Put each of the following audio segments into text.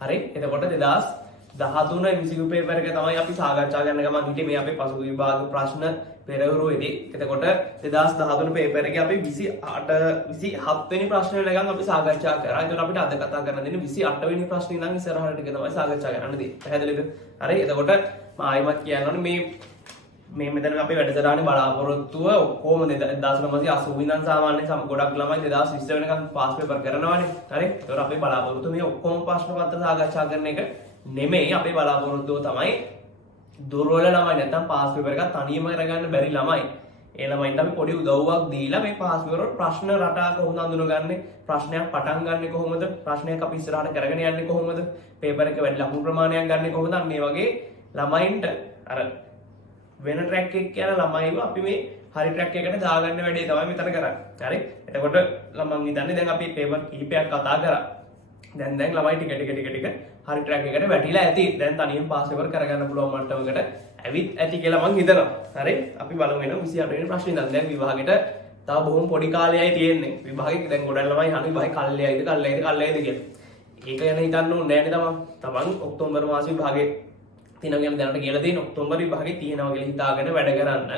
හරි එතකොට 2013 MCQ paper එක තමයි අපි සාකච්ඡා කරන්න ගමන් හිටියේ මේ අපේ පසුගිය විභාග ප්‍රශ්න පෙරහරුවේදී. එතකොට 2013 පේපර් එකේ අපි 27 වෙනි ප්‍රශ්නේ ලගන් අපි සාකච්ඡා කරා. ඒතකොට අපිට අද කතා කරන්න දෙන්නේ 28 වෙනි ප්‍රශ්නේ ඉඳන් ඉස්සරහට ටික තමයි සාකච්ඡා කරන්න දෙන්නේ. පැහැදිලිද? හරි එතකොට මම ආයිමත් කියන්න ඕනේ මේ මෙතන අපේ වැඩසටහනේ බලාපොරොත්තුව ඔක්කොම 1980 ඉඳන් සාමාන්‍ය ගොඩක් ළමයි 2020 වෙනකම් පාස් පේපර් කරනවානේ. හරි ඒතකොට අපේ බලාපොරොත්තුව මේ ඔක්කොම ප්‍රශ්න පත්‍ර සාකච්ඡා කරන එක නෙමෙයි. අපේ බලාපොරොත්තුව තමයි දුර්වල ළමයි නැත්නම් පාස් පේපර් එකක් තනියම කරගන්න බැරි ළමයි. ඒ ළමයින්ට අපි පොඩි උදව්වක් දීලා මේ පාස් පේපර් වල ප්‍රශ්න රටා කොහොමද අඳුනගන්නේ? ප්‍රශ්නයක් පටන් ගන්නෙ කොහොමද? ප්‍රශ්නයක් අපි ඉස්සරහට කරගෙන යන්නේ කොහොමද? පේපර් එක වැඩි ලකුණු ප්‍රමාණයක් ගන්නෙ කොහොමද? අන්න මේ වගේ ළමයින්ට අර වෙන ට්‍රැක් එක යන ළමයිව අපි මේ හරි ට්‍රැක් එකකට දාගන්න වැඩේ තමයි මෙතන කරන්නේ. හරි එතකොට ළමන් හිතන්නේ දැන් අපි පේපර් කිහිපයක් කතා කරා. දැන් ළමයි ටික හරි ට්‍රැක් එකට වැටිලා ඇති. දැන් තනියෙන් පාස් පේපර් කරගන්න පුළුවන් මට්ටමකට ඇවිත් ඇති කියලා මං හිතනවා. හරි අපි බලමු එන 28 වෙනි ප්‍රශ්නේ ඉඳන්. දැන් විභාගෙට තව බොහොම පොඩි කාලයයි තියෙන්නේ. විභාගෙ දැන් ගොඩක් ළමයි අහන්නේ විභාගෙ කල්යයිද කියලා. ඒක ගැන හිතන්න ඕනේ නෑනේ තමන් ඔක්තෝබර් මාසේ විභාගෙ තියෙනවා කියලා දැනට කියලා තියෙන ඔක්තෝබර් විභාගෙ තියෙනවා කියලා හිතාගෙන වැඩ කරන්න.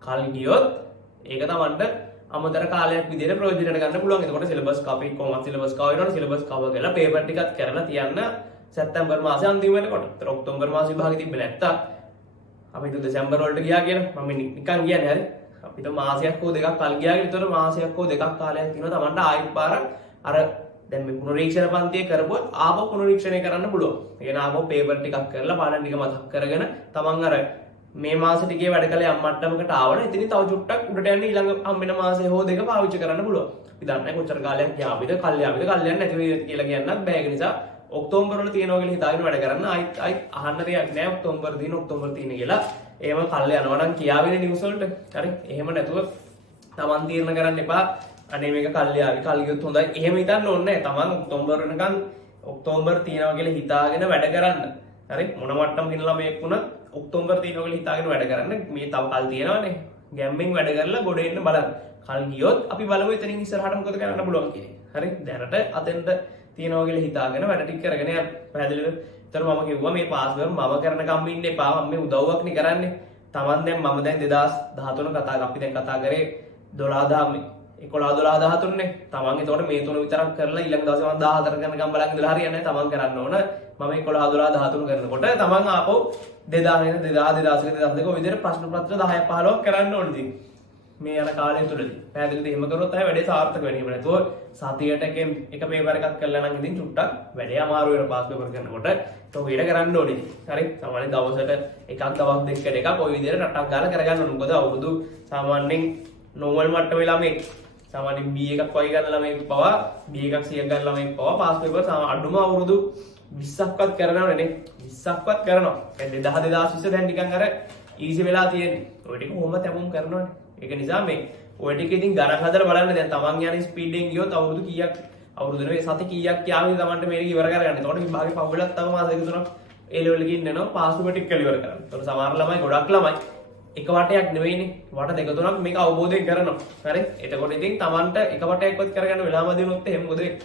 කල් ගියොත් ඒක තමන්ට අමතර කාලයක් විදිහට ප්‍රොජෙක්ට් එකට ගන්න පුළුවන්. එතකොට සිලබස් කවි කොහොමද සිලබස් කවර් වෙනවද සිලබස් කවර් කරලා පේපර් ටිකක් කරලා තියන්න සැප්තැම්බර් මාසේ අන්තිම වෙනකොට. ඒතර ඔක්තෝබර් මාසේ විභාගෙ තිබ්බේ නැත්තම් අපි හිතුව දෙසැම්බර් වලට ගියා කියලා. මම නිකන් කියන්නේ හරි. අපිට මාසයක් හෝ දෙකක් කල් ගියා කියලා. ඒතර මාසයක් හෝ දෙකක් කාලයක් තියෙනවා තමන්ට ආයෙත් පාරක් අර දැන් මේ පුනරීක්ෂණ පන්තියේ කරපුවත් ආපහු පුනරීක්ෂණය කරන්න පුළුවන්. ඒ කියන්නේ ආපහු පේපර් ටිකක් කරලා පාඩම් ටික මතක් කරගෙන තමන් අර මේ මාස ටිකේ වැඩ කළේ අම්මට්ටමකට ආවනේ. ඉතින් තව චුට්ටක් උඩට යන්න ඊළඟ හම්බෙන මාසේ හෝ දෙක පාවිච්චි කරන්න පුළුවන්. අපි දන්නේ කොච්චර කාලයක් යාවිද කල්යාවිද කල්යන්නේ නැති වෙයි කියලා කියන්නත් බෑ. ඒ නිසා ඔක්තෝබර් වල තියෙනවා කියලා හිතාගෙන වැඩ කරන්න. ආයි අහන්න දෙයක් නෑ ඔක්තෝබර් තියෙන කියලා. එහෙම කල් යනවා නම් කියාවෙන නිවුස් වලට. හරි. එහෙම නැතුව තමන් තීරණ කරන්න එපා. අනේ මේක කල්යාවි කල් ගියොත් හොඳයි. එහෙම හිතන්න ඕනේ නෑ. තමන් ඔක්තෝබර් වෙනකන් ඔක්තෝබර් තියෙනවා කියලා හිතාගෙන වැඩ කරන්න. හරි. මොන මට්ටමක ඉන්න ළමයෙක් වුණත් ඔක්තෝබර් තියෙනවා කියලා හිතාගෙන වැඩ කරන්න. මේ තව කල් තියෙනවානේ. ගැම්බෙන් වැඩ කරලා ගොඩ එන්න බලන්න. කල් ගියොත් අපි බලමු එතනින් ඉස්සරහට මොකද කරන්න පුළුවන් කියන්නේ. හරි. දැනට අතෙන්ට තියෙනවා කියලා හිතාගෙන වැඩ ටික කරගෙන යන්න. පැහැදිලිද? ඒතර මම කිව්වා මේ පාස් වල මම කරන කම් ඉන්න එපා. මම මේ උදව්වක් නේ කරන්නේ. තමන් දැන් මම දැන් 2013 අපි දැන් කතා කරේ 12 11 නේ. තමන් ඒතකොට මේ තුන විතරක් කරලා ඊළඟ දවසේ මම 14 කරනකම් බලන් ඉඳලා හරියන්නේ නැහැ. තමන් කරන්න ඕන. මම 11 12 13 කරනකොට තමන් ආපහු 2000 2002 ඔය විදිහට ප්‍රශ්න පත්‍ර 10 15ක් කරන්න ඕනේ ඉතින්. මේ යන කාලය තුලදී. පැහැදිලිද? එහෙම කරොත් තමයි වැඩේ සාර්ථක වෙන්නේ. එහෙම නැතුව සතියට එක පේපර් එකක් කරලා නම් ඉතින් චුට්ටක් වැඩේ අමාරු වෙන පාස් පේපර් කරනකොට තෝ ඊට කරන්න ඕනේ. හරි. සාමාන්‍ය දවසට එකක් දවස් දෙකකට එකක් ඔය විදිහට රටක් ගාලා කරගන්න ඕනේ. මොකද අවුරුදු සාමාන්‍යයෙන් normal මට්ටමේ ළමයි සාමාන්‍යයෙන් B එකක් වගේ ගන්න ළමයි පවා B එකක් 100ක් ගන්න ළමයි පවා පාස් පේපර් අඩුම අවුරුදු 20ක්වත් කරනවනේ නේ. 20ක්වත් කරනවා. දැන් 2020 දැන් නිකන් අර ඊසි වෙලා තියෙන්නේ. ඔය ටික කොහොම තැමුම් කරනවනේ. ඒක නිසා මේ ඔය ටික ඉතින් ගණන් හදලා බලන්න. දැන් තමන් යන ස්පීඩෙන් ගියොත් අවුරුදු කීයක් අවුරුදු නෙවෙයි සති කීයක් යාවිද තමන්ට මේක ඉවර කරගන්න. එතකොට විභාගේ පහුවෙලක් තව මාස දෙක තුනක් ඒ ලෙවල් එකකින් යනවා පාස් පේපර් ටික ඉවර කරන්න. එතකොට සමහර ළමයි ගොඩක් ළමයි එක වටයක් නෙවෙයිනේ. වට දෙක තුනක් මේක අවබෝධයෙන් කරනවා. හරි. එතකොට ඉතින් තමන්ට එක වටයක්වත් කරගන්න වෙලාව දිනුනොත් එහෙම මොකද වෙන්නේ?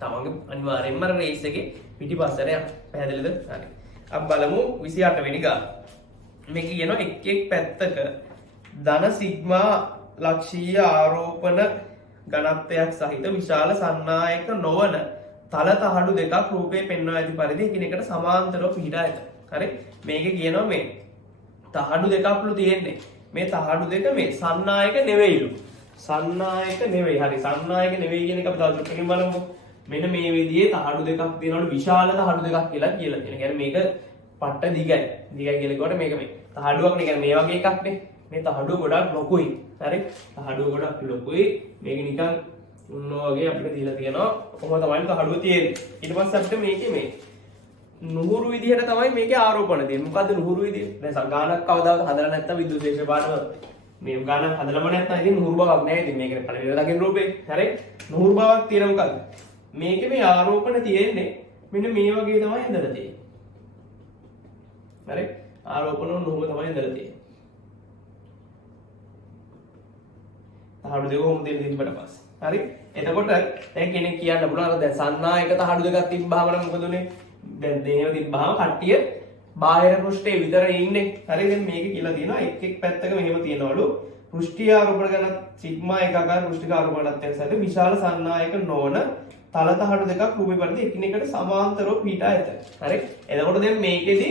තමන්ගේ අනිවාර්යෙන්ම රේස් එකේ පිටිපස්සට යන්න. පැහැදිලිද? හරි. අපි බලමු 28 වෙනි ගාන. මේක කියනවා එක් පැත්තක ධන සිග්මා ලක්ෂීය ආරෝපණ ඝනත්වයක් සහිත විශාල සන්නායක නොවන තල තහඩු දෙකක් රූපේ පෙන්වා ඇති පරිදි එකිනෙකට සමාන්තරව පිහිටා ඇත. හරි. මේක කියනවා මේ තහඩු දෙකක්ලු තියෙන්නේ. මේ තහඩු දෙක මේ සන්නායක නෙවෙයිලු. සන්නායක නෙවෙයි. හරි. සන්නායක නෙවෙයි කියන එක අපි තව චුට්ටකින් බලමු. මෙන්න මේ විදිහේ තහඩු දෙකක් තියෙනවලු විශාල තහඩු දෙකක් කියලා තියෙනවා. කියන්නේ මේක පට්ට දිගයි. දිගයි කියනකොට මේක මේ තහඩුවක් නේ. කියන්නේ මේ වගේ එකක් නේ. මේ තහඩුව ගොඩක් ලොකුයි. හරි. තහඩුව ගොඩක් ලොකුයි. මේක නිකන් උන්නෝ වගේ අපිට දීලා තියෙනවා. කොහොම තමයි තහඩුව තියෙන්නේ. ඊට පස්සේ අපිට මේකේ මේ නුහුරු විදිහට තමයි මේකේ ආරෝපණ තියෙන්නේ. මොකද්ද නුහුරු විදිහ? දැන් ගානක් කවදාවත් හදලා නැත්තම් විද්‍යුත් ශේෂ්ත්‍ර පාඩම මේ ගානක් හදලම නැත්තම් ඉතින් නුහුරු බවක් නැහැ. ඉතින් මේකේ පළවෙනි දකින්න රූපේ. හරි. නුහුරු බවක් තියෙන මොකද්ද? මේකේ මේ ආරෝපණ තියෙන්නේ මෙන්න මේ වගේ තමයි හදලා තියෙන්නේ. හරි. ආරෝපණ නුහුරු තමයි හදලා තියෙන්නේ. තහඩු දෙක කොහොමද දෙන්නේ ඊට පස්සේ. හරි. එතකොට දැන් කෙනෙක් කියන්න පුළුවන් දැන් සන්නායක තහඩු දෙකක් තිබ්බහම නම් මොකද උනේ? දැන් දේව තිබ්බහම කට්ටිය බාහිර පෘෂ්ඨයේ විතර ඉන්නේ. හරි දැන් මේක කියලා තියෙනවා එක් පැත්තක මෙහෙම තියෙනවලු පෘෂ්ඨීය ආරෝපණ ගණන් සිග්මා එකකාර පෘෂ්ඨික ආරෝපණත්වයන් සහිත විශාල සන්නායක නොවන තල තහඩු දෙකක් රූපේ පරිදි එකිනෙකට සමාන්තරව පිහිටා ඇත. හරි. එතකොට දැන් මේකෙදි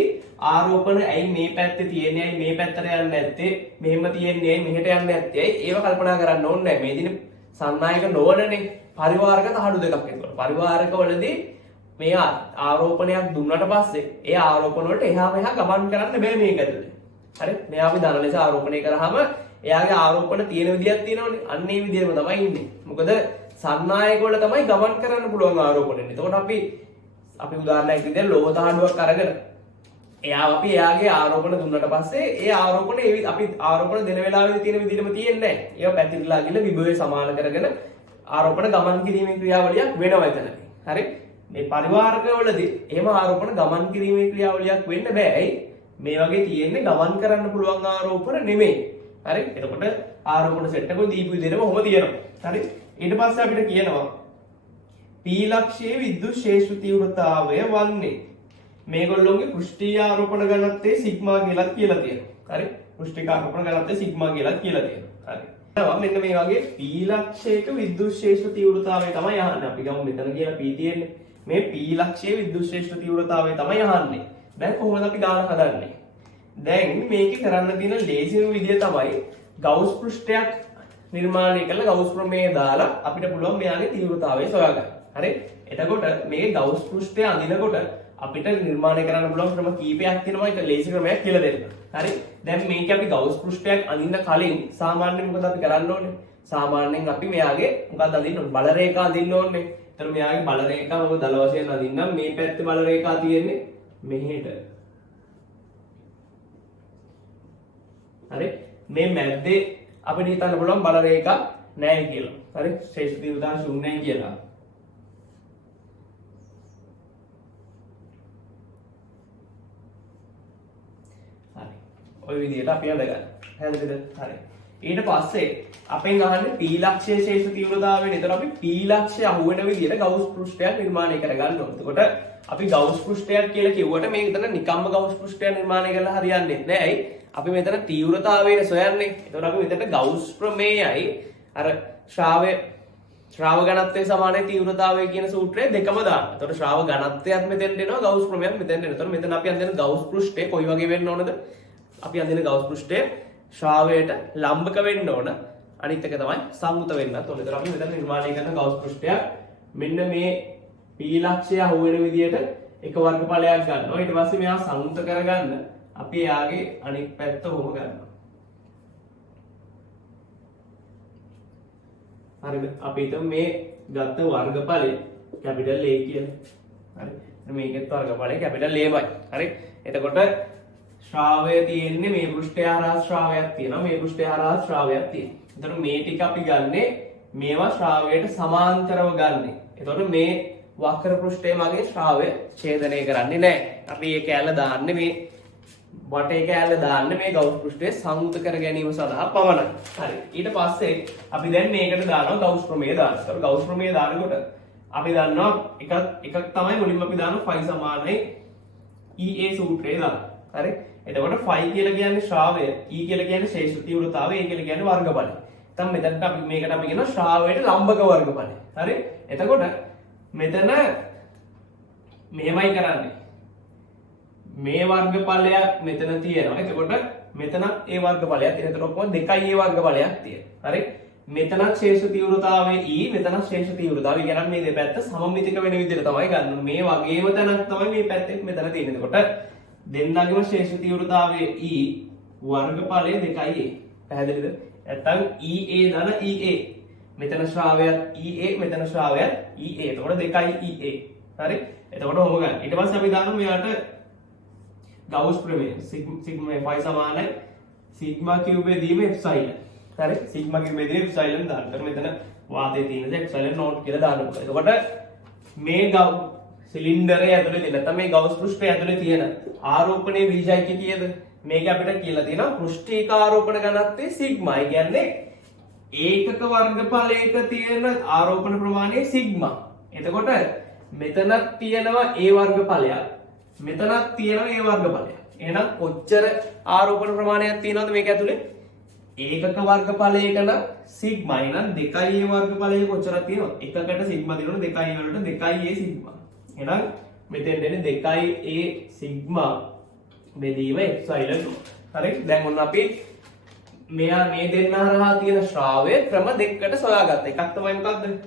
ආරෝපණ ඇයි මේ පැත්තේ තියෙන්නේ ඇයි මේ පැත්තට යන්නේ නැත්තේ මෙහෙම තියෙන්නේ ඇයි මෙහෙට යන්නේ නැත්තේ ඇයි ඒව කල්පනා කරන්න ඕනේ නැහැ. මේ දින සන්නායක නොවනනේ පරිවාරක තහඩු දෙකක් එතකොට. පරිවාරක වලදී මේ ආරෝපණයක් දුන්නට පස්සේ ඒ ආරෝපණ වලට එහා මෙහා ගමන් කරන්න බෑ මේක ඇතුලේ. හරි. මෙයා අපි ධන ලෙස ආරෝපණය කරාම එයාගේ ආරෝපණ තියෙන විදියක් තියෙනවනේ. අන්න ඒ විදියම තමයි ඉන්නේ. මොකද සන්නායක වල තමයි ගමන් කරන්න පුළුවන් ආරෝපණය. එතකොට අපි උදාහරණයක් විදියට ලෝහ තහඩුවක් අරගෙන එයාගේ ආරෝපණ දුන්නට පස්සේ ඒ ආරෝපණ අපි ආරෝපණ දෙන වෙලාවෙදී තියෙන විදිහටම තියෙන්නේ නැහැ. ඒවා පැතිරලා ගිහලා විභවය සමාන කරගෙන ආරෝපණ ගමන් කිරීමේ ක්‍රියාවලියක් වෙනවා එතනදී. හරි. මේ පරිවාරක වලදී එහෙම ආරෝපණ ගමන් කිරීමේ ක්‍රියාවලියක් වෙන්න බෑ. ඇයි? මේ වගේ තියෙන්නේ ගමන් කරන්න පුළුවන් ආරෝපණ නෙමෙයි. හරි. එතකොට ආරෝපණ සෙට් එක දීපු විදිහටම ඔහොම තියෙනවා. හරි. ඊට පස්සේ අපිට කියනවා P ලක්ෂයේ විද්‍යුත් ශේෂ්ඨ තීව්‍රතාවය වන්නේ මේගොල්ලෝගේ පෘෂ්ඨීය ආරෝපණ ඝනත්වයේ සිග්මා කියලා තියෙනවා. හරි. පෘෂ්ඨික ආරෝපණ ඝනත්වයේ සිග්මා කියලා තියෙනවා. හරි. මෙන්න මේ වගේ P ලක්ෂයක විද්‍යුත් ශේෂ්ඨ තීව්‍රතාවය තමයි අහන්නේ. අපි ගමු මෙතන කියලා P තියෙන්නේ. මේ P ලක්ෂයේ විද්‍යුත් ශේෂ්ඨ තීව්‍රතාවය තමයි අහන්නේ. දැන් කොහොමද අපි ගාන හදන්නේ? දැන් මේක කරන්න තියෙන ලේසිම විදිය තමයි ගවුස් පෘෂ්ඨයක් නිර්මාණය කරලා ගවුස් ප්‍රමේය දාලා අපිට පුළුවන් මෙයාගේ තීව්‍රතාවය සොයාගන්න. හරි. එතකොට මේ ගවුස් පෘෂ්ඨය අඳිනකොට අපිට නිර්මාණය කරන්න පුළුවන් ක්‍රම කීපයක් තියෙනවා. ඒක ලේසි ක්‍රමයක් කියලා දෙන්න. හරි. දැන් මේක අපි ගවුස් පෘෂ්ඨයක් අඳින්න කලින් සාමාන්‍යයෙන් මොකද අපි කරන්න ඕනේ? සාමාන්‍යයෙන් අපි මෙයාගේ මොකක්ද අඳින්න ඕනේ? බල රේඛා අඳින්න ඕනේ. එතන මෙයාගේ බල රේඛා මොකද දල වශයෙන් අඳින්නම්. මේ පැත්තේ බල රේඛා තියෙන්නේ මෙහෙට. හරි. මේ මැද්දේ අපිට හිතන්න පුළුවන් බල රේඛා නැහැ කියලා. හරි. ශ්‍රේෂ්ඨ තීව්‍රතාව ශූන්‍යයි කියලා. හරි. ওই විදිහට අපි අඳගන්න. හරිද? හරි. ඊට පස්සේ අපෙන් අහන්නේ P ලක්ෂයේ ශේෂ්ඨ තීව්‍රතාවයෙන්. එතකොට අපි P ලක්ෂය අහුවෙන විදිහට ගවුස් පෘෂ්ඨයක් නිර්මාණය කරගන්න ඕනේ. එතකොට අපි ගවුස් පෘෂ්ඨයක් කියලා කිව්වට මේක විතර නිකම්ම ගවුස් පෘෂ්ඨයක් නිර්මාණය කරලා හරියන්නේ නැහැ. ඇයි? අපි මෙතන තීව්‍රතාවයනේ සොයන්නේ. එතකොට අපි මෙතන ගවුස් ප්‍රමේයයි අර ශ්‍රාව ඝනත්වයේ සමානයි තීව්‍රතාවය කියන සූත්‍රය දෙකම දාන්න. එතකොට ශ්‍රාව ඝනත්වයත් මෙතෙන්ට එනවා ගවුස් ප්‍රමේයත් මෙතෙන්ට එනවා. එතකොට මෙතන අපි අඳින ගවුස් පෘෂ්ඨය කොයි වගේ වෙන්න ඕනද? අපි අඳින ගවුස් පෘෂ්ඨය ශ්‍රාවයට ලම්බක වෙන්න ඕන. අනිත් එක තමයි සංවෘත වෙන්නත් ඕන. එතකොට අපි මෙතන නිර්මාණය කරන ගවුස් පෘෂ්ඨය මෙන්න මේ P ලක්ෂය අහුවෙන විදිහට එක වර්ගඵලයක් ගන්නවා. ඊට පස්සේ මෙයා සංවෘත කරගන්න අපි එයාගේ අනිත් පැත්ත ඔහොම ගන්නවා. හරිද? අපි හිතමු මේ ගත්ත වර්ගඵලය කැපිටල් A කියලා. හරි. මේකෙත් වර්ගඵලය කැපිටල් A යි. හරි. එතකොට ශ්‍රාවය තියෙන්නේ මේ පෘෂ්ඨය හරහා ශ්‍රාවයක් තියෙනවා. මේ පෘෂ්ඨය හරහා ශ්‍රාවයක් තියෙනවා. එතකොට මේ ටික අපි ගන්නෙ මේවා ශ්‍රාවයට සමාන්තරව ගන්නෙ. එතකොට මේ වක්‍ර පෘෂ්ඨයේ මගේ ශ්‍රාවය ඡේදනය කරන්නේ නැහැ. අපි ඒ කැලල දාන්නේ මේ වටේ කැලල දාන්නේ මේ ගවුස් පෘෂ්ඨයේ සංවෘත කර ගැනීම සඳහා පමණයි. හරි. ඊට පස්සේ අපි දැන් මේකට දානවා ගවුස් ප්‍රමේය දානවා. ඒතකොට ගවුස් ප්‍රමේය දානකොට අපි දන්නවා එකක් තමයි මුලින්ම අපි දානවා phi සමානයි EA සූත්‍රය දානවා. හරි. එතකොට phi කියලා කියන්නේ ශ්‍රාවය, E කියලා කියන්නේ ශේෂ්ඨ තීව්‍රතාවය, A කියලා කියන්නේ වර්ගඵලය. දැන් මෙතනට අපි මේකට අපි කියනවා ශ්‍රාවයට ලම්බක වර්ගඵලය. හරි. එතකොට මෙතන මෙහෙමයි කරන්නේ. මේ වර්ගඵලයක් මෙතන තියෙනවා. එතකොට මෙතනත් ඒ වර්ගඵලයක් තියෙනවා. එතකොට කොහොමද දෙකයි ඒ වර්ගඵලයක් තියෙනවා. හරි. මෙතනත් ශේෂ්ඨ තීව්‍රතාවයේ E මෙතනත් ශේෂ්ඨ තීව්‍රතාවය. කියන්නේ මේ දෙපැත්ත සමමිතික වෙන විදිහට තමයි ගන්න. මේ වගේම තැනක් තමයි මේ පැත්තේ මෙතන තියෙන්නේ. එතකොට දෙන්නගේම ශේෂ්ඨ තීව්‍රතාවයේ E වර්ගඵලය 2a. පැහැදිලිද? නැත්තම් EA ධන EA. මෙතන ශ්‍රාවයත් EA මෙතන ශ්‍රාවයත් EA. එතකොට 2යි EA. හරි? එතකොට ඔහොම ගන්න. ඊට පස්සේ අපි දානවා මෙයාට ගවුස් ප්‍රමේය. සිග්මා phi සමානයි සිග්මා කියුබේදීම එප්සයිලන්. හරි? සිග්මා කියුබේදීම එප්සයිලන් දාන්න. එතකොට මෙතන වාතයේ තියෙන එප්සයිලන් නෝට් කියලා දාන්න පුළුවන්. එතකොට මේ සිලින්ඩරය ඇතුලේ තියෙන නැත්නම් මේ ගවුස් පෘෂ්ඨය ඇතුලේ තියෙන ආරෝපණයේ වීජයික කීයද? මේක අපිට කියලා තියෙනවා පෘෂ්ඨීක ආරෝපණ ඝනත්වයේ සිග්මා. ඒ කියන්නේ ඒකක වර්ගඵලයක තියෙන ආරෝපණ ප්‍රමාණය සිග්මා. එතකොට මෙතනක් තියෙනවා A වර්ගඵලයක්. මෙතනක් තියෙනවා ඒ වර්ගඵලය. එහෙනම් කොච්චර ආරෝපණ ප්‍රමාණයක් තියෙනවද මේක ඇතුලේ? ඒකක වර්ගඵලයක නම් සිග්මා. එහෙනම් 2a වර්ගඵලය කොච්චරක් තියෙනවද? එකකට සිග්මා දිනවන 2a වලට 2a සිග්මා. එහෙනම් මෙතෙන් දෙන්නේ 2a සිග්මා බෙදීම එප්සයිලන්. හරි. දැන් ඔන්න අපි මෙයා මේ දෙන්න හරහා තියෙන ශ්‍රාවය ක්‍රම දෙකකට සොයාගත්තා. එකක් තමයි මොකද්ද?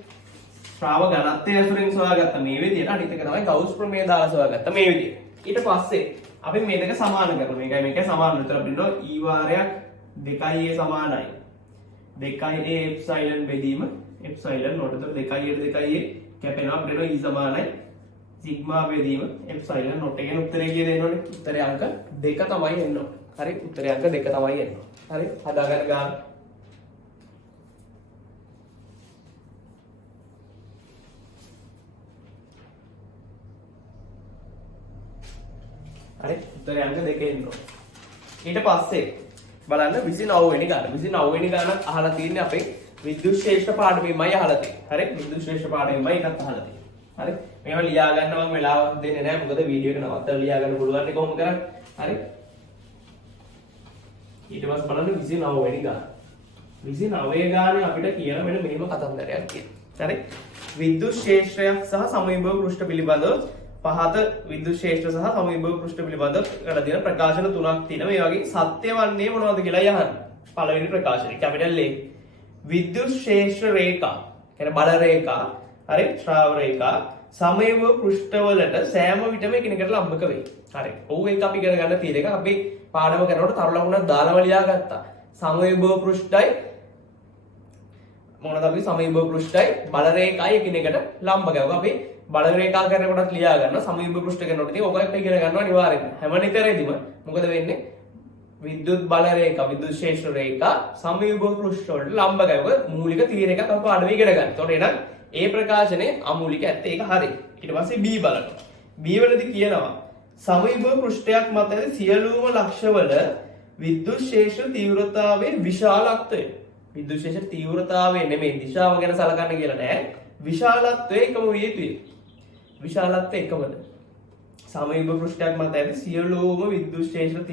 ශ්‍රාව ඝනත්වය ඇසුරින් සොයාගත්තා මේ විදිහට. අනිත් එක තමයි ගෞස් ප්‍රමේය දාලා සොයාගත්තා මේ විදිහට. ඊට පස්සේ අපි මේ දෙක සමාන කරනවා. මේකයි මේකයි සමාන. විතර අපිට e වාරයක් 2a සමානයි. 2a එප්සයිලන් බෙදීම එප්සයිලන් නෝට. ඒතර 2a 2a කැපෙනවා අපිට e සමානයි සිග්මා බෙදීම එප්සයිලන් නෝට. එකෙන් උත්තරේ කිය දෙන්නෝනේ. උත්තරේ අංක 2 තමයි එන්න ඕනේ. හරි. උත්තරේ අංක 2 තමයි එන්න. හරි. හදාගන්න ගන්න. හරි. උත්තරේ අංක 2 එන්න ඕනේ. ඊට පස්සේ බලන්න 29 වෙනි ගාන. 29 වෙනි ගානත් අහලා තියෙන්නේ අපේ විද්‍යුත් ශ්‍රේෂ්ඨ පාඩමෙන්මයි අහලා තියෙන්නේ. හරි. විද්‍යුත් ශ්‍රේෂ්ඨ පාඩමෙන්මයි එකත් අහලා තියෙන්නේ. හරි. මේව ලියා ගන්න මම වෙලාවක් දෙන්නේ නැහැ. මොකද වීඩියෝ එක නවත්තලා ලියා ගන්න පුළුවන් නේ කොහොම කරන්නේ. හරි. ඊට පස්සේ බලන්න 29 වෙනි ගාන. 29 ගානේ අපිට කියන මෙන්න මෙහෙම කතන්දරයක් තියෙනවා. හරි. විද්‍යුත් ශ්‍රේෂ්ඨයක් සහ සමවිභව පෘෂ්ඨ පිළිබඳව පහත විද්‍යුත් ශ්‍රේෂ්ඨ සහ සමවිභව පෘෂ්ඨ පිළිබඳව කරලා තියෙන ප්‍රකාශන තුනක් තියෙනවා. මේ වගේ සත්‍ය වන්නේ මොනවද කියලා යහන්න. පළවෙනි ප්‍රකාශනය කැපිටල් A. විද්‍යුත් ශ්‍රේෂ්ඨ රේඛා කියන්නේ බල රේඛා, හරි, ශ්‍රාව රේඛා සමවිභව පෘෂ්ඨවලට සෑම විටම එකිනෙකට ලම්බක වෙයි. හරි. ඔව් ඒක අපි ඉගෙන ගන්න තියෙන එක අපි පාඩම කරනකොට තරු ලකුණක් දාලා ලියා ගත්තා. සමවිභව පෘෂ්ඨයි මොනවද අපි සමවිභව පෘෂ්ඨයි බල රේඛායි එකිනෙකට ලම්බකව අපි බල රේඛා කරනකොටත් ලියා ගන්න සමවිභව පෘෂ්ඨ කරනකොට ඉතින් ඔක අපි ඉගෙන ගන්නවා අනිවාර්යෙන්ම. හැම නිතරේදීම මොකද වෙන්නේ? විද්‍යුත් බල රේඛා, විද්‍යුත් ශ්‍රේෂ්ඨ රේඛා සමවිභව පෘෂ්ඨ වලට ලම්බකව මූලික තීරයක අපි පාඩමේ ඉගෙන ගන්න. ඒතකොට එහෙනම් ඒ ප්‍රකාශනේ අමූලික ඇත්ත ඒක හරි. ඊට පස්සේ B බලන්න. B වලදී කියනවා සමවිභව පෘෂ්ඨයක් මත ඇති සියලුම ලක්ෂවල විද්‍යුත් ශ්‍රේෂ්ඨ තීව්‍රතාවයේ විශාලත්වය. විද්‍යුත් ශ්‍රේෂ්ඨ තීව්‍රතාවය නෙමෙයි දිශාව ගැන සලකන්න කියලා නෑ. විශාලත්වය එකම විය යුතුයි. විශාලත්වය එකමද? සමවිභව පෘෂ්ඨයක් මත ඇති සියලුම විද්‍යුත් ශ්‍රේෂ්ඨ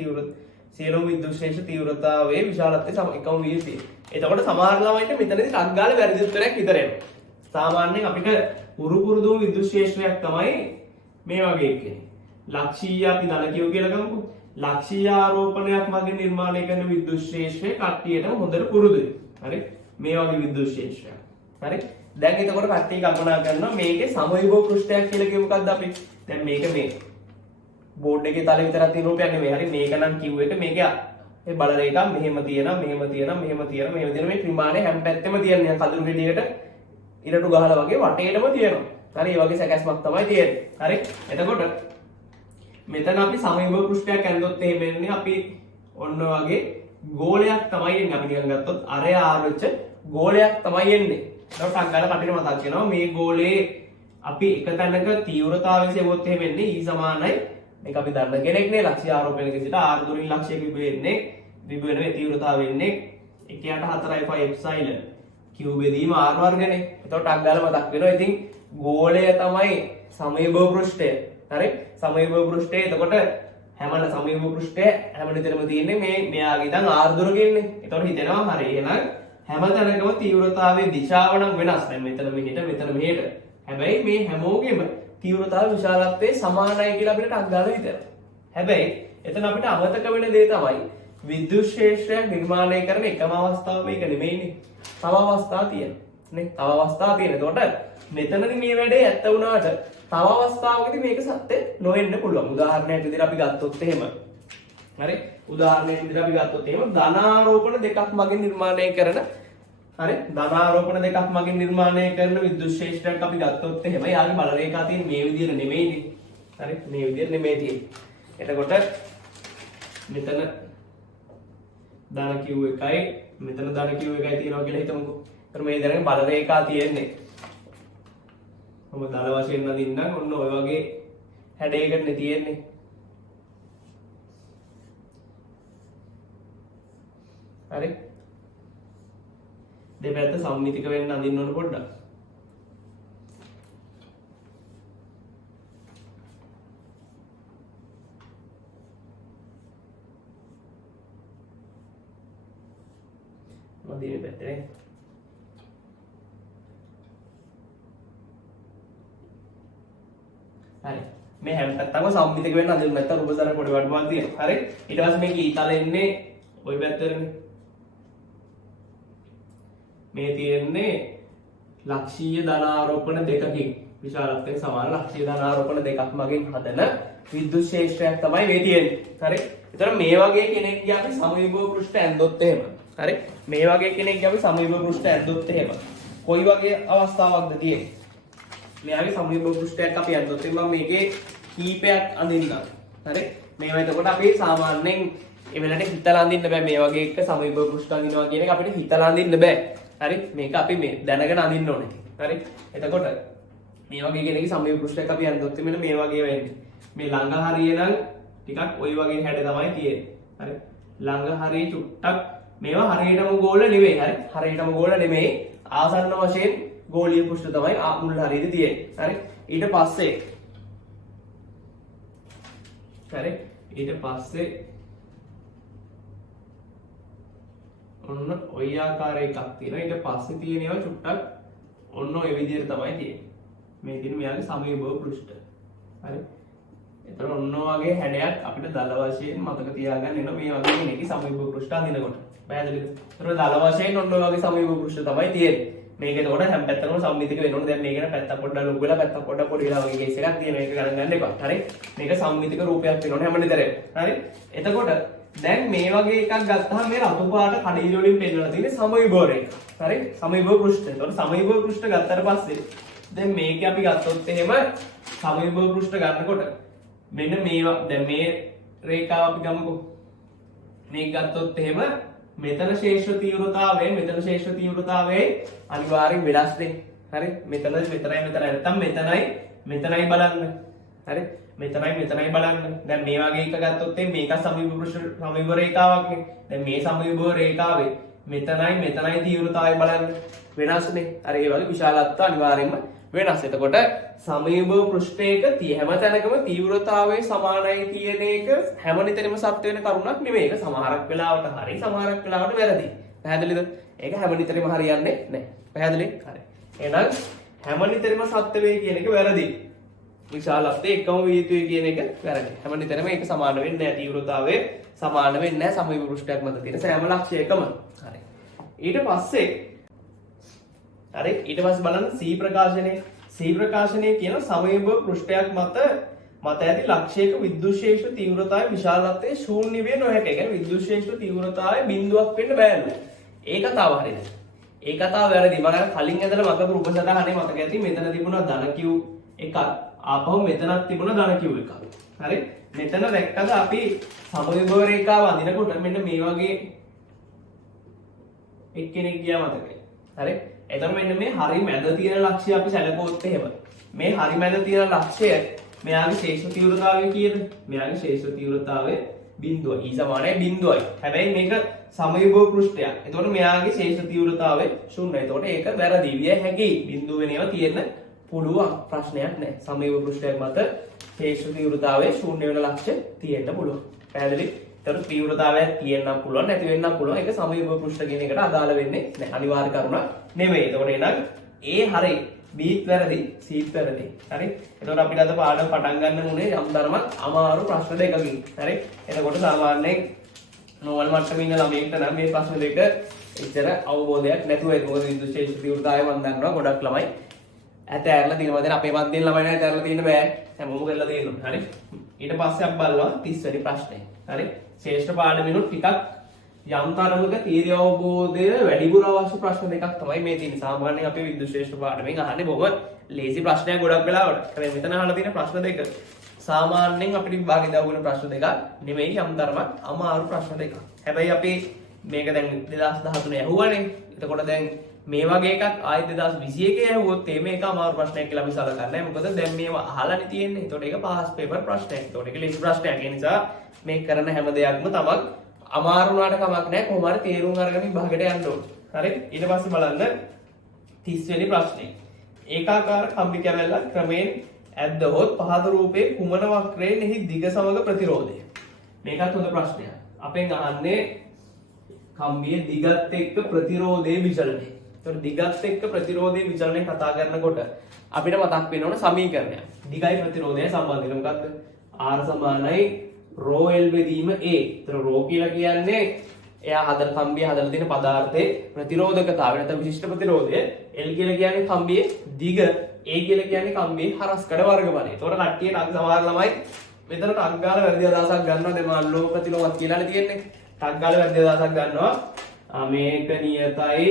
තීව්‍රතාවයේ විශාලත්වය එකම විය යුතුයි. එතකොට සමහර ළමයින්ට මෙතනදී ටක් ගාලා වැරදි උත්තරයක් විතර එනවා. සාමාන්‍යයෙන් අපිට පුරුදු විද්‍යුත් ශ්‍රේෂ්ඨයක් තමයි මේ වගේ එකේ. ලක්ෂීය අපි ධන කියව කියලා ගමුකෝ. ලක්ෂීය ආරෝපණයක් මගින් නිර්මාණය කරන විද්‍යුත් ශ්‍රේෂ්ඨය කට්ටියටම හොඳට පුරුදුයි. හරි? මේ වගේ විද්‍යුත් ශ්‍රේෂ්ඨයක්. හරි? දැන් එතකොට කට්ටිය කල්පනා කරනවා මේකේ සමවිභව පෘෂ්ඨයක් කියලා කිව්ව මොකද්ද අපි? දැන් මේක මේ බෝඩ් එකේ තල විතරක් තියෙන රූපයක් නෙමෙයි. හරි? මේක නම් කිව් එක මේක ඒ බල රේඛා මෙහෙම තියෙනවා මෙහෙම තියෙන මේ ත්‍රිමාණය හැම පැත්තෙම තියෙන නිකන් කඳුළු ගෙඩියකට ඉරටු ගහලා වගේ වටේටම තියෙනවා. හරි? මේ වගේ සැකැස්මක් තමයි තියෙන්නේ. හරි? එතකොට මෙතන අපි සමවිභව පෘෂ්ඨයක් ඇඳොත් එහෙම වෙන්නේ අපි ඔන්න වගේ ගෝලයක් තමයි එන්නේ. අපි නිකන් ගත්තොත් අරය ආරොච්ච ගෝලයක් තමයි එන්නේ. ඒකට අංගල කටින මතක් වෙනවා මේ ගෝලයේ අපි එක තැනක තීව්‍රතාවය සෙවොත් එහෙම වෙන්නේ E සමානයි මේක අපි දන්න කෙනෙක් නේ ලක්ෂ්‍ය ආරෝපණයක සිට r දුරින් ලක්ෂ්‍යයක විභවෙන්නේ විභවන තීව්‍රතාවය වෙන්නේ 1/4 එප්සයිලන් q බෙදීම r වර්ගනේ. එතකොට අංගල මතක් වෙනවා. ඉතින් ගෝලය තමයි සමවිභව පෘෂ්ඨය. හරි? සමවිභව පෘෂ්ඨය එතකොට හැම සමවිභව පෘෂ්ඨය හැම නිතරම තියෙන්නේ මේ මෙයාගේ ඉඳන් r දුරකින්නේ. එතකොට හිතෙනවා හරි එහෙනම් හැම තැනකම තීව්‍රතාවයේ දිශාව නම් වෙනස්. දැන් මෙතන මෙහෙට මෙතන මෙහෙට. හැබැයි මේ හැමෝගෙම තීව්‍රතාව විශාලත්වයේ සමානයි කියලා අපිට ටක් ගාලා හිතනවා. හැබැයි එතන අපිට අමතක වෙන දේ තමයි විද්‍යුත් ශ්‍රේෂ්ඨයක් නිර්මාණය කරන එකම අවස්ථාව මේක නෙමෙයිනේ. තව අවස්ථා තියෙනවා. නේ? තව අවස්ථා තියෙනවා. එතකොට මෙතනදී මේ වැඩේ ඇත්ත වුණාට තව අවස්ථාවකදී මේක සත්‍ය නොවෙන්න පුළුවන්. උදාහරණයක් විදිහට අපි ගත්තොත් එහෙම. හරි? උදාහරණයක් විදිහට අපි ගත්තොත් එහෙම ධනාරෝපණ දෙකක් මගින් නිර්මාණය කරන හරි? ධනාරෝපණ දෙකක් මගින් නිර්මාණය කරන විද්‍යුත් ශ්‍රේෂ්ඨයක් අපි ගත්තොත් එහෙම යාගේ බල රේඛා තියෙන මේ විදිහට නෙමෙයිනේ. හරි? මේ විදිහට නෙමෙයි තියෙන්නේ. එතකොට මෙතන ධන Q1යි මෙතන ධන Q1යි තියෙනවා කියලා හිතමුකෝ. ඒතර මේ දැනගෙන බල රේඛා තියෙන්නේ මම දල වශයෙන් නදින්නම් ඔන්න ඔය වගේ හැඩයකටනේ තියෙන්නේ. හරි? දෙපැත්ත සම්මිතික වෙන්න අඳින්න ඕන පොඩ්ඩක්. මදි මේ පැත්තේ. හරි. මේ හැම පැත්තක්ම සම්මිතික වෙන්න අදින්න නැත්නම් රූපසර පොඩි වඩුවක් තියෙනවා. හරි. ඊට පස්සේ මේක ඊතල එන්නේ ওই පැත්තටනේ. මේ තියෙන්නේ ලක්ෂීය ධනාරෝපණ දෙකකින් විශාලත්වයෙන් සමාන ලක්ෂීය ධනාරෝපණ දෙකක් මගින් හදන විද්‍යුත් ක්ෂේත්‍රයක් තමයි මේ තියෙන්නේ. හරි. ඒතර මේ වගේ කෙනෙක්ගේ අපි සමවිභව පෘෂ්ඨ ඇන්දොත් එහෙම. හරි. මේ වගේ කෙනෙක්ගේ අපි සමවිභව පෘෂ්ඨ ඇන්දොත් එහෙම. කොයි වගේ අවස්ථාවක්ද තියෙන්නේ? මෙයාගේ සමවිභව පෘෂ්ඨයක් අපි ඇන්දොත් එහෙම මේකේ කීපයක් අඳින්නම්. හරි. මේවා එතකොට අපි සාමාන්‍යයෙන් ඒ වෙලට හිතලා අඳින්න බෑ මේ වගේ එක සමවිභව පෘෂ්ඨ අඳිනවා කියන එක අපිට හිතලා අඳින්න බෑ. හරි. මේක අපි මේ දැනගෙන අඳින්න ඕනේ. හරි. එතකොට මේ වගේ කෙනෙක්ගේ සමවිභව පෘෂ්ඨයක් අපි අඳොත් මෙන්න මේ වගේ වෙන්නේ. මේ ළඟ හරිය නම් ටිකක් ওই වගේ හැඩ තමයි තියෙන්නේ. හරි. ළඟ හරිය චුට්ටක් මේවා හරියටම ගෝල නෙවෙයි. හරි. හරියටම ගෝල නෙමෙයි. ආසන්න වශයෙන් ගෝලීය පෘෂ්ඨ තමයි මුල් හරියේදී තියෙන්නේ. හරි. ඊට පස්සේ හරි. ඊට පස්සේ ඔන්න ඔය ආකාර එකක් තියෙනවා. ඊට පස්සේ තියෙන ඒවා චුට්ටක් ඔන්න ඔය විදිහට තමයි තියෙන්නේ. මේ තියෙන මෙයාගේ සමවිභව පෘෂ්ඨ. හරි. එතකොට ඔන්න වගේ හැඩයක් අපිට දල වශයෙන් මතක තියාගන්න වෙනවා මේ වගේ කෙනෙක්ගේ සමවිභව පෘෂ්ඨ අඳිනකොට. පැහැදිලිද? එතකොට දල වශයෙන් ඔන්න වගේ සමවිභව පෘෂ්ඨ තමයි තියෙන්නේ. මේක එතකොට හැම පැත්තකම සම්මිතික වෙන්න ඕනේ. දැන් මේක න පැත්ත පොඩ්ඩක් ලොකු වෙලා පැත්ත පොඩ්ඩක් පොඩි වෙලා වගේ කේස් එකක් තියෙන. මේක ගණන් ගන්න එපා. හරි. මේක සම්මිතික රූපයක් වෙන්න ඕනේ හැමනිතරේ. හරි. එතකොට දැන් මේ වගේ එකක් ගත්තාම මේ රතු පාට කඩිලි වලින් පෙන්නලා තියෙන්නේ සමවිභව රේඛ. හරි. සමවිභව පෘෂ්ඨ. එතකොට සමවිභව පෘෂ්ඨ ගත්තට පස්සේ දැන් මේක අපි ගත්තොත් එහෙම සමවිභව පෘෂ්ඨ ගන්නකොට මෙන්න මේවා දැන් මේ රේඛාව අපි ගමුකෝ. මේක ගත්තොත් එහෙම මෙතන ශේෂ්ඨ තීව්‍රතාවය අනිවාර්යෙන් වෙනස් වෙන්නේ. හරි. මෙතනයි නැත්තම් මෙතනයි බලන්න. හරි. මෙතනයි බලන්න. දැන් මේ වගේ එක ගත්තොත් මේක සමවිභව රේඛාවක්නේ. දැන් මේ සමවිභව රේඛාවේ මෙතනයි තීව්‍රතාවය බලන්න වෙනස්නේ. හරි. ඒ වගේ විශාලත්වය අනිවාර්යෙන්ම වෙනස්. එතකොට සමවිභව පෘෂ්ඨයක හැම තැනකම තීව්‍රතාවයේ සමානයි කියන එක හැමනිතරම සත්‍ය වෙන කරුණක් නෙමෙයි. ඒක සමහරක් වෙලාවට හරි සමහරක් වෙලාවට වැරදි. පැහැදිලිද? ඒක හැමනිතරම හරියන්නේ නැහැ. පැහැදිලි? හරි. එහෙනම් හැමනිතරම සත්‍ය වේ කියන එක වැරදි. විශාලත්වයේ එකම විය යුතුයි කියන එක වැරදි. හැමනිතරම ඒක සමාන වෙන්නේ නැහැ. තීව්‍රතාවයේ සමාන වෙන්නේ නැහැ සමවිභව පෘෂ්ඨයක් මත තියෙන සෑම ලක්ෂයකම. හරි. ඊට පස්සේ බලන්න C ප්‍රකාශනය කියන සමවිභව පෘෂ්ඨයක් මත ඇති ලක්ෂයක විද්‍යුත් ක්ෂේත්‍ර තීව්‍රතාවය විශාලත්වයේ ශූන්‍ය වෙ නොහැක. ඒ කියන්නේ විද්‍යුත් ක්ෂේත්‍ර තීව්‍රතාවය බිඳුවක් වෙන්න බෑනේ. ඒ කතාව හරියද? ඒ කතාව වැරදි. මම කලින් ඇදලා මතක රූපසටහනේ මතක ඇති මෙතන තිබුණා ධන Q එකක්. ආපහු මෙතනක් තිබුණා ධන Q එකක්. හරි. මෙතන දැක්කද අපි සමවිභව රේඛාව අඳිනකොට මෙන්න මේ වගේ එක්කෙනෙක් ගියා මතකයි. හරි. එතකොට මෙන්න මේ හරි මැද තියෙන ලක්ෂ්‍ය අපි සැලකුවොත් එහෙම මේ හරි මැද තියෙන ලක්ෂ්‍ය මෙයාගේ ශේෂ්ඨ තීව්‍රතාවය කීයද? මෙයාගේ ශේෂ්ඨ තීව්‍රතාවය 0. E = 0. හැබැයි මේක සමවිභව පෘෂ්ඨයක්. එතකොට මෙයාගේ ශේෂ්ඨ තීව්‍රතාවය 0. එතකොට ඒක වැරදි. විය හැකියි. බිඳුව වෙනේවා තියෙන්න පුළුවන්. ප්‍රශ්නයක් නැහැ. සමවිභව පෘෂ්ඨයක් මත ශේෂ්ඨ තීව්‍රතාවය 0 වෙන ලක්ෂ්‍ය තියෙන්න පුළුවන්. පැහැදිලි? එතකොට තීව්‍රතාවයක් තියෙන්නත් පුළුවන් නැති වෙන්නත් පුළුවන්. ඒක සමවිභව පෘෂ්ඨ කියන එකට අදාළ වෙන්නේ නැහැ. අනිවාර්ය කරුණක් නෙමෙයි. එතකොට එහෙනම් A හරි B වැරදි C වැරදි. හරි. එතකොට අපිට අද පාඩම පටන් ගන්න උනේ යම් ධර්මයක් අමාරු ප්‍රශ්න දෙකකින්. හරි. එතකොට සාමාන්‍යයෙන් නෝවල් මට්ටමේ ඉන්න ළමයෙක්ට නම් මේ ප්‍රශ්න දෙක එච්චර අවබෝධයක් නැතුව ඒක මොකද විද්‍යුත් ක්ෂේත්‍ර තීව්‍රතාවය මම දන්නවා ගොඩක් ළමයි ඇතැරලා තියෙනවා. දැන් අපේ පන්තියේ ළමයි නෑ ඇතැරලා තියෙන්න බෑ. හැමෝම කරලා තියෙනවා. හරි. ඊට පස්සේ අපි බලනවා 30 වෙනි ප්‍රශ්නේ. හරි. ශ්‍රේෂ්ඨ පාඩමිනුත් ටිකක් යම් තරමක තීර්ය අවබෝධය වැඩිපුර අවශ්‍ය ප්‍රශ්න දෙකක් තමයි මේ තියෙන්නේ. සාමාන්‍යයෙන් අපි විද්‍යුත් ශ්‍රේෂ්ඨ පාඩමෙන් අහන්නේ බොහොම ලේසි ප්‍රශ්නයක් ගොඩක් වෙලාවට. හැබැයි මෙතන අහලා තියෙන ප්‍රශ්න දෙක සාමාන්‍යයෙන් අපිට විභාගෙ දාගෙන ප්‍රශ්න දෙකක් නෙමෙයි යම් තරමක් අමාරු ප්‍රශ්න දෙකක්. හැබැයි අපි මේක දැන් 2013 ඇහුවානේ. එතකොට දැන් මේ වගේ එකක් ආයෙත් 2021 ඇහුවොත් මේක අමාරු ප්‍රශ්නයක් කියලා අපි සලකන්නේ නැහැ. මොකද දැන් මේවා අහලානේ තියෙන්නේ. එතකොට ඒක පාස් පේපර් ප්‍රශ්නයක්. එතකොට ඒක ලේසි ප්‍රශ්නයක්. ඒ නිසා මේ කරන හැම දෙයක්ම තමක් අමාරු වුණාට කමක් නැහැ. කොහොම හරි තේරුම් අරගෙන විභාගෙට යන්න ඕනේ. හරි. ඊට පස්සේ බලන්න 30 වෙනි ප්‍රශ්නේ. ඒකාකාර කම්බි කැවැල්ලක් ක්‍රමයෙන් ඇද්දහොත් පහත රූපයේ කුමන වක්‍රයෙන් එහි දිග සමග ප්‍රතිරෝධය. මේකත් හොඳ ප්‍රශ්නයක්. අපෙන් අහන්නේ කම්බියේ දිගත් එක්ක ප්‍රතිරෝධයේ විචලනය. ඒතකොට දිගත් එක්ක ප්‍රතිරෝධයේ විචලනය කතා කරනකොට අපිට මතක් වෙන ඕන සමීකරණය. දිගයි ප්‍රතිරෝධය සම්බන්ධයි. මොකක්ද? R සමානයි ρ L බෙදීම A. ඒතර ρ කියලා කියන්නේ එයා හදන කම්බිය හදලා තියෙන පදාර්ථයේ ප්‍රතිරෝධකතාවය නැත්නම් විශිෂ්ට ප්‍රතිරෝධය. L කියලා කියන්නේ කම්බියේ දිග, A කියලා කියන්නේ කම්බියේ හරස්කඩ වර්ග බලය. ඒතකොට කට්ටියට අද සමහර ළමයි මෙතන ටක් ගාලා වැරදි අදහසක් ගන්නවා. දැන් මම ලෝක ප්‍රතිලෝමත් කියලානේ තියෙන්නේ. ටක් ගාලා වැරදි අදහසක් ගන්නවා. මේක නියතයි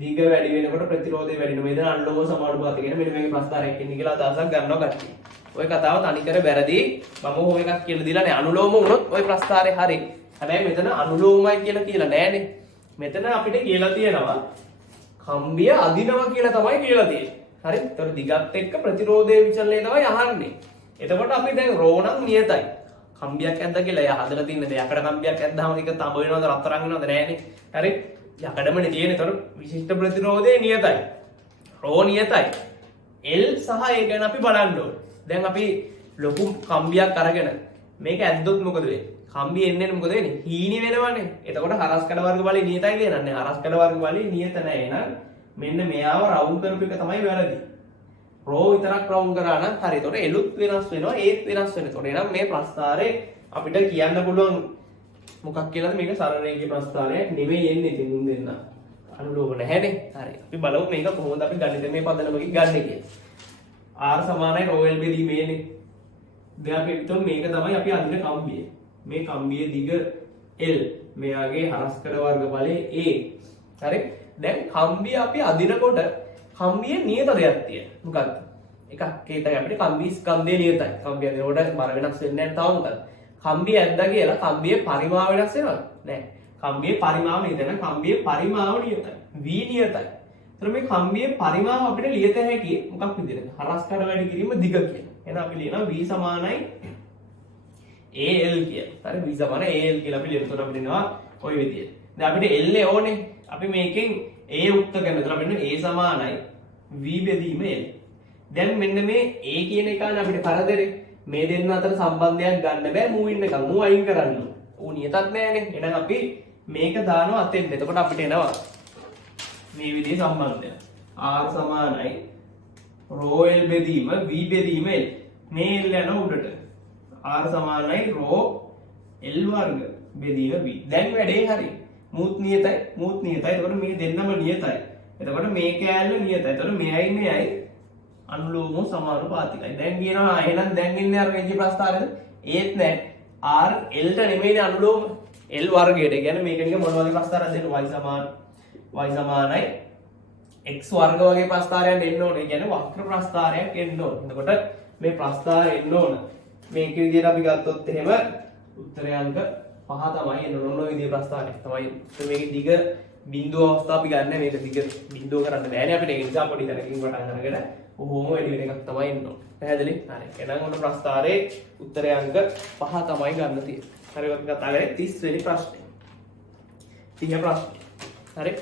දිග වැඩි වෙනකොට ප්‍රතිරෝධය වැඩි වෙනවා. මෙතන අල්ලෝම සමානුපාත කියන මෙන්න මේකේ ප්‍රස්තාරයක් ඉන්නේ කියලා අදහසක් ගන්නවා කට්ටිය. ඔය කතාව තනිකර වැරදි. මම ඔය එකක් කියලා දීලා නේ අනුලෝම වුණොත් ඔය ප්‍රස්තාරේ හරි. හැබැයි මෙතන අනුලෝමයි කියලා නෑනේ. මෙතන අපිට කියලා තියෙනවා කම්බිය අදිනවා කියලා තමයි කියලා තියෙන්නේ. හරි? ඒතකොට දිගත් එක්ක ප්‍රතිරෝධයේ විචලනය තමයි අහන්නේ. එතකොට අපි දැන් ρ නම් නියතයි. කම්බියක් ඇද්දා කියලා එයා හදලා තින්නේ. දැන් යකඩ කම්බියක් ඇද්දාම ඒක තඹ වෙනවද රත්තරන් වෙනවද නෑනේ. හරි? යකඩමනේ තියෙන්නේ. ඒතකොට විශිෂ්ට ප්‍රතිරෝධය නියතයි. ρ නියතයි. L සහ A ගැන අපි බලන්න ඕනේ. දැන් අපි ලොකු කම්බියක් අරගෙන මේක ඇද්දොත් මොකද වෙන්නේ? කම්බිය එන්නේ මොකද වෙන්නේ? හීනි වෙනවනේ. එතකොට හරස්කඩ වර්ග බලය නියතයි දෙනන්නේ. හරස්කඩ වර්ග බලය නියත නැහැ. එහෙනම් මෙන්න මෙයාව රවුම් කරපු එක තමයි වැරදි. ρ විතරක් රවුම් කරා නම් හරි. එතකොට එලුත් වෙනස් වෙනවා, ඒත් වෙනස් වෙනවා. එතකොට එහෙනම් මේ ප්‍රස්තාරේ අපිට කියන්න පුළුවන් මොකක් කියලාද? මේක සරල රේඛීය ප්‍රස්තාරයක් නෙමෙයි එන්නේ ඉතින් මුන් දෙන්න. අනුලෝම නැහැනේ. හරි. අපි බලමු මේක කොහොමද අපි ගණිතමය පදනමකින් ගන්නෙ කියලා. R සමානයි ρ L බෙදීමේනේ. දැන් අපි හිතමු මේක තමයි අපි අඳින කම්බිය. මේ කම්බියේ දිග L, මෙයාගේ හරස්කඩ වර්ග බලය A. හරි? දැන් කම්බිය අපි අදිනකොට කම්බියේ නියත දෙයක් තියෙනවා. මොකක්ද? එකක් ඒකයි අපිට කම්බි ස්කන්ධය නියතයි. කම්බිය අදිනකොට බර වෙනස් වෙන්නේ නැහැ. තව මොකක්ද? කම්බිය ඇද්දා කියලා කම්බියේ පරිමාව වෙනස් වෙනවද? නැහැ. කම්බියේ පරිමාව නියතයි. කම්බියේ පරිමාව නියතයි. V නියතයි. එතකොට මේ කම්බියේ පරිමාව අපිට ලියත හැකි මොකක් විදිහටද? හරස්කඩ වැඩි කිරීම දිග කියලා. එහෙනම් අපි ලියනවා V සමානයි AL කියලා. හරි? V සමානයි AL කියලා අපි ලියනවා. අපිට එනවා ওই විදියට. දැන් අපිට L ඕනේ. අපි මේකෙන් A උත්තර කරනවා. එතන අපිට A සමානයි V බෙදීම L. දැන් මෙන්න මේ A කියන එකානේ අපිට කරදරේ. මේ දෙන්න අතර සම්බන්ධයක් ගන්න බෑ මූ ඉන්න එක. මූ අයින් කරන්න. ඌ නියතත් නෑනේ. එහෙනම් අපි මේක දානවා අතෙන්. එතකොට අපිට එනවා මේ විදිහේ සම්බන්ධය. R සමානයි ρ L බෙදීම V බෙදීම L. මේ L යන උඩට. R සමානයි ρ L වර්ග බෙදීම V. දැන් වැඩේ හරි. මූත් නියතයි. එතකොට මේ දෙන්නම නියතයි. එතකොට මේ කෑල්ල නියතයි. එතකොට මෙයයි මෙයයි අනුලෝම සමානුපාතිකයි. දැන් කියනවා එහෙනම් දැන් ඉන්නේ අර රේඛීය ප්‍රස්ථාරයේද? ඒත් නෑ. R L ට නෙමෙයිනේ අනුලෝම. L වර්ගයට. ඒ කියන්නේ මේක නිකන් මොන වගේ ප්‍රස්ථාරයක්ද දෙන්න y සමානයි x වර්ග වගේ ප්‍රස්ථාරයක් එන්න ඕනේ. ඒ කියන්නේ වක්‍ර ප්‍රස්ථාරයක් එන්න ඕනේ. එතකොට මේ ප්‍රස්ථාරය එන්න ඕන. මේක විදිහට අපි ගත්තොත් එහෙම උත්තරය අංක 5 තමයි එන්න ඕන. ඔය විදිහේ ප්‍රස්ථාරයක් තමයි. මේකේ දිග බිඳුව අවස්ථාව අපි ගන්න. මේක දිග බිඳුව කරන්න බෑනේ අපිට. ඒ නිසා පොඩි තැනකින් පටන් අරගෙන ඔහොම වැඩි වෙන එකක් තමයි එන්න ඕන. පැහැදිලි? හරි. එහෙනම් ඔන්න ප්‍රස්ථාරයේ උත්තරය අංක 5 තමයි ගන්න තියෙන්නේ. හරි. අපි කතා කරේ 30 වෙනි ප්‍රශ්නේ. 30 ප්‍රශ්නේ. හරි.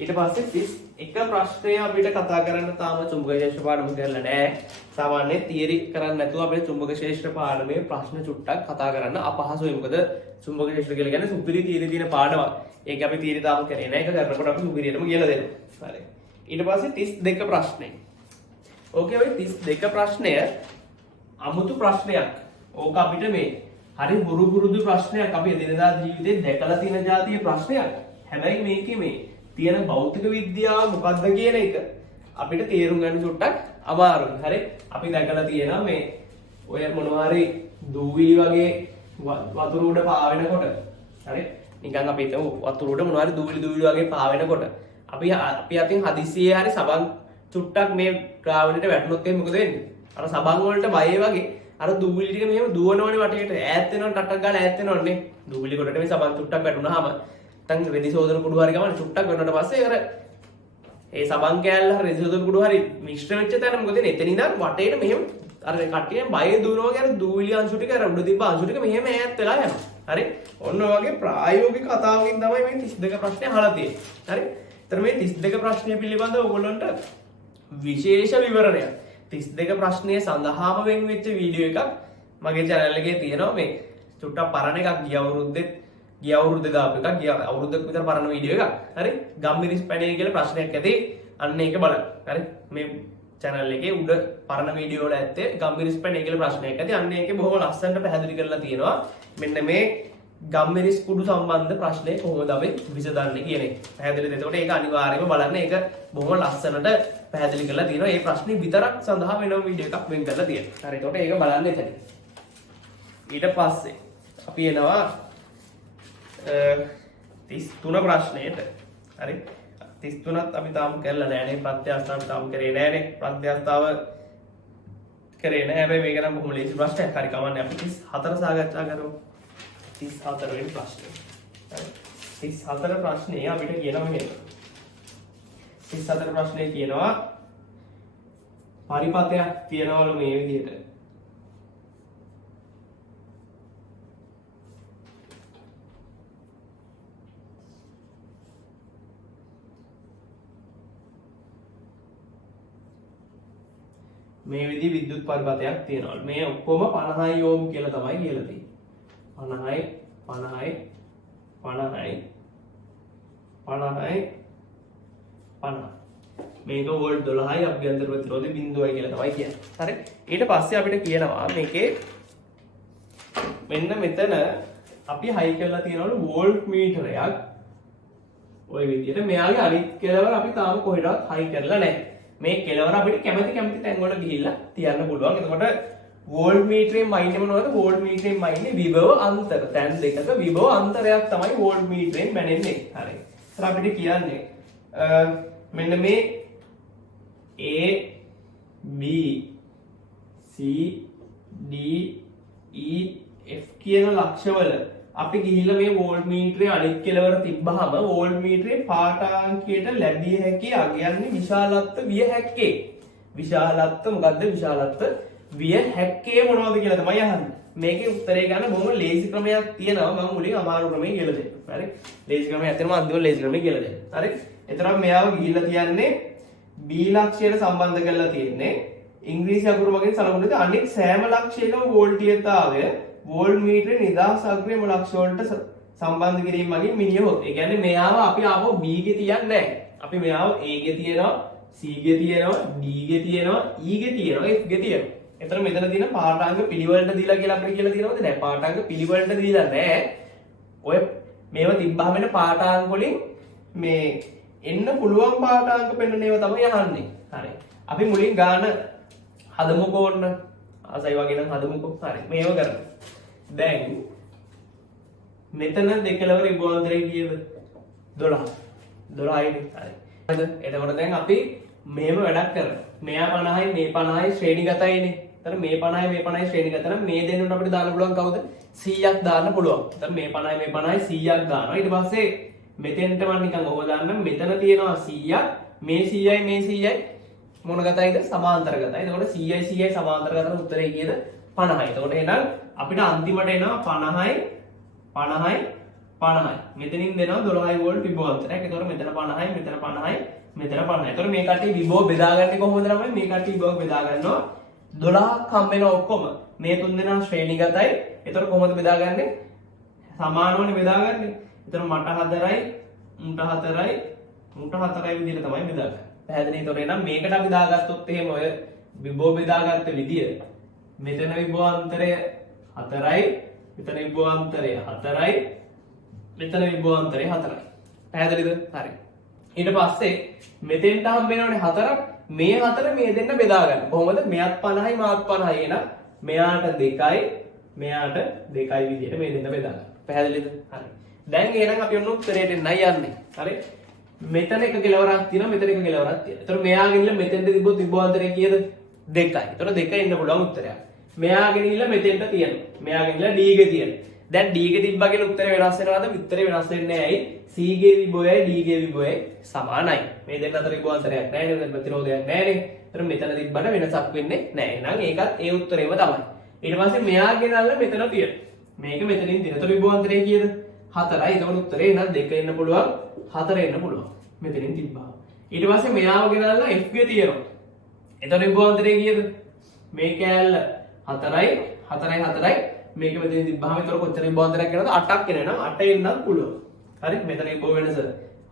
ඊට පස්සේ 31 ප්‍රශ්නය අපිට කතා කරන්න තාම චුම්බක ශාස්ත්‍ර පාඩම කරලා නැහැ. සාමාන්‍ය තියරි කරන්නේ නැතුව අපිට චුම්බක ශාස්ත්‍ර පාඩමේ ප්‍රශ්න චුට්ටක් කතා කරන්න අපහසුයි. මොකද චුම්බක ශාස්ත්‍ර කියලා කියන්නේ සුපිරි තියරි තියෙන පාඩමක්. ඒක අපි තියරි තාම කරේ නැහැ. ඒක කරනකොට අපි සුපිරියටම කියලා දෙනවා. හරි. ඊට පස්සේ 32 ප්‍රශ්නේ. ඕකේ ඔය 32 ප්‍රශ්නය අමුතු ප්‍රශ්නයක්. ඕක අපිට මේ හරි පුරුදු ප්‍රශ්නයක්. අපි එදිනදා ජීවිතේ දැකලා තියෙන જાතිය ප්‍රශ්නයක්. හැබැයි මේකේ මේ තියෙන භෞතික විද්‍යාව මොකක්ද කියන එක අපිට තේරුම් ගන්න චුට්ටක් අමාරුයි. හරි. අපි දැකලා තියෙනවා මේ ඔය මොනවා හරි දූවිලි වගේ වතුර උඩ පාවෙනකොට හරි නිකන් අපි හිතමු වතුර උඩ මොනවා හරි දූවිලි වගේ පාවෙනකොට අපි අතින් හදිස්සියේ හරි සබන් චුට්ටක් මේ ග්‍රාවණයට වැටුනොත් එහෙනම් මොකද වෙන්නේ? අර සබන් වලට බය වගේ අර දූවිලි ටික මෙහෙම දුවනවනේ වටේට ඈත් වෙනවා ටටක් ගාලා ඈත් වෙනවනේ. දූවිලි කොටට මේ සබන් චුට්ටක් වැටුනහම නැත්නම් රෙදි සෝදන කුඩු හරි ගමන චුට්ටක් වෙනවට පස්සේ අර ඒ සබන් කෑල්ල හරි රෙදි සෝදන කුඩු හරි මිශ්‍ර වෙච්ච තැන මොකද වෙන්නේ? එතන ඉඳන් වටේට මෙහෙම අර කට්ටියෙන් බය දුවනවා කියන දූවිලි අංශු ටික අර උඩ තිබ්බ අංශු ටික මෙහෙම ඈත් වෙලා යනවා. හරි. ඔන්න ඔය වගේ ප්‍රායෝගික කතාවකින් තමයි මේ 32 ප්‍රශ්නේ අහලා තියෙන්නේ. හරි. ඒතර මේ 32 ප්‍රශ්නය පිළිබඳව ඔයගොල්ලන්ට විශේෂ විවරණයක් 32 ප්‍රශ්නයේ සඳහාම වෙන් වෙච්ච වීඩියෝ එකක් මගේ channel එකේ තියෙනවා. මේ චුට්ටක් පරණ එකක් ගිය අවුරුද්දේ ගිය අවුරුද්දේ දාපු එකක් ගිය අවුරුද්දක විතර පරණ වීඩියෝ එකක්. හරි ගම්මිරිස් පැණේ කියලා ප්‍රශ්නයක් ඇති. අන්න ඒක බලන්න. හරි මේ channel එකේ උඩ පරණ වීඩියෝ වල ඇත්තේ ගම්මිරිස් පැණේ කියලා ප්‍රශ්නයක් ඇති. අන්න ඒකේ බොහොම ලස්සනට පැහැදිලි කරලා තියෙනවා. මෙන්න මේ ගම්මිරිස් කුඩු සම්බන්ධ ප්‍රශ්නේ කොහොමද අපි විසඳන්නේ කියන එක. පැහැදිලිද? එතකොට ඒක අනිවාර්යයෙන්ම බලන්න. ඒක බොහොම ලස්සනට පැහැදිලි කරලා තියෙනවා. මේ ප්‍රශ්නේ විතරක් සඳහා වෙනම වීඩියෝ එකක් වෙන් කරලා තියෙනවා. හරි එතකොට ඒක බලන්න එතන. ඊට පස්සේ අපි එනවා 33 ප්‍රශ්නයට. හරි 33ත් අපි තාම කරලා නැහැ නේ. ප්‍රත්‍යස්ථාන තාම කරේ නැහැ නේ. ප්‍රත්‍යස්ථාව කරේ නැහැ. හැබැයි මේක නම් බොහොම ලේසි ප්‍රශ්නයක්. හරි කවන්නේ අපි 34 සාකච්ඡා කරමු. 34 වෙනි ප්‍රශ්නේ. 34 ප්‍රශ්නේ අපිට කියනවා මෙහෙම. 34 ප්‍රශ්නේ කියනවා පරිපතයක් තියනවලු මේ විදිහට. මේ විදිහ විද්‍යුත් පරිපතයක් තියනවලු. මේ ඔක්කොම 50 ඕම් කියලා තමයි කියලා තියෙන්නේ. 50 50 50 50 50 මේක වෝල්ට් 12යි අභ්‍යන්තර ප්‍රතිරෝධය 0යි කියලා තමයි කියන්නේ. හරි. ඊට පස්සේ අපිට කියනවා මේකේ මෙන්න මෙතන අපි හයි කරලා තියනවලු වෝල්ට් මීටරයක්. ওই විදිහට මෙයාගේ අනිත් කෙලවර අපි තාම කොහෙටවත් හයි කරලා නැහැ. මේ කෙලවර අපිට කැමති තැන් වල ගිහිල්ලා තියන්න පුළුවන්. එතකොට වෝල්ට් මීටරයෙන් මයින්නේ මොනවද? වෝල්ට් මීටරයෙන් මයින්නේ විභව අන්තර. තැන් දෙකක විභව අන්තරයක් තමයි වෝල්ට් මීටරයෙන් මැනෙන්නේ. හරි. ඒත් අපිට කියන්නේ මෙන්න මේ A B C D E F කියන ලක්ෂවල අපි ගිහිල්ලා මේ වෝල්ට් මීටරයේ අනිත් කෙලවර තිබ්බහම වෝල්ට් මීටරයේ පාඨාංකයට ලැබිය හැකි අගයන්නේ විශාලත්ව විය හැක්කේ. විශාලත්ව මොකද්ද? විශාලත්ව විය හැක්කේ මොනවද කියලා තමයි අහන්නේ. මේකේ උත්තරේ ගන්න බොහොම ලේසි ක්‍රමයක් තියෙනවා. මම මුලින් අමාරු ක්‍රමයේ කියලා දෙන්න. හරි. ලේසි ක්‍රමයක් ඇත්තටම අන්තිම ලේසි ක්‍රමයේ කියලා දෙන්න. හරි. එතරම් මෙයාව ගිහිල්ලා තියන්නේ B ලක්ෂයට සම්බන්ධ කරලා තියෙන්නේ. ඉංග්‍රීසි අකුරු වලින් සලකුණුද අනිත් සෑම ලක්ෂයකම වෝල්ටීයතාවය වෝල්ට් මීටරේ නිදහස් අග්‍රේම ලක්ෂ වලට සම්බන්ධ කිරීම මගින් මිනියොත්. ඒ කියන්නේ මෙයාව අපි ආපහු B ගේ තියන්නේ නැහැ. අපි මෙයාව A ගේ තියනවා, C ගේ තියනවා, D ගේ තියනවා, E ගේ තියනවා, F ගේ තියනවා. එතන මෙතන තියෙන පාඨාංග පිළිවෙලට දීලා කියලා අපිට කියලා තියෙනවද නැහැ. පාඨාංග පිළිවෙලට දීලා නැහැ. ඔය මේව තිබ්බහම එන පාඨාංග වලින් මේ එන්න පුළුවන් පාඨාංග පෙන්වන ඒවා තමයි අහන්නේ. හරි. අපි මුලින් ගාන හදමුකෝ ඔන්න. ආසයි වගේ නම් හදමුකෝ. හරි. මේව කරමු. දැන් මෙතන දෙකලවර ඉබුවන්තරේ කීයද? 12. 12යිනේ. හරි. හරිද? එතකොට දැන් අපි මේව වැඩක් කරනවා. මෙයා 50යි මේ 50යි ශ්‍රේණිගතයිනේ. එතන මේ 50යි මේ 50යි ශ්‍රේණිගත නම් මේ දෙන්නුන්ට අපිට දාන්න පුළුවන් කවුද? 100ක් දාන්න පුළුවන්. එතන මේ 50යි මේ 50යි 100ක් දානවා. ඊට පස්සේ මෙතෙන්ට මම නිකන් ඔබ දාන්නම්. මෙතන තියෙනවා 100ක්. මේ 100යි මේ 100යි මොන ගතයිද? සමාන්තර ගතයි. එතකොට 100යි 100යි සමාන්තර ගතන උත්තරේ කීයද? 50යි. එතකොට එහෙනම් අපිට අන්තිමට එනවා 50යි 50යි 50යි. මෙතනින් දෙනවා 12 වෝල්ට් විභවාන්තරයක්. එතකොට මෙතන 50යි මෙතන 50යි මෙතන 50යි. එතකොට මේ කට්ටිය විභව බෙදාගන්නේ කොහොමද ළමයි? මේ කට්ටිය විභව බෙදා ගන්නවා 12ක් හම්බ වෙනවා ඔක්කොම. මේ තුන් දෙනා ශ්‍රේණිගතයි. එතකොට කොහොමද බෙදාගන්නේ? සමානවනේ බෙදාගන්නේ. එතකොට මට 4යි උන්ට 4යි උන්ට 4යි විදිහට තමයි බෙදාගන්නේ. පැහැදිලි? එතකොට එහෙනම් මේකට අපි දාගත්තොත් එහෙම ඔය විභව බෙදාගත්ත විදිය මෙතන විභවාන්තරය 4යි මෙතන විභවාන්තරය 4යි මෙතන විභවාන්තරය 4යි. පැහැදිලිද? හරි. ඊට පස්සේ මෙතෙන්ට හම්බ වෙනවනේ 4ක්. මේ 4 මේ දෙන්න බෙදා ගන්න. කොහොමද? මෙයාත් 50යි මාත් 50යි. එහෙනම් මෙයාට 2යි මෙයාට 2යි විදිහට මේ දෙන්න බෙදා ගන්න. පැහැදිලිද? හරි. දැන් එහෙනම් අපි ඔන්න උත්තරයට එන්නයි යන්නේ. හරි. මෙතන එක කෙලවරක් තියෙනවා මෙතන එක කෙලවරක් තියෙනවා. ඒතර මෙයාගෙන් ඉන්න මෙතෙන්ට තිබ්බොත් විභවාන්තරය කීයද? 2යි. ඒතර 2 එන්න පුළුවන් උත්තරයක්. මෙයාගෙන් ඉන්න මෙතෙන්ට තියෙනවා. මෙයාගෙන් ඉන්න D ගේ තියෙනවා. දැන් D ගේ තිබ්බා කියලා උත්තරේ වෙනස් වෙනවද? උත්තරේ වෙනස් වෙන්නේ නැහැ. ඇයි? C ගේ විභවයයි D ගේ විභවයයි සමානයි. මේ දෙන්න අතර විභවාන්තරයක් නැහැ නේද? ප්‍රතිරෝධයක් නැහැ නේ. ඒතර මෙතන තිබ්බට වෙනසක් වෙන්නේ නැහැ. එහෙනම් ඒකත් ඒ උත්තරේම තමයි. ඊට පස්සේ මෙයාගෙන් අල්ල මෙතන තියෙනවා. මේක මෙතනින් තියෙන. ඒතර විභවාන්තරය කීයද? 4යි. ඒතකොට උත්තරේ එහෙනම් 2 එන්න පුළුවන් 4 එන්න පුළුවන්. මෙතනින් තිබ්බා. ඊට පස්සේ මෙයාව ගෙනල්ලා F ගේ තියෙනවා. එතකොට විභවාන්තරය කීයද? මේ කෑල්ල 4යි 4යි 4යි මේක මෙතන තිබ්බහම ඒතර කොච්චර විභවාන්තරයක් එනවද 8ක් එනවා නම් 8 එන්නත් පුළුවන්. හරි මෙතන විභව වෙනස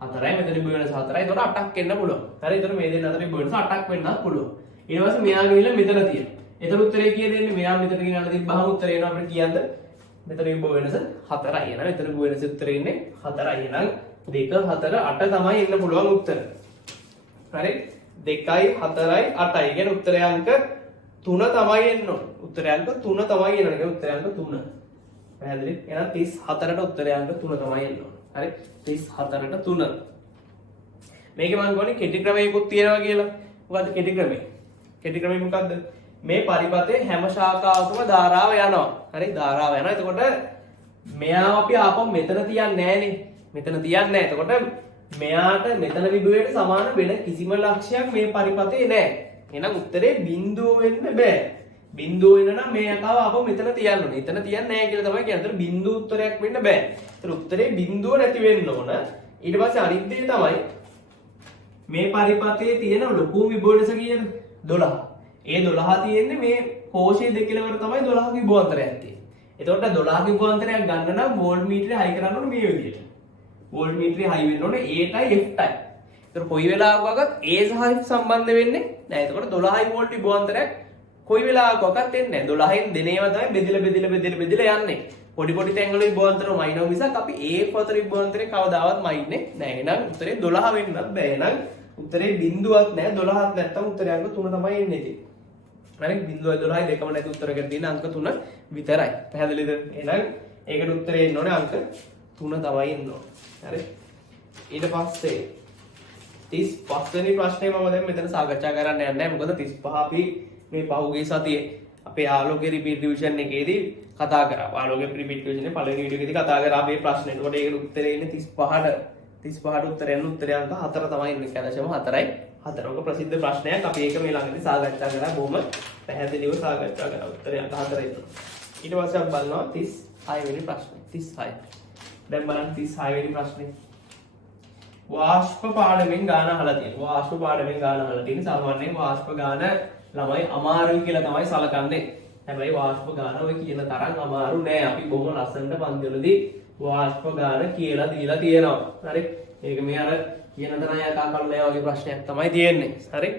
4යි මෙතන විභව වෙනස 4යි. ඒතර 8ක් එන්න පුළුවන්. හරි ඒතර මේ දෙන්න අතර විභව වෙනස 8ක් වෙන්නත් පුළුවන්. ඊට පස්සේ මෙයා ගිහිල්ලා මෙතන තියෙනවා. ඒතර උත්තරේ කීයද එන්නේ? මෙයා මෙතන ගෙනල්ලා තිබ්බහම උත්තරේ එනවා අපිට කියන්න. මෙතන විභව වෙනස 4යි එනවා. මෙතන විභව වෙනස උත්තරේ ඉන්නේ 4යි. එහෙනම් 2 4 8 තමයි එන්න පුළුවන් උත්තර. හරි 2යි 4යි 8යි කියන උත්තරේ අංක 3 තමයි එන්න ඕන. උත්තරේ අංක 3 තමයි එන්න ඕන. උත්තරේ අංක 3. පැහැදිලි? එහෙනම් 34ට උත්තරේ අංක 3 තමයි එන්න ඕන. හරි 34ට 3. මේකේ මම කියන්නේ කෙටි ක්‍රමයකුත් තියෙනවා කියලා. මොකද්ද කෙටි ක්‍රමය? කෙටි ක්‍රමය මොකද්ද? මේ පරිපතේ හැම ශාඛාවකම ධාරාව යනවා. හරි ධාරාව යනවා. එතකොට මෙයා අපි ආපහු මෙතන තියන්නේ නැහනේ. මෙතන තියන්නේ නැහැ. එතකොට මෙයාට මෙතන විභවයට සමාන වෙන කිසිම ලක්ෂයක් මේ පරිපතේ නැහැ. එහෙනම් උත්තරේ බිඳුව වෙන්න බෑ. බිඳුව වෙන නම් මේ යකාව ආපහු මෙතන තියන්න ඕනේ. එතන තියන්නේ නැහැ කියලා තමයි කියන්නේ. ඒතර බිඳුව උත්තරයක් වෙන්න බෑ. ඒතර උත්තරේ බිඳුව නැති වෙන්න ඕන. ඊට පස්සේ අනිත් දේ තමයි මේ පරිපතේ තියෙන ලොකුම විභව වෙනස කීයද? 12. ඒ 12 තියෙන්නේ මේ කෝෂයේ දෙකලවර තමයි 12ක විභවාන්තරයක් තියෙන්නේ. එතකොට 12ක විභවාන්තරයක් ගන්න නම් වෝල්ට්මීටරය හයි කරන්න ඕනේ මේ විදිහට. වෝල්ට්මීටරය හයි වෙන්න ඕනේ A ටයි F ටයි. ඒතර කොයි වෙලාවකවත් A සහ F සම්බන්ධ වෙන්නේ නැහැ. එතකොට 12 වෝල්ට් විභවාන්තරයක් කොයි වෙලාවකවත් එන්නේ නැහැ. 12න් දෙන ඒවා තමයි බෙදලා යන්නේ. පොඩි පොඩි තැන්වල විභවාන්තර මයින්ව මිසක් අපි A පතර විභවාන්තරේ කවදාවත් මයින්නේ නැහැ. එහෙනම් උත්තරේ 12 වෙන්නත් බෑ. එහෙනම් උත්තරේ බිඳුවක් නැහැ. 12ක් නැත්තම් උත්තරේ අංක 3 තමයි එන්නේ ඉතින්. හරි 0.12යි දෙකම නැති උත්තරයකට තියෙන අංක 3 විතරයි. පැහැදිලිද? එහෙනම් ඒකට උත්තරේ එන්න ඕනේ අංක 3 තමයි එන්න ඕනේ. හරි. ඊට පස්සේ 35 වෙනි ප්‍රශ්නේ මම දැන් මෙතන සාකච්ඡා කරන්න යන්නේ නැහැ. මොකද 35 අපි මේ පහුගිය සතියේ අපේ ආලෝකයේ රිපීට් රිවිෂන් එකේදී කතා කරා. ආලෝකයේ රිපීට් රිවිෂන් එකේ පළවෙනි වීඩියෝ එකේදී කතා කරා මේ ප්‍රශ්නේ. ඒකට ඒකට උත්තරේ ඉන්නේ 35ට උත්තරය යන උත්තරය අංක 4 තමයි ඉන්නේ. 0.4යි 4. ඔක ප්‍රසිද්ධ ප්‍රශ්නයක්. අපි ඒක මේ ළඟදී සාකච්ඡා කරා. බොහොම පැහැදිලිව සාකච්ඡා කරා. උත්තරය අංක 4 ඉන්නවා. ඊට පස්සේ අපි බලනවා 36 වෙනි ප්‍රශ්නේ. 36. දැන් බලන්න 36 වෙනි ප්‍රශ්නේ. වාෂ්ප පාඩමෙන් ගාන අහලා තියෙනවා. වාෂ්ප පාඩමෙන් ගාන අහලා තියෙන සාමාන්‍යයෙන් වාෂ්ප ගාන ළමයි අමාරුයි කියලා තමයි සලකන්නේ. හැබැයි වාෂ්ප ගාන ඔය කියන තරම් අමාරු නෑ. අපි බොහොම ලස්සනට පන්තිවලදී වාෂ්ප ගාන කියලා දීලා තියෙනවා. හරි. ඒක මේ අර කියන තරම් යකා කල්ලේ වගේ ප්‍රශ්නයක් තමයි තියෙන්නේ. හරි.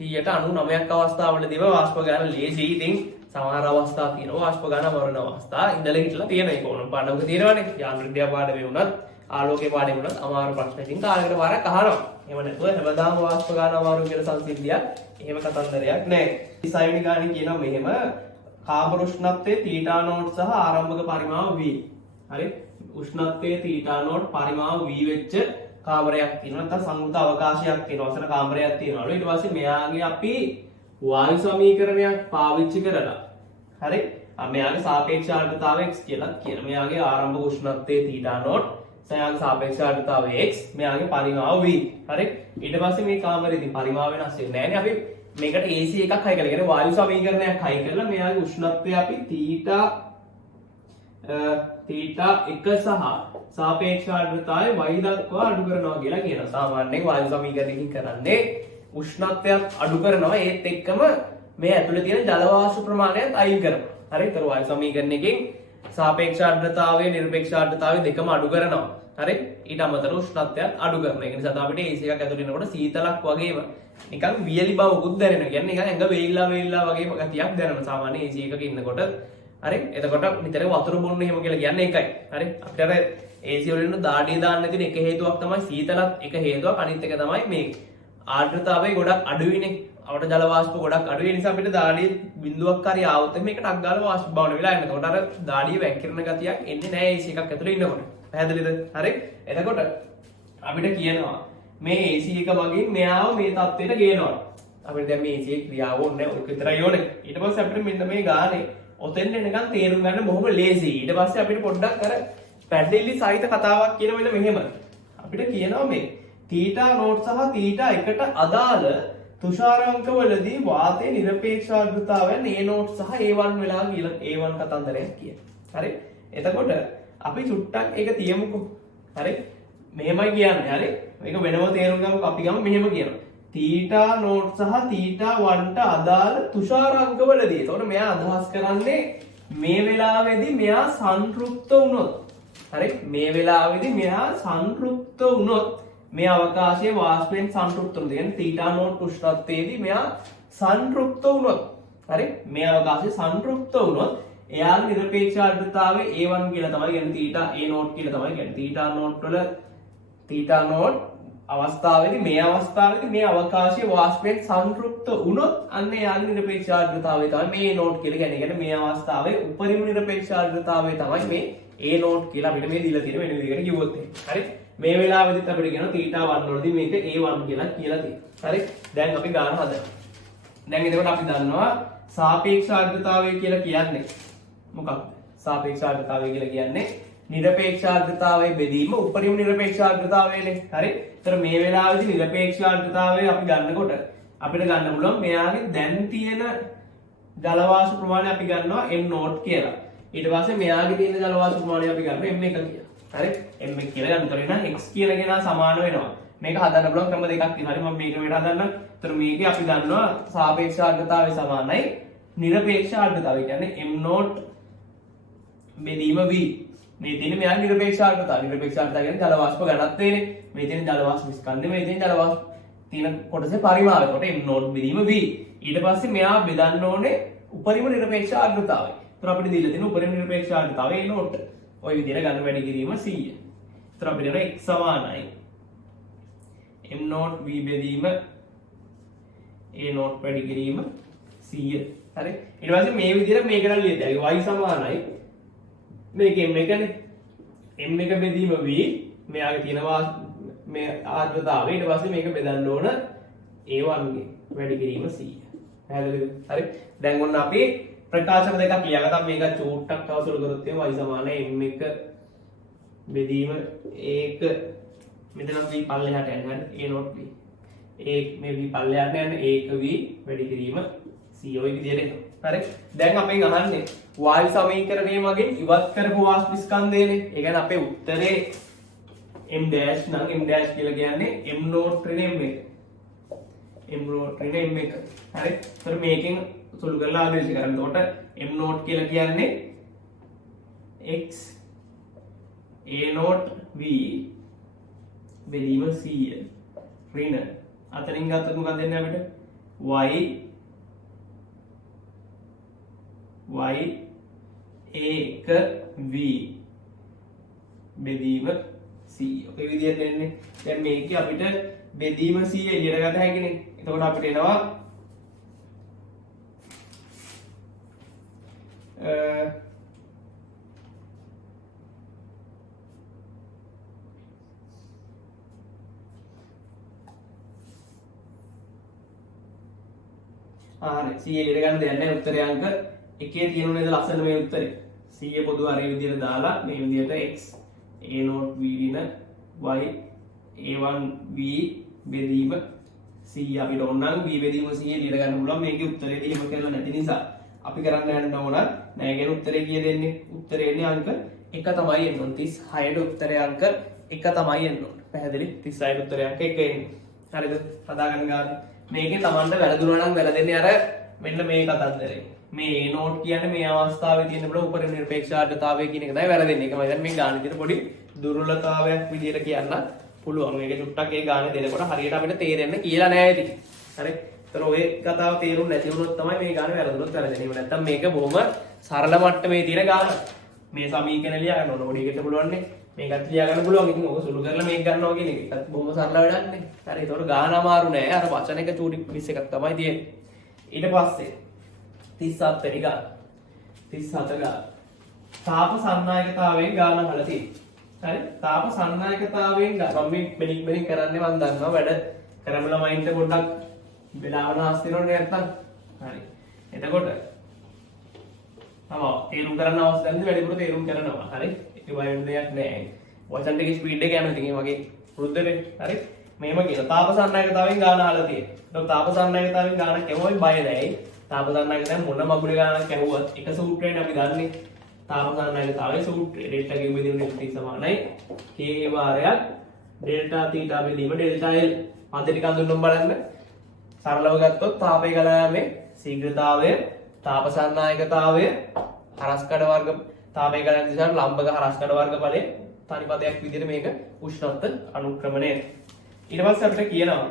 199ක් අවස්ථාවලදීම වාෂ්ප ගාන ලේසි. ඉතින් සමහර අවස්ථා තියෙනවා වාෂ්ප ගාන වරණ අවස්ථා ඉඳලා හිටලා තියෙන ඒක ඕන පාඩමක තියෙනවානේ. යාන්ත්‍ර විද්‍යා පාඩමේ වුණත් ආලෝකයේ පාඩමේ වුණත් අමාරු ප්‍රශ්න ඉතින් කාලයකට වාරයක් අහනවා. එහෙම නැතුව හැමදාම වාෂ්ප ගාන අමාරු කියලා සංසිද්ධියක් එහෙම කතන්දරයක් නැහැ. 36 වෙනි ගානේ කියනවා මෙහෙම කාබර උෂ්ණත්වයේ θ නෝට් සහ ආරම්භක පරිමාව v. හරි. උෂ්ණත්වයේ θ නෝට් පරිමාව v වෙච්ච කාමරයක් තියෙනවා. නැත්නම් සංයුක්ත අවකාශයක් තියෙනවා. අසන කාමරයක් තියෙනවලු. ඊට පස්සේ මෙයාගේ අපි වායු සමීකරණයක් පාවිච්චි කරලා හරි මෙයාගේ සාපේක්ෂ ආර්ද්‍රතාවය x කියලා කියන. මෙයාගේ ආරම්භක උෂ්ණත්වයේ θ නෝට් මෙයාගේ සාපේක්ෂ ආර්ද්‍රතාවය x මෙයාගේ පරිමාව v. හරි ඊට පස්සේ මේ කාමරේදී පරිමාව වෙනස් වෙන්නේ නැහැ නේ. අපි මේකට AC එකක් හයි කරලා කියන්නේ වායු සමීකරණයක් හයි කරලා මෙයාගේ උෂ්ණත්වය අපි θ1 සහ සාපේක්ෂ ආර්ද්‍රතාවය y දක්වා අඩු කරනවා කියලා කියනවා. සාමාන්‍යයෙන් වායු සමීකරණයකින් කරන්නේ උෂ්ණත්වයක් අඩු කරනවා ඒත් එක්කම මේ ඇතුලේ තියෙන ජල වාෂ්ප ප්‍රමාණයත් අයින් කරනවා. හරි. ඒතර වායු සමීකරණයකින් සාපේක්ෂ ආර්ද්‍රතාවය නිර්පේක්ෂ ආර්ද්‍රතාවය දෙකම අඩු කරනවා. හරි. ඊට අමතරව උෂ්ණත්වයක් අඩු කරනවා. ඒ නිසා අපිට AC එකක් ඇතුලේ ඉනකොට සීතලක් වගේම නිකන් වියලි බවකුත් දැනෙනවා. කියන්නේ නිකන් ඇඟ වේලිලා වගේම ගතියක් දැනෙනවා සාමාන්‍ය AC එකක ඉන්නකොට. හරි. එතකොට නිතර වතුර බොන්න එහෙම කියලා කියන්නේ ඒකයි. හරි. අපිට අර AC වලින් දාඩිය දාන්න තියෙන එක හේතුවක් තමයි සීතලත් එක හේතුවක් අනිත් එක තමයි මේක. ආර්ද්‍රතාවය ගොඩක් අඩුයිනේ. අපිට ජල වාෂ්ප ගොඩක් අඩුයි නිසා අපිට දාඩිය බිඳුවක් හරි ආවොත් මේකට ටක් ගාලා වාෂ්ප බවන වෙලා යනවා. එතකොට අර දාඩිය වැක්කිරන ගතියක් එන්නේ නැහැ AC එකක් ඇතුලේ ඉන්නකොට. පැහැදිලිද? හරි. එතකොට අපිට කියනවා මේ AC එක මගින් මෙයාව මේ තත්ත්වයට ගේනවා. අපිට දැන් මේ AC එකේ ක්‍රියාව ඕනේ නැහැ. ඔක විතරයි ඕනේ. ඊට පස්සේ අපිට මෙන්න මේ ගානේ ඔතෙන් එනකන් තේරුම් ගන්න බොහොම ලේසි. ඊට පස්සේ අපිට පොඩ්ඩක් අර පැඩලිලි සහිත කතාවක් කියන මෙන්න මෙහෙම. අපිට කියනවා මේ θ නෝට් සහ θ1ට අදාළ තුෂාරාංකවලදී වාතයේ නිරපේක්ෂ ආර්ද්‍රතාවයන් A නෝට් සහ A1 වෙලා කියලා A1 කතන්දරයක් කියන. හරි. එතකොට අපි චුට්ටක් ඒක තියමුකෝ. හරි. මෙහෙමයි කියන්නේ. හරි. මේක වෙනම තේරුම් ගමු. අපි ගමු මෙහෙම කියනවා. θ නෝට් සහ θ1ට අදාළ තුෂාරාංකවලදී. එතකොට මෙයා අදහස් කරන්නේ මේ වෙලාවේදී මෙයා සංතෘප්ත වුණොත් හරි මේ වෙලාවේදී මෙයා සංතෘප්ත වුණොත් මේ අවකාශයේ වාෂ්පයෙන් සංතෘප්ත වුණොත් කියන්නේ තීටා නෝට් උෂ්ණත්වයේදී මෙයා සංතෘප්ත වුණොත් හරි මේ අවකාශයේ සංතෘප්ත වුණොත් එයාගේ නිරපේක්ෂ ආර්ද්‍රතාවය A1 කියලා තමයි කියන්නේ තීටා A නෝට් කියලා තමයි කියන්නේ තීටා නෝට් වල තීටා නෝට් අවස්ථාවේදී මේ අවස්ථාවේදී මේ අවකාශයේ වාෂ්පයෙන් සංතෘප්ත වුණොත් අන්න එයාගේ නිරපේක්ෂ ආර්ද්‍රතාවය තමයි මේ නෝට් කියලා කියන්නේ. කියන්නේ මේ අවස්ථාවේ උපරිම නිරපේක්ෂ ආර්ද්‍රතාවය තමයි මේ A නෝට් කියලා අපිට මේ දීලා තියෙන වෙන විදිහකට කිව්වොත් හරි මේ වෙලාවෙදිත් අපිට කියනවා තීටා 1 වලදී මේක A1 කියලා තියෙනවා. හරි දැන් අපි ගාන හදමු. දැන් එතකොට අපි දන්නවා සාපේක්ෂ ආර්ද්‍රතාවය කියලා කියන්නේ මොකක්ද? සාපේක්ෂ ආර්ද්‍රතාවය කියලා කියන්නේ නිරපේක්ෂ ආර්ද්‍රතාවයේ බෙදීම උපරිම නිරපේක්ෂ ආර්ද්‍රතාවයනේ. හරි. ඒතර මේ වෙලාවේදී නිරපේක්ෂ ආර්ද්‍රතාවය අපි ගන්නකොට අපිට ගන්න පුළුවන් මෙයාගේ දැන් තියෙන ජල වාෂ්ප ප්‍රමාණය අපි ගන්නවා m නෝට් කියලා. ඊට පස්සේ මෙයාගේ තියෙන ජල වාෂ්ප ප්‍රමාණය අපි ගන්නවා m1 කියලා. හරි. m1 කියලා ගන්නතොට නම් x කියලා කෙනා සමාන වෙනවා. මේක හදන්න පුළුවන් ක්‍රම දෙකක් තියෙනවා. හරි මම මේක වෙට හදන්නම්. ඒතර මේකේ අපි දන්නවා සාපේක්ෂ ආර්ද්‍රතාවය සමානයි නිරපේක්ෂ ආර්ද්‍රතාවය කියන්නේ m නෝට් බෙදීම v. මේ තියෙන මෙයාගේ නිරපේක්ෂ ආර්ද්‍රතාවය. නිරපේක්ෂ ආර්ද්‍රතාවය කියන්නේ ජල වාෂ්ප ඝනත්වයනේ. මේ තියෙන ජල වාෂ්ප ස්කන්ධය මේ තියෙන ජල වාෂ්ප තියෙන කොටසේ පරිමාණය. කොට m නෝට් බෙදීම v. ඊට පස්සේ මෙයා බෙදන්න ඕනේ උපරිම නිරපේක්ෂ ආර්ද්‍රතාවය. ඒතර අපිට දීලා තියෙන උපරිම නිරපේක්ෂ ආර්ද්‍රතාවය a නෝට්. ওই විදිහට ගන්න වැඩි කිරීම 100. ඒතර අපිට එනවා x සමානයි m නෝට් v බෙදීම a නෝට් වැඩි කිරීම 100. හරි. ඊට පස්සේ මේ විදිහට මේකට ලියලා y සමානයි මේක m1 නේ. m1 බෙදීම v මෙයාගේ තියෙනවා මේ ආර්ද්‍රතාවය. ඊට පස්සේ මේක බෙදන්න ඕන a1 ගේ වැඩි කිරීම 100. පැහැදිලිද? හරි. දැන් ඔන්න අපි ප්‍රකාශන දෙකක් ලියගත්තා. මේක චූට්ටක් අවසල කරොත් y සමානයි m1 බෙදීම 1 මෙතන v පල්ලෙහාට යනවා a not v. මේ v පල්ලෙහාට යන 1v වැඩි කිරීම 100 ඔය විදිහට එනවා. හරි. දැන් අපෙන් අහන්නේ වායු සමීකරණය මගින් ඉවත් කරපු වාෂ්ප ස්කන්ධයනේ. ඒ කියන්නේ අපේ උත්තරේ m dash නම් m dash කියලා කියන්නේ m not ඍණ m1. m not ඍණ m1. හරි. ඒතර මේකෙන් සුළු කරලා ආදේශ කරන්න. එතකොට m not කියලා කියන්නේ x a not v බෙදීම 100 ඍණ. අතරින් ගත්තොත් මොකක්ද දෙන්නේ අපිට? y a1v බෙදීම 100. ඔය විදිහට එන්නේ. දැන් මේකේ අපිට බෙදීම 100 එළියට ගන්න හැකිනේ. එතකොට අපිට එනවා හරි 100 එළියට ගන්න දෙයක් නැහැ. උත්තරේ අංක එකේ තියෙන නේද ලස්සන මේ උත්තරේ 100 පොදු අර ඒ විදිහට දාලා මේ විදිහට x a not v ඍණ y a1v බෙදීම 100 අපිට ඕන නම් v බෙදීම 100 එළියට ගන්න පුළුවන්. මේකේ උත්තරේදී එහෙම කරලා නැති නිසා අපි කරන්න යන්න ඕන නෑ. කියන උත්තරේ කීයද එන්නේ? උත්තරේ එන්නේ අංක 1 තමයි එන්න ඕන. 36ට උත්තරේ අංක 1 තමයි එන්න ඕන. පැහැදිලි? 36ට උත්තරේ අංක 1 එන්නේ. හරිද? හදාගන්න ගන්න. මේකේ Tamanට වැරදුනා නම් වැරදෙන්නේ අර මෙන්න මේ කතන්දරේ. මේ a not කියන්නේ මේ අවස්ථාවේ තියෙන බල උපරිම නිරපේක්ෂ ආර්ද්‍රතාවය කියන එක තමයි වැරදෙන්නේ. ඒක මම දැන් මේ ගාන විදිහට පොඩි දුර්වලතාවයක් විදිහට කියන්න පුළුවන්. මේක චුට්ටක් ඒ ගාන දෙනකොට හරියට අපිට තේරෙන්න කියලා නෑ ඉතින්. හරි. ඒතර ඔය කතාව තේරුම් නැති වුණොත් තමයි මේ ගාන වැරදුනොත් වැරදෙන්නේ. එහෙම නැත්නම් මේක බොහොම සරල මට්ටමේ තියෙන ගාන. මේ සමීකරණ ලියා ගන්න ඕන. ඔඩි එකට පුළුවන් නේ. මේකත් ලියා ගන්න පුළුවන්. ඉතින් ඔක සුළු කරලා මේක ගන්නවා කියන එක. ඒකත් බොහොම සරල වැඩක් නේ. හරි. ඒතකොට ගාන අමාරු නෑ. අර වචන එක චූටි මිස් එකක් තමයි තියෙන්නේ. ඊට පස්සේ 37 වෙනි ගාන 37 ගාන තාප සන්නායකතාවයෙන් ගාන අහලා තියෙනවා. හරි. තාප සන්නායකතාවයෙන් ගාන මම මේ මෙලින් කරන්නේ මම දන්නවා වැඩ කරමු ළමයින්ට පොඩ්ඩක් වෙලාවන ආස්තිරෝනේ නැත්තම්. හරි. එතකොට තේරුම් කරන්න අවශ්‍ය නැද්ද? වැඩිපුර තේරුම් කරනවා. හරි. ඒක බය වෙන්න දෙයක් නෑ. වචන දෙකේ ස්පීඩ් එක යනවා. ඉතින් මේ වගේ වෘද්ධනේ. හරි. මේම කියන තාප සන්නායකතාවයෙන් ගාන අහලා තියෙනවා. එතකොට තාප සන්නායකතාවයෙන් ගාන කියවයි බය නැහැ. තාප සන්නායකතාවයෙන් මොන මගුලේ ගානක් ඇහුවත් එක සූත්‍රයෙන් අපි දන්නේ තාප සන්නායකතාවයේ සූත්‍රය. ඩෙල්ටා කිව් බෙදීම නෙමෙයි සමානයි k වාරයක් ඩෙල්ටා තීටා බෙදීම ඩෙල්ටා l. අද ටික අඳුරන්න බලන්න. සරලව ගත්තොත් තාපයේ ගලා යෑමේ ශීඝ්‍රතාවය තාප සන්නායකතාවය හරස්කඩ වර්ග තාපය ගලන දිශාවට ලම්බක හරස්කඩ වර්ග බලය තනි පදයක් විදිහට මේක උෂ්ණත්ව අනුක්‍රමණය. ඊට පස්සේ අපිට කියනවා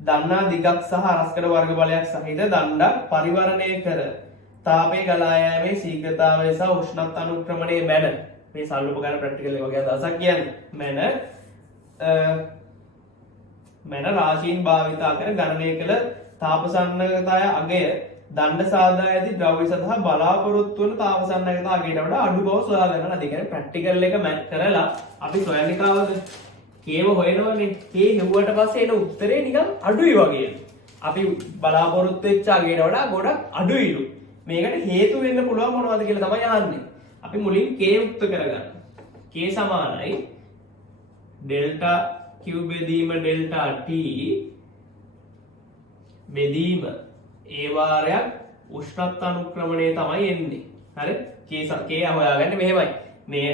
දන්නා දිගක් සහ හරස්කඩ වර්ග බලයක් සහිත දණ්ඩක් පරිවර්ණය කර තාපය ගලා යාමේ ශීඝ්‍රතාවය සහ උෂ්ණත්ව අනුක්‍රමණය මැන මේ සල්ලුපකාර ප්‍රැක්ටිකල් එක වගේ අදහසක් කියන්නේ මැන රාශීන් භාවිතා කර ගණනය කළ තාපසන්නකතාය අගය දණ්ඩ සාදා ඇති ද්‍රව්‍ය සඳහා බලාපොරොත්තු වන තාපසන්නකතා අගයට වඩා අඩු බව සොයා ගන්න. ඒ කියන්නේ ප්‍රැක්ටිකල් එක මැච් කරලා අපි සොයන්නේ කාවද? කේම හොයනවනේ. කේ හෙව්වට පස්සේ එන උත්තරේ නිකන් අඩුයි වගේ. අපි බලාපොරොත්තු වෙච්ච අගයට වඩා ගොඩක් අඩුයිලු. මේකට හේතු වෙන්න පුළුවන් මොනවද කියලා තමයි අහන්නේ. අපි මුලින් k යුක්ත කරගන්න. k සමානයි ඩෙල්ටා q බෙදීම ඩෙල්ටා t බෙදීම ඒ වාරයක් උෂ්ණත්ව අනුක්‍රමණය තමයි එන්නේ. හරි? k හොයාගන්නේ මෙහෙමයි. මේ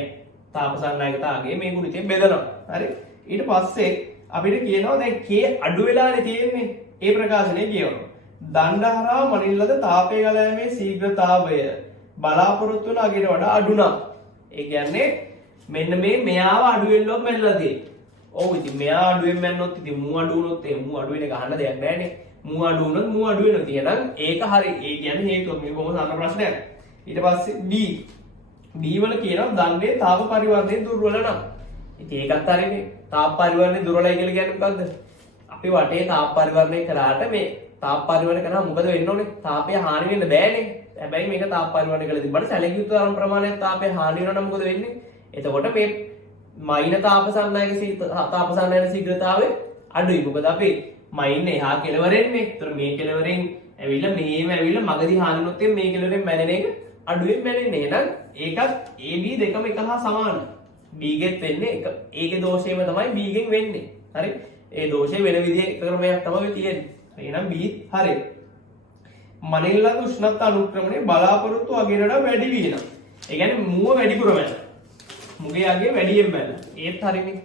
තාපසන්නයකතාවගේ මේ ගුණිතයෙන් බෙදනවා. හරි? ඊට පස්සේ අපිට කියනවා දැන් k අඩු වෙලානේ තියෙන්නේ. ඒ ප්‍රකාශනය කියවනවා. දණ්ඩ හරහා මනින්නලද තාපය ගලා යාමේ ශීඝ්‍රතාවය බලාපොරොත්තු වන අගයට වඩා අඩු නම් ඒ කියන්නේ මෙන්න මෙයාව අඩු වෙන්නොත් මැනලා තියෙන්නේ. ඔව් ඉතින් මෙයා අඩුවෙන් මැන්නොත් ඉතින් මූ අඩු වුණොත් ඒ මූ අඩු වෙන එක අහන්න දෙයක් නැහැ නේ. මූ අඩු වුණොත් මූ අඩු වෙනවා. එහෙනම් ඒක හරි. ඒ කියන්නේ හේතුව මේ කොහොමද අන්න ප්‍රශ්නයක්. ඊට පස්සේ B වල කියනවා දණ්ඩේ තාප පරිවර්තනයේ දුර්වල නම්. ඉතින් ඒකත් හරිනේ. තාප පරිවර්තනයේ දුර්වලයි කියලා කියන්නේ මොකද්ද? අපි වටේ තාප පරිවර්තනය කරාට මේ තාප පරිවර්තනය කරා මොකද වෙන්න ඕනේ? තාපය හානි වෙන්න බෑනේ. හැබැයි මේක තාප පරිවර්තනය කළ තිබ්බට සැලකිය යුතු තරම් ප්‍රමාණයක් තාපය හානි වෙනවා නම් මොකද වෙන්නේ? එතකොට මේ මයින තාපසන්නයක ශීඝ්‍රතාවය අඩුයි. මොකද අපි මයින් එහා කෙලවරෙන්නේ. ඒතර මේ කෙලවරෙන් ඇවිල්ලා මෙහෙම ඇවිල්ලා මගදී හානි වුණොත් මේ කෙලවරෙන් මැනෙන එක අඩුවෙන් මැනෙන්නේ. එහෙනම් ඒකත් AB දෙකම එක හා සමානයි. B ගෙත් වෙන්නේ එක. ඒකේ දෝෂයම තමයි B ගෙන් වෙන්නේ. හරි? ඒ දෝෂය වෙන විදිහේ ක්‍රමයක් තමයි තියෙන්නේ. එහෙනම් B හරි. මනින්නලද උෂ්ණත්ව අනුක්‍රමණය බලාපොරොත්තු අගයට වඩා වැඩි වෙනවා. ඒ කියන්නේ මුව වැඩිපුර වෙනවා. මුගේ අගේ වැඩියෙන් වෙනවා. ඒත් හරිනේ.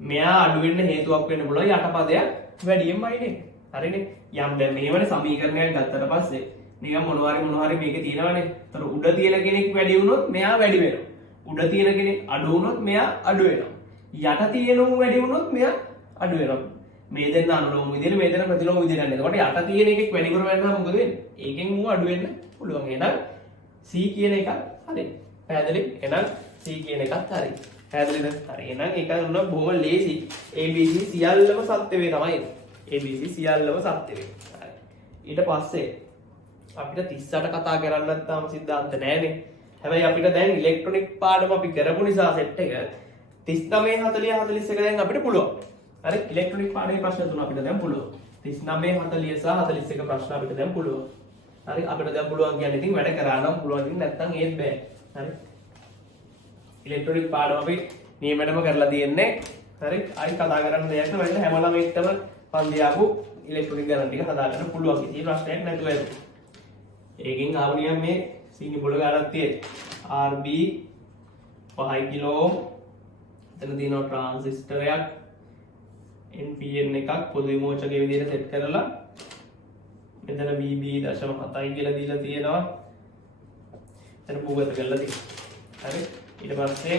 මෙයා අඩු වෙන්න හේතුවක් වෙන්න පුළුවන් යටපදයක් වැඩියෙන්මයි නේ. හරිනේ. යම් දැන් මෙහෙමනේ සමීකරණයක් ගත්තට පස්සේ නිකන් මොනවාරි මේකේ තියෙනවනේ. ඒතර උඩ තියෙන කෙනෙක් වැඩි වුණොත් මෙයා වැඩි වෙනවා. උඩ තියෙන කෙනෙක් අඩු වුණොත් මෙයා අඩු වෙනවා. යට තියෙන උන් වැඩි වුණොත් මෙයා අඩු වෙනවා. මේ දෙන්න අනුලෝම විදිහට මේ දෙන්න ප්‍රතිලෝම විදිහට යනවා. එතකොට යට තියෙන එකෙක් වැඩි කර වෙනවා මොකද වෙන්නේ? ඒකෙන් ඌ අඩු වෙන්න පුළුවන්. එහෙනම් C කියන එක හරි. පැහැදිලි? එහෙනම් C කියන එකත් හරි. පැහැදිලිද? හරි. එහෙනම් ඒක උන බොහොම ලේසි. ABC සියල්ලම සත්‍ය වේ තමයි. ABC සියල්ලම සත්‍ය වේ. හරි. ඊට පස්සේ අපිට 38 කතා කරන්නත් තාම සිද්ධාන්ත නැහැනේ. හැබැයි අපිට දැන් ඉලෙක්ට්‍රොනික පාඩම අපි කරපු නිසා සෙට් එක 39 40 41 දැන් අපිට පුළුවන්. හරි ඉලෙක්ට්‍රොනික පාඩමේ ප්‍රශ්න තුන අපිට දැන් පුළුවන්. 39 40 සහ 41 ප්‍රශ්න අපිට දැන් පුළුවන්. හරි අපිට දැන් පුළුවන් කියන්නේ ඉතින් වැඩ කරා නම් පුළුවන් ඉතින් නැත්නම් ඒත් බෑ. හරි ඉලෙක්ට්‍රොනික පාඩම අපි නියමෙටම කරලා තියෙන්නේ. හරි ආයි කතා කරන්න දෙයක් නැහැ. හැම ළමෙක්ටම පන්ති ආපු ඉලෙක්ට්‍රොනික ගණන් ටික හදාගන්න පුළුවන්. කිසි ප්‍රශ්නයක් නැතුව ඒක. ඒකෙන් ආව නියම මේ සීනි බොල ගණක් තියෙන්නේ. RB 5 කිලෝ එතන තියෙනවා ට්‍රාන්සිස්ටරයක් NPN එකක් පොදු විමෝචකයේ විදිහට සෙට් කරලා මෙතන VB 0.7 කියලා දීලා තියෙනවා. එතන පුගත කරලා තියෙනවා. හරි ඊට පස්සේ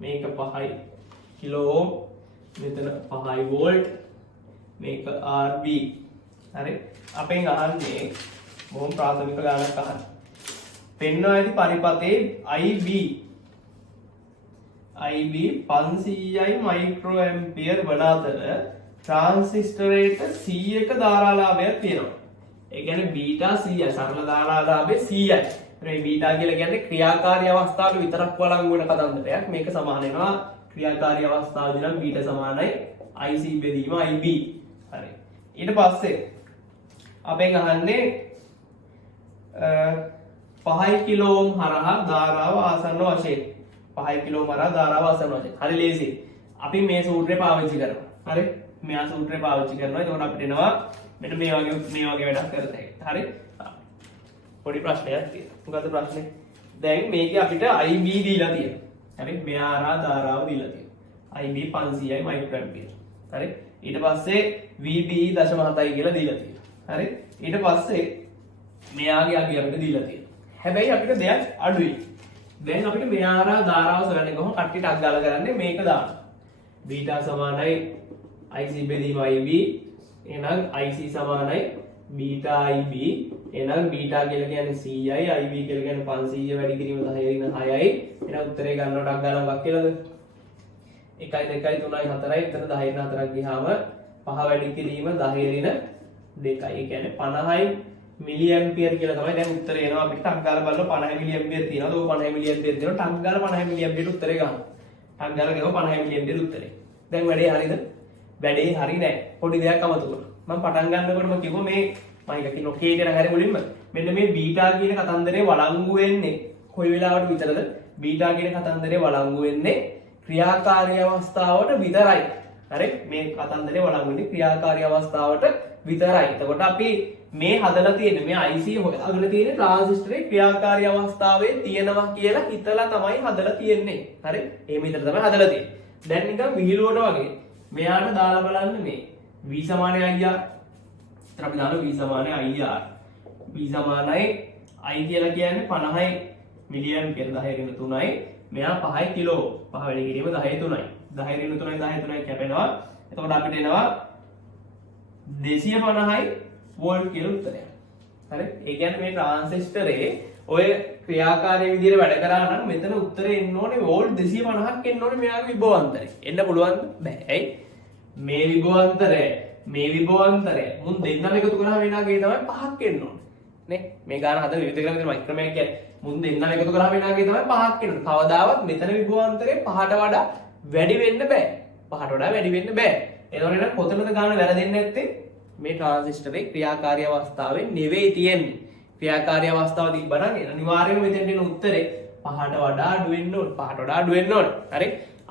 මේක 5 කිලෝ ඕම් මෙතන 5 වෝල්ට් මේක RB. හරි අපෙන් අහන්නේ බොහොම ප්‍රාථමික ගණනක් අහන්න. පෙන්වා ඇති පරිපතේ IB 500යි මයික්‍රෝ ඇම්පියර් වන අතර ට්‍රාන්සිස්ටරේට 100ක ධාරාලාභයක් තියෙනවා. ඒ කියන්නේ බීටා 100යි සරල ධාරාලාභය 100යි. මේ බීටා කියලා කියන්නේ ක්‍රියාකාරී අවස්ථාවක විතරක් වළංගු වෙන කතන්දරයක්. මේක සමාන වෙනවා ක්‍රියාකාරී අවස්ථාවේදී නම් බීටා සමානයි IC බෙදීම IB. හරි. ඊට පස්සේ අපෙන් අහන්නේ 5 කිලෝ ඕම් හරහා ධාරාව ආසන්න වශයෙන් 5 කිලෝ ඕම් හරහා ධාරාව ආසන්න වශයෙන්. හරි ලේසි. අපි මේ සූත්‍රය පාවිච්චි කරනවා. හරි. මෙයා සූත්‍රය පාවිච්චි කරනවා. එතකොට අපිට එනවා මෙන්න මේ වගේ වැඩක් කරතේ. හරි. පොඩි ප්‍රශ්නයක් තියෙනවා. මොකද්ද ප්‍රශ්නේ? දැන් මේකේ අපිට IB දීලා තියෙනවා. හරි. මෙයා හරහා ධාරාව දීලා තියෙනවා. IB 500යි මයික්‍රෝ ඇම්පියර්. හරි. ඊට පස්සේ VB 0.7යි කියලා දීලා තියෙනවා. හරි. ඊට පස්සේ මෙයාගේ අගය අපිට දීලා තියෙනවා. හැබැයි අපිට දෙයක් අඩුයි. දැන් අපිට මෙයාර ධාරාව සොයන්නේ කොහොම කට්ටියට අක් දාලා කරන්නේ මේක දාන්න. බීටා සමානයි IC බෙදීම IB. එහෙනම් IC සමානයි බීටා IB. එහෙනම් බීටා කියලා කියන්නේ 100යි, IB කියලා කියන්නේ 500 වැඩි කිරීම 10 රින 6යි. එහෙනම් උත්තරේ ගන්නවට අක් ගාලා මොකක් කියලාද? 1 2 3 4යි. එතන 10 රින 4ක් ගියාම 5 වැඩි කිරීම 10 රින 2යි. ඒ කියන්නේ 50යි මිලි ඇම්පියර් කියලා තමයි දැන් උත්තරේ එනවා අපිට. ටක් ගාලා බලලා 50 මිලි ඇම්පියර් තියෙනවද? ඔය 50 මිලි ඇම්පියර් තියෙනවා. ටක් ගාලා 50 මිලි ඇම්පියර් උත්තරේ ගන්න. ටක් ගාලා ගෙව 50 මිලි ඇම්පියර් උත්තරේ. දැන් වැඩේ හරියද? වැඩේ හරි නෑ. පොඩි දෙයක් අමතක වුණා. මම පටන් ගන්නකොටම කිව්වා මේ මම එක කිනෝ කේට නම් හරි මුලින්ම මෙන්න මේ බීටා කියන කතන්දරේ වළංගු වෙන්නේ කොයි වෙලාවට විතරද? බීටා කියන කතන්දරේ වළංගු වෙන්නේ ක්‍රියාකාරී අවස්ථාවට විතරයි. හරි? මේ කතන්දරේ වළංගු වෙන්නේ ක්‍රියාකාරී අවස්ථාවට විතරයි. එතකොට අපි මේ හදලා තියෙන්නේ මේ IC හොයාගෙන තියෙන්නේ ට්‍රාන්සිස්ටරේ ක්‍රියාකාරී අවස්ථාවේ තියෙනවා කියලා හිතලා තමයි හදලා තියෙන්නේ. හරි? එහෙම හිතලා තමයි හදලා තියෙන්නේ. දැන් නිකන් විහිළුවට වගේ මෙයාට දාලා බලන්න මේ V සමානයි IR. ඉතින් අපි දානවා V සමානයි IR. V සමානයි I කියලා කියන්නේ 50යි මිලි ඇම්පියර් 10 රින 3යි. මෙයා 5යි කිලෝ. 5 වැඩි කිරීම 10 3යි. 10 රින 3යි 10 3යි කැපෙනවා. එතකොට අපිට එනවා 250යි වෝල්ට් කියලා උත්තරයක්. හරි? ඒ කියන්නේ මේ ට්‍රාන්සිස්ටරේ ඔය ක්‍රියාකාරී විදිහට වැඩ කරා නම් මෙතන උත්තරේ එන්න ඕනේ වෝල්ට් 250ක් එන්න ඕනේ මෙයාගේ විභවාන්තරය. එන්න පුළුවන්ද? බෑ. ඇයි? මේ විභවාන්තරය මුන් දෙන්නම එකතු කරාම එනාගේ තමයි 5ක් එන්න ඕනේ. නේ? මේ ගාන හද විවිධ ක්‍රම විතර මයික්‍රොමයක් කියන්නේ මුන් දෙන්නම එකතු කරාම එනාගේ තමයි 5ක් එන්න ඕනේ. කවදාවත් මෙතන විභවාන්තරේ 5ට වඩා වැඩි වෙන්න බෑ. 5ට වඩා වැඩි වෙන්න බෑ. එතකොට නම් කොතනද ගාන වැරදෙන්නේ නැත්තේ? මේ ට්‍රාන්සිස්ටරේ ක්‍රියාකාරී අවස්ථාවේ නෙවෙයි තියෙන්නේ. ක්‍රියාකාරී අවස්ථාව තිබ්බනම් අනිවාර්යයෙන්ම මෙතෙන්ට එන උත්තරේ 5ට වඩා අඩු වෙන්න ඕනේ. 5ට වඩා අඩු වෙන්න ඕනේ. හරි?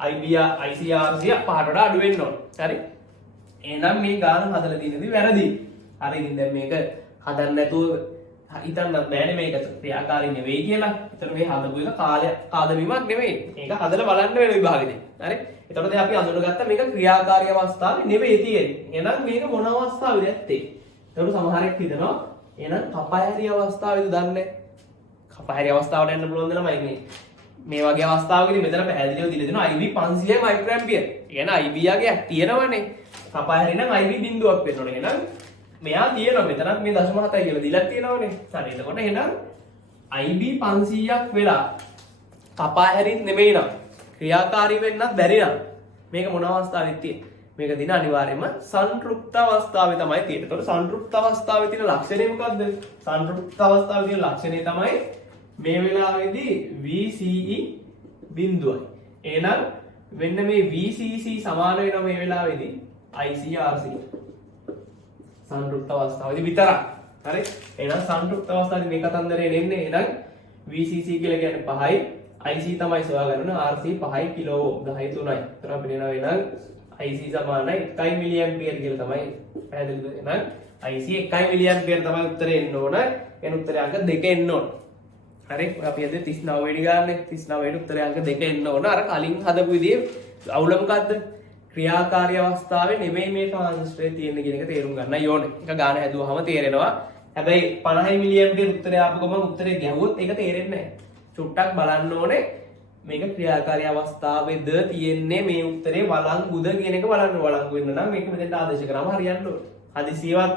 ICRC 5ට වඩා අඩු වෙන්න ඕනේ. හරි? එහෙනම් මේ ගාන හදලා තියෙනදී වැරදි. හරි ඉතින් දැන් මේක හදන්න නැතුව හිතන්නත් බෑනේ මේක ක්‍රියාකාරී නෙවෙයි කියලා. ඒතර මේ හදපු එක කාදවීමක් නෙවෙයි. මේක හදලා බලන්න වෙන විභාගෙදී. හරි? එතකොට දැන් අපි අඳුනගත්තා මේක ක්‍රියාකාරී අවස්ථාවේ නෙවෙයි තියෙන්නේ. එහෙනම් මේක මොන අවස්ථාවේද ඇත්තේ? එතකොට සමහරෙක් හිතනවා එහෙනම් කපහැරි අවස්ථාවේද දන්නේ? කපහැරි අවස්ථාවට යන්න පුළුවන් ද මේ වගේ අවස්ථාවකදී මෙතන පැහැදිලිව දීලා දෙනවා IB 500 මයික්‍රෝඇම්පියර්. කියන්නේ IB යගේ තියෙනවනේ. කපහැරි නම් IB බිඳුවක් වෙන්න ඕනේ. එහෙනම් මෙයා තියෙනවා මෙතනත් මේ 0.7 කියලා දීලා තියෙනවනේ. හරි. එතකොට එහෙනම් IB 500ක් වෙලා කපහැරිත් නෙමෙයි නම් ක්‍රියාකාරී වෙන්නත් බැරි නම් මේක මොන අවස්ථාවෙද තියෙන්නේ? මේක දින අනිවාර්යයෙන්ම සංතෘප්ත අවස්ථාවේ තමයි තියෙන්නේ. ඒතකොට සංතෘප්ත අවස්ථාවේ තියෙන ලක්ෂණය මොකද්ද? සංතෘප්ත අවස්ථාවේ තියෙන ලක්ෂණය තමයි මේ වෙලාවේදී VCE බිඳුවයි. එහෙනම් වෙන්න මේ VCC සමාන වෙනවා මේ වෙලාවේදී ICRC. සංතෘප්ත අවස්ථාවේදී විතරක්. හරි? එහෙනම් සංතෘප්ත අවස්ථාවේදී මේ කතන්දරේ එන්නේ. එහෙනම් VCC කියලා කියන්නේ 5යි. IC තමයි සොයාගන්න RC 5 කිලෝ 10 3යි. ඒතර අපිට එනවා එහෙනම් IC සමානයි 1 මිලි ඇම්පියර් කියලා තමයි පැහැදිලිද? එහෙනම් IC 1 මිලි ඇම්පියර් තමයි උත්තරේ එන්න ඕන. එන උත්තරේ අංක 2 එන්න ඕන. හරි? අපි අද 39 වෙනි ගානේ 39 වෙනි උත්තරේ අංක 2 එන්න ඕන. අර කලින් හදපු විදිහේ අවුල මොකද්ද? ක්‍රියාකාරී අවස්ථාවේ නෙමෙයි මේ ට්‍රාන්සිස්ටරේ තියෙන්නේ කියන එක තේරුම් ගන්නයි ඕනේ. එක ගාන හැදුවාම තේරෙනවා. හැබැයි 50 මිලි ඇම්පියර් උත්තරේ ආපු ගමන් උත්තරේ ගැහුවොත් ඒක තේරෙන්නේ නැහැ. චුට්ටක් බලන්න ඕනේ මේක ක්‍රියාකාරී අවස්ථාවේද තියෙන්නේ මේ උත්තරේ වළංගුද කියන එක බලන්න. වළංගු වෙන්න නම් මේක මෙතෙන්ට ආදේශ කරාම හරියන්න ඕනේ. හදිසියවත්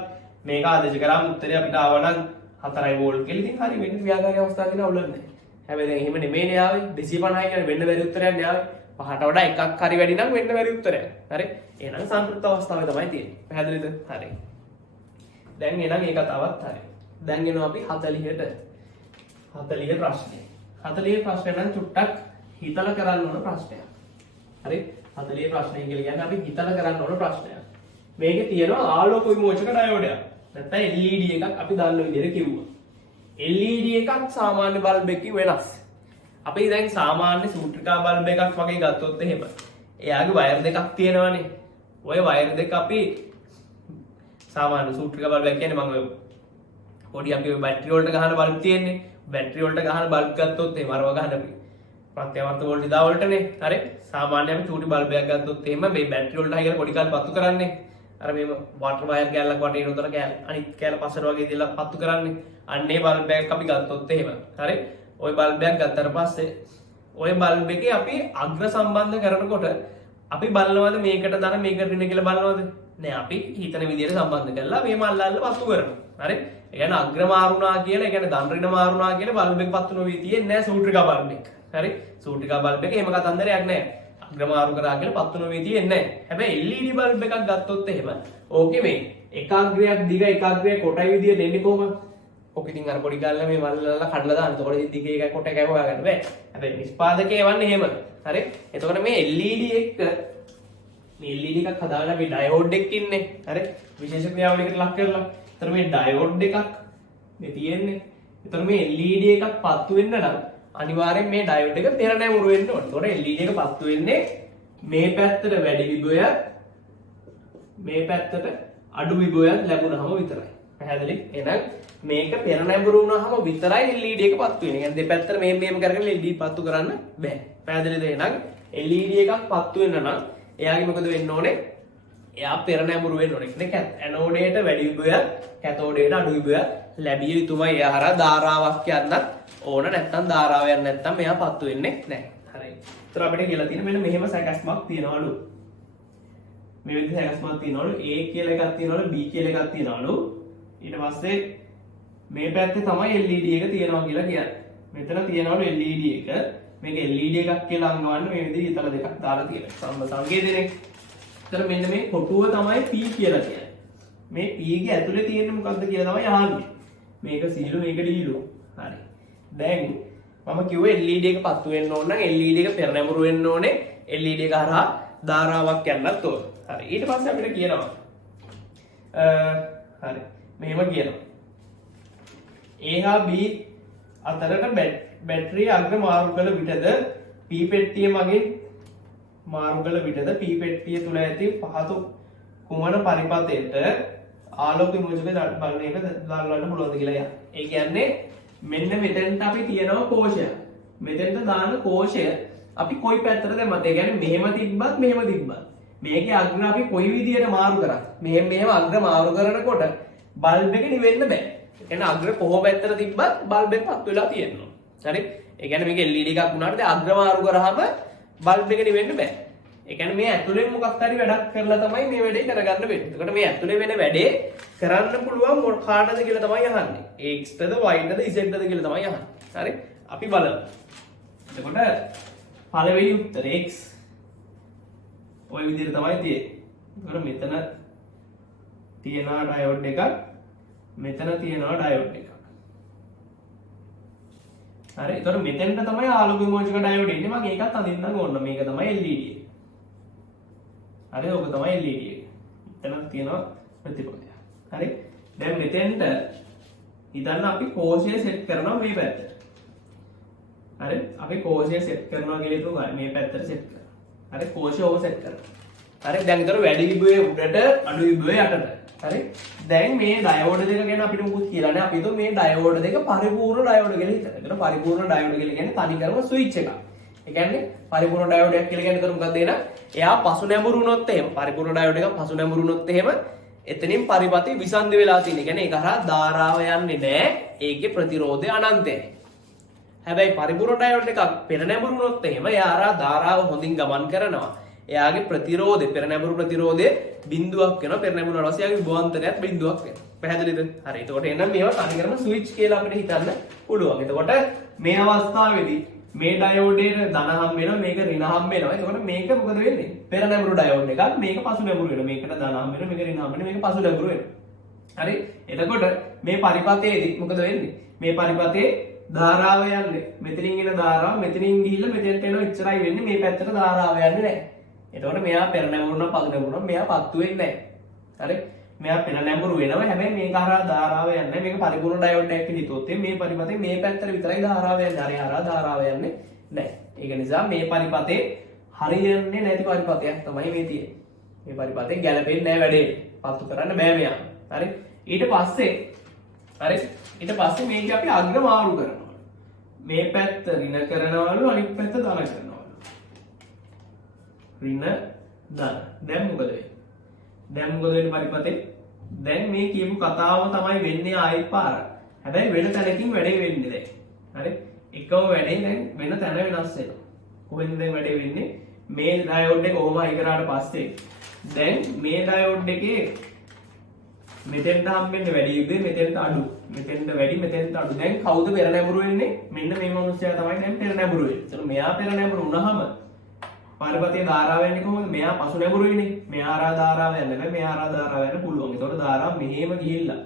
මේක ආදේශ කරාම උත්තරේ අපිට ආවනම් 4 වෝල්ට් කියලා ඉතින් හරි වෙන්නේ ක්‍රියාකාරී අවස්ථාවේ න අවුලක් නැහැ. හැබැයි දැන් එහෙම නෙමෙයිනේ ආවේ 250 කියන්නේ වෙන්න බැරි උත්තරයක් නේ ආවේ. 5ට වඩා එකක් හරි වැඩි නම් වෙන්න බැරි උත්තරයක්. හරි? එහෙනම් සංතෘප්ත අවස්ථාවේ තමයි තියෙන්නේ. පැහැදිලිද? හරි. දැන් එහෙනම් ඒ කතාවත් හරි. දැන් එනවා අපි 40ට. 40 ප්‍රශ්නේ. 40 ප්‍රශ්නේ නම් චුට්ටක් හිතලා කරන්න ඕන ප්‍රශ්නයක්. හරි? 40 ප්‍රශ්නේ කියලා කියන්නේ අපි හිතලා කරන්න ඕන ප්‍රශ්නයක්. මේකේ තියෙනවා ආලෝක විමෝචක ඩයෝඩයක්. නැත්නම් LED එකක් අපි දන්න විදිහට කිව්වා. LED එකක් සාමාන්‍ය බල්බ් එකකින් වෙනස්. අපි දැන් සාමාන්‍ය සූත්‍රිකා බල්බ් එකක් වගේ ගත්තොත් එහෙම. එයාගේ වයර් දෙකක් තියෙනවනේ. ওই වයර් දෙක අපි සාමාන්‍ය සූත්‍රිකා බල්බ් එක කියන්නේ මම පොඩි අපි බැටරි වලට ගහන බල්බ් තියෙන්නේ. බැටරි වලට ගහන බල්බ් ගත්තොත් එහෙම අරව ගහන ප්‍රත්‍යවර්ත වෝල්ට් 10 වලටනේ. හරි? සාමාන්‍ය අපි චූටි බල්බ් එකක් ගත්තොත් එහෙම මේ බැටරි වලට හරියට පොඩි කාලේ පත්තු කරන්නේ. අර මේ වෝටර් වයර් කෑල්ලක් වටේට උතර කෑල්ල අනිත් කෑල්ල පස්සට වගේ දාලා පත්තු කරන්නේ. අන්නේ බල්බ් එකක් අපි ගත්තොත් එහෙම. හරි. ওই බල්බ් එකක් ගත්තට පස්සේ ওই බල්බ් එකේ අපි අග්‍ර සම්බන්ධ කරනකොට අපි බලනවාද මේකට දාන මේකට රින කියලා බලනවාද? නෑ අපි හිතන විදිහට සම්බන්ධ කරලා මේ මල්ලල්ල පත්තු කරනවා. හරි. ඒ කියන්නේ අග්‍ර මාරුණා කියලා, ඒ කියන්නේ දන් රින මාරුණා කියලා බල්බ් එක පත්තු නොවී තියෙන්නේ නෑ සූත්‍රිකා බල්බ් එක. හරි. සූත්‍රිකා බල්බ් එක එහෙම කතන්දරයක් නෑ. අග්‍ර මාරු කරා කියලා පත්තු නොවී තියෙන්නේ නෑ. හැබැයි LED බල්බ් එකක් ගත්තොත් එහෙම ඕකේ මේ එක අග්‍රයක් දිග එක අග්‍රයක් කොටයි විදියට එන්නේ කොහොමද? ඔක ඉතින් අර පොඩි ගාල්ලා මේ මල්ලල්ල කඩලා දාන්න. එතකොට දිගේ එකයි කොට එකයි හොයාගන්න බෑ. හැබැයි නිෂ්පාදකයේ වන්නේ එහෙම. හරි. එතකොට මේ LED එක මේ LED එකක් හදාගන්න අපි ඩයෝඩ් එකක් ඉන්නේ. හරි. විශේෂ ක්‍රියාවලියකට ලක් කරලා. එතකොට මේ ඩයෝඩ් එකක් මේ තියෙන්නේ. එතකොට මේ LED එකක් පත්තු වෙන්න නම් අනිවාර්යෙන් මේ ඩයෝඩ් එක පෙර නැමුරු වෙන්න ඕනේ. එතකොට LED එක පත්තු වෙන්නේ මේ පැත්තට වැඩි විභවයක් මේ පැත්තට අඩු විභවයක් ලැබුණාම විතරයි. පැහැදිලි? එහෙනම් මේක පෙර නැඹුරු වුණාම විතරයි LED එක පත්තු වෙන්නේ. يعني දෙපැත්තට මේම කරගෙන LED පත්තු කරන්න බෑ. පැහැදිලිද? එහෙනම් LED එකක් පත්තු වෙන්න නම් එයාගේ මොකද වෙන්න ඕනේ? එයා පෙර නැඹුරු වෙන්න ඕනේ. කියන්නේ ඇනෝඩයට වැඩි විභවයක්, කැතෝඩයට අඩු විභවයක් ලැබිය යුතුමයි. එයා හරහා ධාරාවක් යන්නත් ඕන. නැත්නම් ධාරාවක් යන්න නැත්නම් මෙයා පත්තු වෙන්නේ නැහැ. හරි. ඒතර අපිට කියලා තියෙන මෙන්න මෙහෙම සැකස්මක් තියනවලු. මේ විදිහට සැකස්මක් තියනවලු. A කියලා එකක් තියනවලු, B කියලා එකක් තියනවලු. ඊට පස්සේ මේ පැත්තේ තමයි LED එක තියෙනවා කියලා කියන්නේ. මෙතන තියෙනවලු LED එක. මේක LED එකක් කියලා අංගවන්න මේ විදිහට ඉතල දෙකක් දාලා තියෙනවා. සංකේතනේ. ඒතර මෙන්න මේ කොටුව තමයි P කියලා කියන්නේ. මේ P ගේ ඇතුලේ තියෙන්නේ මොකක්ද කියලා තමයි අහන්නේ. මේක සීලු මේක ඩීලු. හරි. දැන් මම කිව්වේ LED එක පත්තු වෙන්න ඕන නම් LED එක පෙර නැඹුරු වෙන්න ඕනේ. LED එක හරහා ධාරාවක් යන්නත් ඕන. හරි. ඊට පස්සේ අපිට කියනවා හරි. මෙහෙම කියනවා. A හා B අතරට බැටරිය අග්‍ර මාරු කළ විටද P පෙට්ටිය මගින් මාරු කළ විටද P පෙට්ටිය තුල ඇති පහතු කුමන පරිපතයට ආලෝක විමෝචක බලන එක දාන්න පුළුවන්ද කියලා යන්න. ඒ කියන්නේ මෙන්න මෙතෙන්ට අපි තියනවා කෝෂයක්. මෙතෙන්ට දාන කෝෂය අපි කොයි පැත්තටද දැම්මත් ඒ කියන්නේ මෙහෙම තිබ්බත් මෙහෙම තිබ්බත් මේකේ අග්‍ර අපි කොයි විදියට මාරු කරත් මෙහෙම අග්‍ර මාරු කරනකොට බල්බ් එක නිවෙන්න බෑ. ඒ කියන්නේ අග්‍ර කොහොම පැත්තට තිබ්බත් බල්බ් එක පත් වෙලා තියෙනවා. හරි? ඒ කියන්නේ මේක LED එකක් වුණාට අග්‍ර මාරු කරාම බල්බ් එක නිවෙන්න බෑ. ඒ කියන්නේ මේ ඇතුලෙන් මොකක් හරි වැඩක් කරලා තමයි මේ වැඩේ කරගන්න වෙන්නේ. එතකොට මේ ඇතුලේ වෙන වැඩේ කරන්න පුළුවන් කාටද කියලා තමයි අහන්නේ. Xටද Yටද Zටද කියලා තමයි අහන්නේ. හරි? අපි බලමු. එතකොට පළවෙනි උත්තරේ X ඔය විදිහට තමයි තියෙන්නේ. එතකොට මෙතන තියෙනවා ඩයෝඩ් එකක්, මෙතන තියෙනවා ඩයෝඩ් එකක්. හරි. එතකොට මෙතෙන්ට තමයි ආලෝක විමෝචක ඩයෝඩ් එන්නේ. මම ඒකත් අඳින්නම් ඕන. මේක තමයි LED එක. හරි. ඔක තමයි LED එක. මෙතන තියෙනවා ප්‍රතිපලය. හරි. දැන් මෙතෙන්ට ඉතින් අපි කෝෂය සෙට් කරනවා මේ පැත්තට. හරි. අපි කෝෂය සෙට් කරනවා කියලා හිතමු. මේ පැත්තට සෙට් කරනවා. හරි. කෝෂය ඕව සෙට් කරනවා. හරි. දැන් ඊතර වැඩි විභවයේ උඩට අඩු විභවයේ යටට. හරි. දැන් මේ ඩයෝඩ් දෙක ගැන අපිට මොකුත් කියලා නැහැ. අපි හිතුව මේ ඩයෝඩ් දෙක පරිපූර්ණ ඩයෝඩ් කියලා හිතනවා. ඒතර පරිපූර්ණ ඩයෝඩ් කියලා කියන්නේ තනිකරම ස්විච් එකක්. ඒ කියන්නේ පරිපූර්ණ ඩයෝඩ් එකක් කියලා කියන්නේ මොකක්ද එන? එයා පසු නැඹුරු වුණොත් එහෙම පරිපූර්ණ ඩයෝඩ් එකක් පසු නැඹුරු වුණොත් එහෙම එතනින් පරිපති විසන්ධි වෙලා තියෙන. ඒ කියන්නේ ඒක හරහා ධාරාව යන්නේ නැහැ. ඒකේ ප්‍රතිරෝධය අනන්තයි. හැබැයි පරිපූර්ණ ඩයෝඩ් එකක් පෙර නැඹුරු වුණොත් එහෙම එයා හරහා ධාරාව හොඳින් ගමන් කරනවා. එයාගේ ප්‍රතිරෝධය පෙර නැඹුරු ප්‍රතිරෝධය බිඳුවක් වෙනවා. පෙර නැඹුරු වල ඊයාගේ විභවාන්තරයත් බිඳුවක් වෙනවා. පැහැදිලිද? හරි. එතකොට එනම් මේවා තනිකරම ස්විච් කියලා අපිට හිතන්න පුළුවන්. එතකොට මේ අවස්ථාවේදී මේ ඩයෝඩේ ධන හම් වෙනවා, මේක ඍණ හම් වෙනවා. එතකොට මේක මොකද වෙන්නේ? පෙර නැඹුරු ඩයෝඩ් එකක්, මේක පසු නැඹුරු වෙනවා. මේකට ධන හම් වෙනවා, මේක ඍණ හම් වෙනවා, මේක පසු නැඹුරු වෙනවා. හරි. එතකොට මේ පරිපතේදී මොකද වෙන්නේ? මේ පරිපතේ ධාරාව යන්නේ මෙතනින් එන ධාරාව මෙතනින් ගිහිල්ලා මෙතෙන්ට එනවා. ඉච්චරයි වෙන්නේ. මේ පැත්තට ධාරාව යන්නේ නැහැ. එතකොට මෙයා පෙර නැඹුරුන පසු නැඹුරුන මෙයා පත්තු වෙන්නේ නැහැ. හරි. මෙයා පෙර නැඹුරු වෙනවා. හැබැයි මේක හරහා ධාරාව යන්නේ නැහැ. මේක පරිපූර්ණ ඩයෝඩ් එකක් හිතුවොත් මේ පරිපතේ මේ පැත්තට විතරයි ධාරාව යන්නේ. හරි හරහා ධාරාව යන්නේ නැහැ. ඒක නිසා මේ පරිපතේ හරියන්නේ නැති පරිපතයක් තමයි මේ තියෙන්නේ. මේ පරිපතේ ගැලපෙන්නේ නැහැ වැඩේ. පත්තු කරන්න බෑ මෙයා. හරි. ඊට පස්සේ මේක අපි අග්‍ර මාරු කරනවා. මේ පැත්ත ඍණ කරනවලු අනිත් පැත්ත ධන කරනවලු. ඍණ ධන. දැන් මොකද වෙන්නේ? දැන් මොකද වෙන්නේ පරිපතේ? දැන් මේ කියපු කතාව තමයි වෙන්නේ ආයෙත් පාර. හැබැයි වෙන තැනකින් වැඩේ වෙන්නේ දැන්. හරි? එකම වැඩේ දැන් වෙන තැන වෙනස් වෙනවා. කොහෙන්ද දැන් වැඩේ වෙන්නේ? මේ ඩයෝඩ් එක ඕම අය කරාට පස්සේ දැන් මේ ඩයෝඩ් එකේ මෙතෙන්ට හම්බෙන්නේ වැඩි යුදේ මෙතෙන්ට අඩු. මෙතෙන්ට වැඩි මෙතෙන්ට අඩු. දැන් කවුද පෙර නැඹුරු වෙන්නේ? මෙන්න මේ මිනිස්සයා තමයි දැන් පෙර නැඹුරු වෙන්නේ. ඒතර මෙයා පෙර නැඹුරු වුණාම පරිපතේ ධාරාව යන්නේ කොහොමද? මෙයා පසු නැඹුරු වෙන්නේ. මෙයා හරහා ධාරාව යන්නේ නැහැ. මෙයා හරහා ධාරාව යන්න පුළුවන්. ඒතකොට ධාරාව මෙහෙම ගිහිල්ලා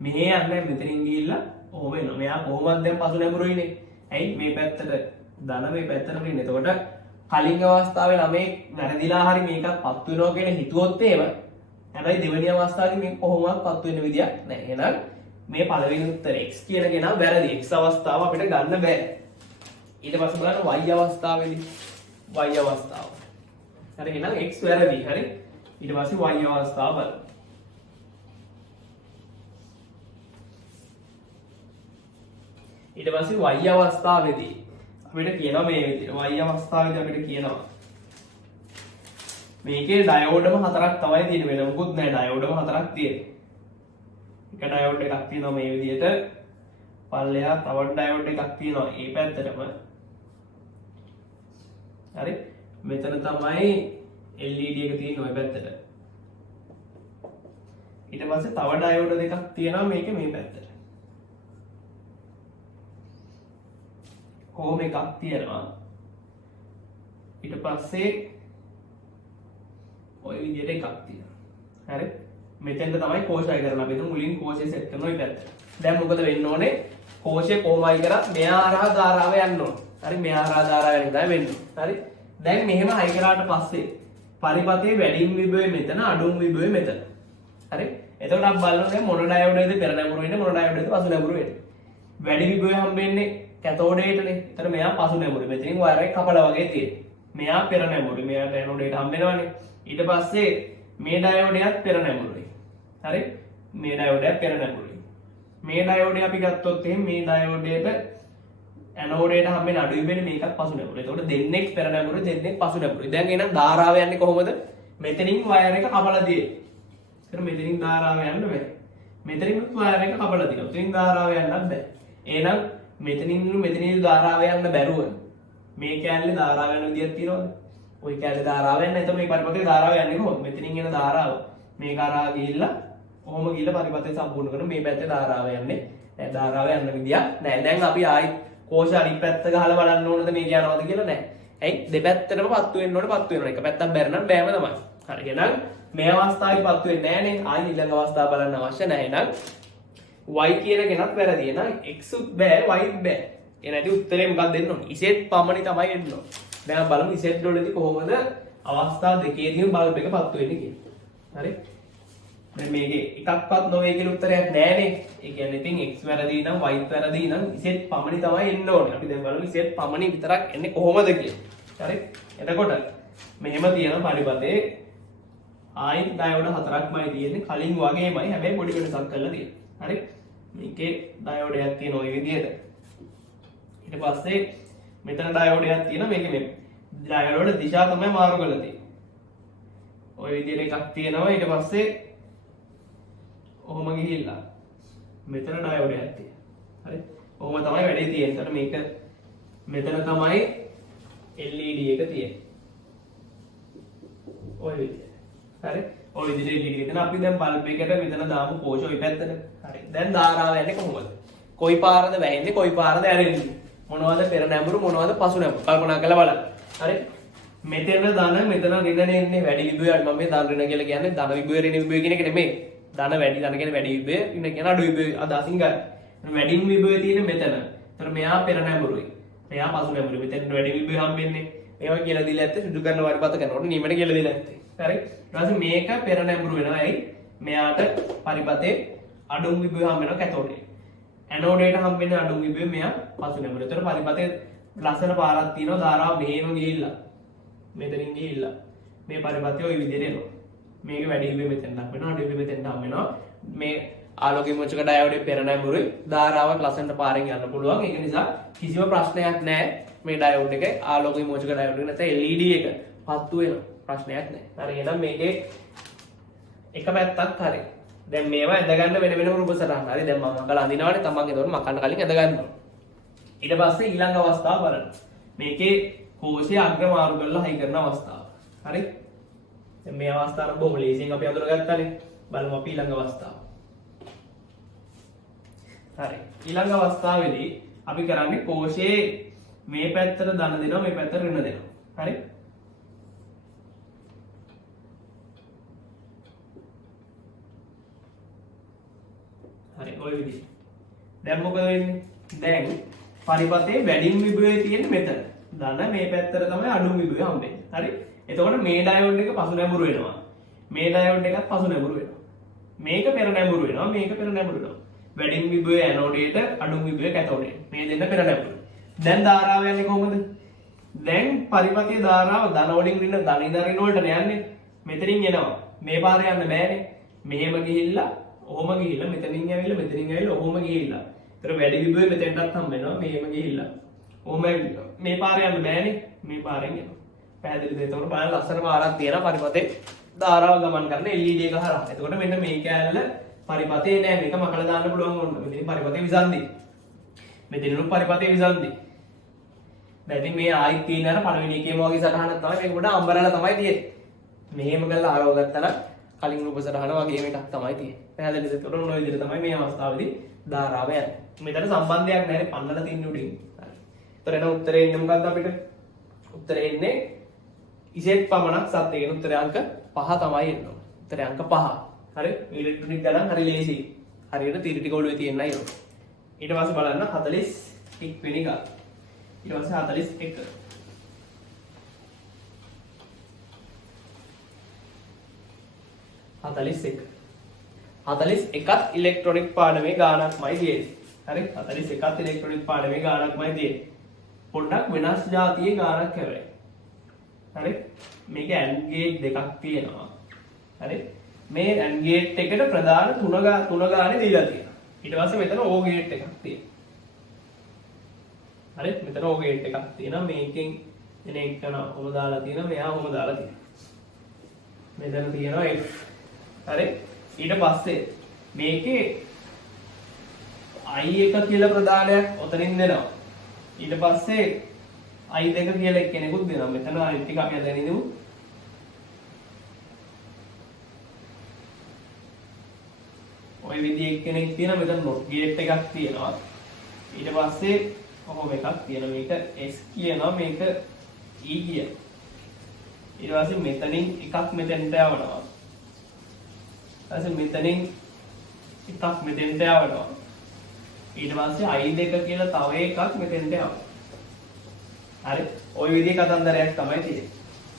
මෙහෙ යන්නේ මෙතනින් ගිහිල්ලා ඔහොම එනවා. මෙයා කොහොමද දැන් පසු නැඹුරු වෙන්නේ? ඇයි මේ පැත්තට ධන මේ පැත්තට ඉන්නේ. එතකොට කලින් අවස්ථාවේ ළමේ වැරදිලා හරි මේකත් පත් වෙනවා කියන හිතුවොත් එහෙම හැබැයි දෙවෙනි අවස්ථාවේ මේක කොහොමවත් පත් වෙන්න විදියක් නැහැ. එහෙනම් මේ පළවෙනි උත්තරේ x කියන කෙනා වැරදි. x අවස්ථාව අපිට ගන්න බෑ. ඊට පස්සේ බලන්න y අවස්ථාවේදී y අවස්ථාව. හරි එහෙනම් x වැරදි. හරි. ඊට පස්සේ y අවස්ථාව බලන්න. ඊට පස්සේ y අවස්ථාවේදී අපිට කියනවා මේ විදිහට y අවස්ථාවේදී අපිට කියනවා මේකේ ඩයෝඩම හතරක් තමයි තියෙන්නේ වෙන මොකුත් නැහැ ඩයෝඩම හතරක් තියෙන්නේ. එක ඩයෝඩ් එකක් තියෙනවා මේ විදිහට පල්ලෙහා තවත් ඩයෝඩ් එකක් තියෙනවා මේ පැත්තටම. හරි මෙතන තමයි LED එක තියෙන්නේ ওই පැත්තට. ඊට පස්සේ තව ඩයෝඩ් දෙකක් තියෙනවා මේකේ මේ පැත්තට. කොහොම එකක් තියෙනවා. ඊට පස්සේ ඔය විදිහට එකක් තියෙනවා. හරි. මෙතෙන්ද තමයි කෝෂය කරලා අපි මුලින් කෝෂය සෙට් කරනවා මේ පැත්තට. දැන් මොකද වෙන්න ඕනේ? කෝෂය කොහොමයි කරා මෙයා හරහා ධාරාව යන්න ඕන. හරි මෙයා හරහා ධාරාව යන ඉඳලා වෙන්න. හරි. දැන් මෙහෙම හයි කරාට පස්සේ පරිපතේ වැඩිම විභවය මෙතන අඩුම විභවය මෙතන. හරි. එතකොට අපි බලනවා මොන ඩයෝඩේද පෙර නැඹුරු වෙන්නේ මොන ඩයෝඩේද පසු නැඹුරු වෙන්නේ. වැඩි විභවය හම්බෙන්නේ කැතෝඩේටනේ. එතන මෙයා පසු නැඹුරු. මෙතනින් වයර් එක කපලා වගේ තියෙන්නේ. මෙයා පෙර නැඹුරු. මෙයාට ඇනෝඩේට හම්බෙනවනේ. ඊට පස්සේ මේ ඩයෝඩයත් පෙර නැඹුරුයි. හරි මේ ඩයෝඩයක් පෙර නැඹුරුයි. මේ ඩයෝඩය අපි ගත්තොත් එහෙනම් මේ ඩයෝඩයට ඇනෝඩයට හම්බෙන අඩු වෙන්නේ මේකත් පසු නැඹුරුයි. එතකොට දෙන්නෙක් පෙර නැඹුරුයි දෙන්නෙක් පසු නැඹුරුයි. දැන් එහෙනම් ධාරාව යන්නේ කොහොමද? මෙතනින් වයර් එක කපලා දියේ. එතන මෙතනින් ධාරාව යන්න බෑ. මෙතනින් වයර් එක කපලා දිනවා. මෙතනින් ධාරාව යන්නත් බෑ. එහෙනම් මෙතනින් ධාරාව යන්න බැරුව මේ කැලේ ධාරාව යන විදියක් තියෙනවද? ওই කැලේ ධාරාව යන්නේ එතකොට මේ පරිපතේ ධාරාව යන්නේ කොහොමද? මෙතනින් එන ධාරාව මේ කරා ගිහිල්ලා ඔහොම ගිහිල්ලා පරිපතේ සම්පූර්ණ කරන මේ පැත්තේ ධාරාව යන්නේ. දැන් ධාරාව යන්න විදියක් නැහැ. දැන් අපි ආයි කෝෂ අනිත් පැත්ත ගහලා බලන්න ඕනද මේක යනවද කියලා නැහැ. ඇයි දෙපැත්තටම පත්තු වෙන්න ඕනේ පත්තු වෙනවා. එක පැත්තක් බැර නම් බෑම තමයි. හරි එහෙනම් මේ අවස්ථාවේ පත්තු වෙන්නේ නැහැ නේ. ආයි ඊළඟ අවස්ථාව බලන්න අවශ්‍ය නැහැ. එහෙනම් y කියන කෙනත් වැරදි. එහෙනම් x උත් බෑ y උත් බෑ. ඒ නැති උත්තරේ මොකක්ද දෙන්න ඕනේ? z පමණි තමයි එන්න ඕනේ. දැන් බලමු z වලදී කොහොමද අවස්ථා දෙකේදීම බල්බ් එක පත්තු වෙන්නේ කියලා. හරි? දැන් මේකේ එකක්වත් නොවේ කියලා උත්තරයක් නැහැනේ. ඒ කියන්නේ ඉතින් x වැරදි නම් y වැරදි නම් z පමණි තමයි එන්න ඕනේ. අපි දැන් බලමු z පමණි විතරක් එන්නේ කොහොමද කියලා. හරි? එතකොට මෙහෙම තියෙන පරිපතේ ආයි ඩයෝඩ් හතරක්මයි තියෙන්නේ. කලින් වගේමයි හැබැයි පොඩි වෙනසක් කරලා තියෙනවා. හරි? මේකේ ඩයෝඩයක් තියෙන ওই විදිහට. ඊට පස්සේ මෙතන ඩයෝඩයක් තියෙනවා. මේකේ මේ ඩයෝඩ් දිශා තමයි මාරු කරලා තියෙන්නේ. ওই විදිහට එකක් තියෙනවා. ඊට පස්සේ ඔහොම ගිහිල්ලා මෙතන ඩයෝඩයක් තියෙනවා. හරි? ඔහොම තමයි වැඩේ තියෙන්නේ. එතන මේක මෙතන තමයි LED එක තියෙන්නේ. ওই විදිහට. හරි? ওই විදිහට LED එක තියෙන අපි දැන් බල්බ් එකට මෙතන දාමු කෝෂ ওই පැත්තට. හරි. දැන් ධාරාව යන්නේ කොහොමද? කොයි පාරද වැහෙන්නේ කොයි පාරද ඇරෙන්නේ? මොනවද පෙර නැඹුරු මොනවද පසු නැඹුරු? කල්පනා කරලා බලන්න. හරි? මෙතන ධන මෙතන ඍණ එන්නේ වැඩි විභවයට. මම මේ ධන ඍණ කියලා කියන්නේ ධන විභවය ඍණ විභවය කියන එක නෙමෙයි. ධන වැඩි ධන කියන්නේ වැඩි විභවය ඍණ කියන අඩු විභවය අදහසින් ගන්න. වැඩි විභවය තියෙන්නේ මෙතන. ඒතර මෙයා පෙර නැඹුරුයි. මෙයා පසු නැඹුරුයි. මෙතන වැඩි විභවය හම්බෙන්නේ. මේවා කියලා දීලා ඇත්තේ සුදු කරන වරිපත කරනකොට නියමයට කියලා දීලා ඇත්තේ. හරි? ඊට පස්සේ මේක පෙර නැඹුරු වෙනවා. ඇයි? මෙයාට පරිපතේ අඩු විභවය හම්බ වෙනවා කැතෝඩේ. ඇනෝඩේට හම්බෙන්නේ අඩු විභවය මෙයා පසු නැඹුරු. ඒතර පරිපතේ ලස්සන පාරක් තියෙනවා. ධාරාව මෙහෙම ගිහිල්ලා මෙතනින් ගිහිල්ලා මේ පරිපතේ ওই විදිහට එනවා. මේක වැඩි විභවය මෙතෙන් හම්බ වෙනවා. අඩු විභවය මෙතෙන් හම්බ වෙනවා. මේ ආලෝක විමෝචක ඩයෝඩේ පෙර නැඹුරුයි ධාරාවක් ලස්සනට පාරෙන් යන්න පුළුවන්. ඒක නිසා කිසිම ප්‍රශ්නයක් නැහැ. මේ ඩයෝඩ් එකේ ආලෝක විමෝචක ඩයෝඩ් එක නැත්නම් LED එක පත්තු වෙනවා. ප්‍රශ්නයක් නැහැ. හරි එහෙනම් මේකේ එක පැත්තක් හරි. දැන් මේවා ඇඳගන්න වෙන වෙනම රූප සටහන්. හරි දැන් මම අකලා අඳිනවානේ තමන්ගේ දොර මකන්න කලින් ඇඳ ගන්නවා. ඊට පස්සේ ඊළඟ අවස්ථාව බලන්න. මේකේ කෝෂය අග්‍ර මාරු කරලා හයි කරන අවස්ථාව. හරි? දැන් මේ අවස්ථාව බොහොම ලේසියෙන් අපි අඳුරගත්තානේ. බලමු අපි ඊළඟ අවස්ථාව. හරි. ඊළඟ අවස්ථාවේදී අපි කරන්නේ කෝෂයේ මේ පැත්තට ධන දෙනවා මේ පැත්තට ඍණ දෙනවා. හරි? හරි ඔය විදිහට. දැන් මොකද වෙන්නේ? දැන් පරිපතේ වැඩිම විභවය තියෙන්නේ මෙතන. ධන මේ පැත්තට තමයි අඩුම විභවය හම්බෙන්නේ. හරි? එතකොට මේ ඩයෝඩ් එක පසු නැඹුරු වෙනවා. මේ ඩයෝඩ් එකත් පසු නැඹුරු වෙනවා. මේක පෙර නැඹුරු වෙනවා. මේක පෙර නැඹුරු වෙනවා. වැඩිම විභවය ඇනෝඩයට අඩුම විභවය කැතෝඩයට. මේ දෙන්න පෙර නැඹුරු. දැන් ධාරාව යන්නේ කොහොමද? දැන් පරිපතේ ධාරාව ධන වලින් ඍණ ධන ඉඳන් ඍණ වලට යන්නේ. මෙතනින් එනවා. මේ පාරේ යන්න බෑනේ. මෙහෙම ගිහිල්ලා ඔහොම ගිහිල්ලා මෙතනින් ඇවිල්ලා මෙතනින් ඇවිල්ලා ඔහොම ගිහිල්ලා. ඒතර වැඩි විභවය මෙතෙන්ටත් හම්බ වෙනවා. මෙහෙම ගිහිල්ලා. ඔහොම ඇවිල්ලා. මේ පාරේ යන්න බෑනේ. මේ පාරෙන් යනවා. පැහැදිලිද? එතකොට බලන්න ලස්සන පාරක් තියෙනවා පරිපතේ ධාරාව ගමන් කරන LED එක හරහා. එතකොට මෙන්න මේ කෑල්ල පරිපතේ නෑ. මේක මකලා දාන්න පුළුවන් වුණා. මෙතනින් පරිපතේ විසන්දි. මෙතනිනුත් පරිපතේ විසන්දි. දැන් ඉතින් මේ ආයිත් තියෙන අර පළවෙනි එකේම වගේ සටහනක් තමයි මේක පොඩ අම්බරලා තමයි තියෙන්නේ. මෙහෙම කරලා ආරව ගත්තා නම් කලින් රූප සටහන වගේම එකක් තමයි තියෙන්නේ. පැහැදිලිද? එතකොට ඔන්න ඔය විදිහට තමයි මේ අවස්ථාවේදී ධාරාව යන්නේ. මෙතන සම්බන්ධයක් නැහැ පන්නලා තින්නේ උඩින්. හරි. ඒතර එන උත්තරේ එන්නේ මොකක්ද අපිට? උත්තරේ එන්නේ ඉසෙත් පමණක් සත්‍යයෙන් උත්තරේ අංක 5 තමයි එන්නේ. උත්තරේ අංක 5. හරි? ඉලෙක්ට්‍රොනික ගණන් හරි ලේසි. හරියට තීරටික ඔළුවේ තියෙන්නයි ඕන. ඊට පස්සේ බලන්න 41 වෙනි ගාන. ඊට පස්සේ 41. 41ත් ඉලෙක්ට්‍රොනික පාඩමේ ගානක්මයි තියෙන්නේ. හරි? 41ත් ඉලෙක්ට්‍රොනික පාඩමේ ගානක්මයි තියෙන්නේ. පොඩ්ඩක් වෙනස් જાතියේ ගානක් හැබැයි. හරි? මේක AND ගේට් දෙකක් තියෙනවා. හරි? මේ AND ගේට් එකට ප්‍රධාන තුන ගානේ දීලා තියෙනවා. ඊට පස්සේ මෙතන OR ගේට් එකක් තියෙනවා. හරි? මෙතන OR ගේට් එකක් තියෙනවා. මේකෙන් එන එකන ඔබ දාලා තියෙනවා. මෙහා ඔබ දාලා තියෙනවා. මෙතන තියෙනවා F. හරි? ඊට පස්සේ මේකේ I1 කියලා ප්‍රධානයක් ඔතනින් දෙනවා. ඊට පස්සේ I2 කියලා එක්කෙනෙකුත් දෙනවා. මෙතන අනිත් ටික අපි හදගෙන ඉමු. ඔය විදිහේ එක්කෙනෙක් තියෙනවා. මෙතන NOT ගේට් එකක් තියෙනවා. ඊට පස්සේ කොහොම එකක් තියෙනවා. මේක S කියනවා. මේක E කියනවා. ඊට පස්සේ මෙතනින් එකක් මෙතෙන්ට යවනවා. ඊට මෙතනින් එකක් මෙතෙන්ට යවනවා. ඊට පස්සේ I2 කියලා තව එකක් මෙතෙන්ට යවනවා. හරි? ওই විදිහේ කතන්දරයක් තමයි තියෙන්නේ.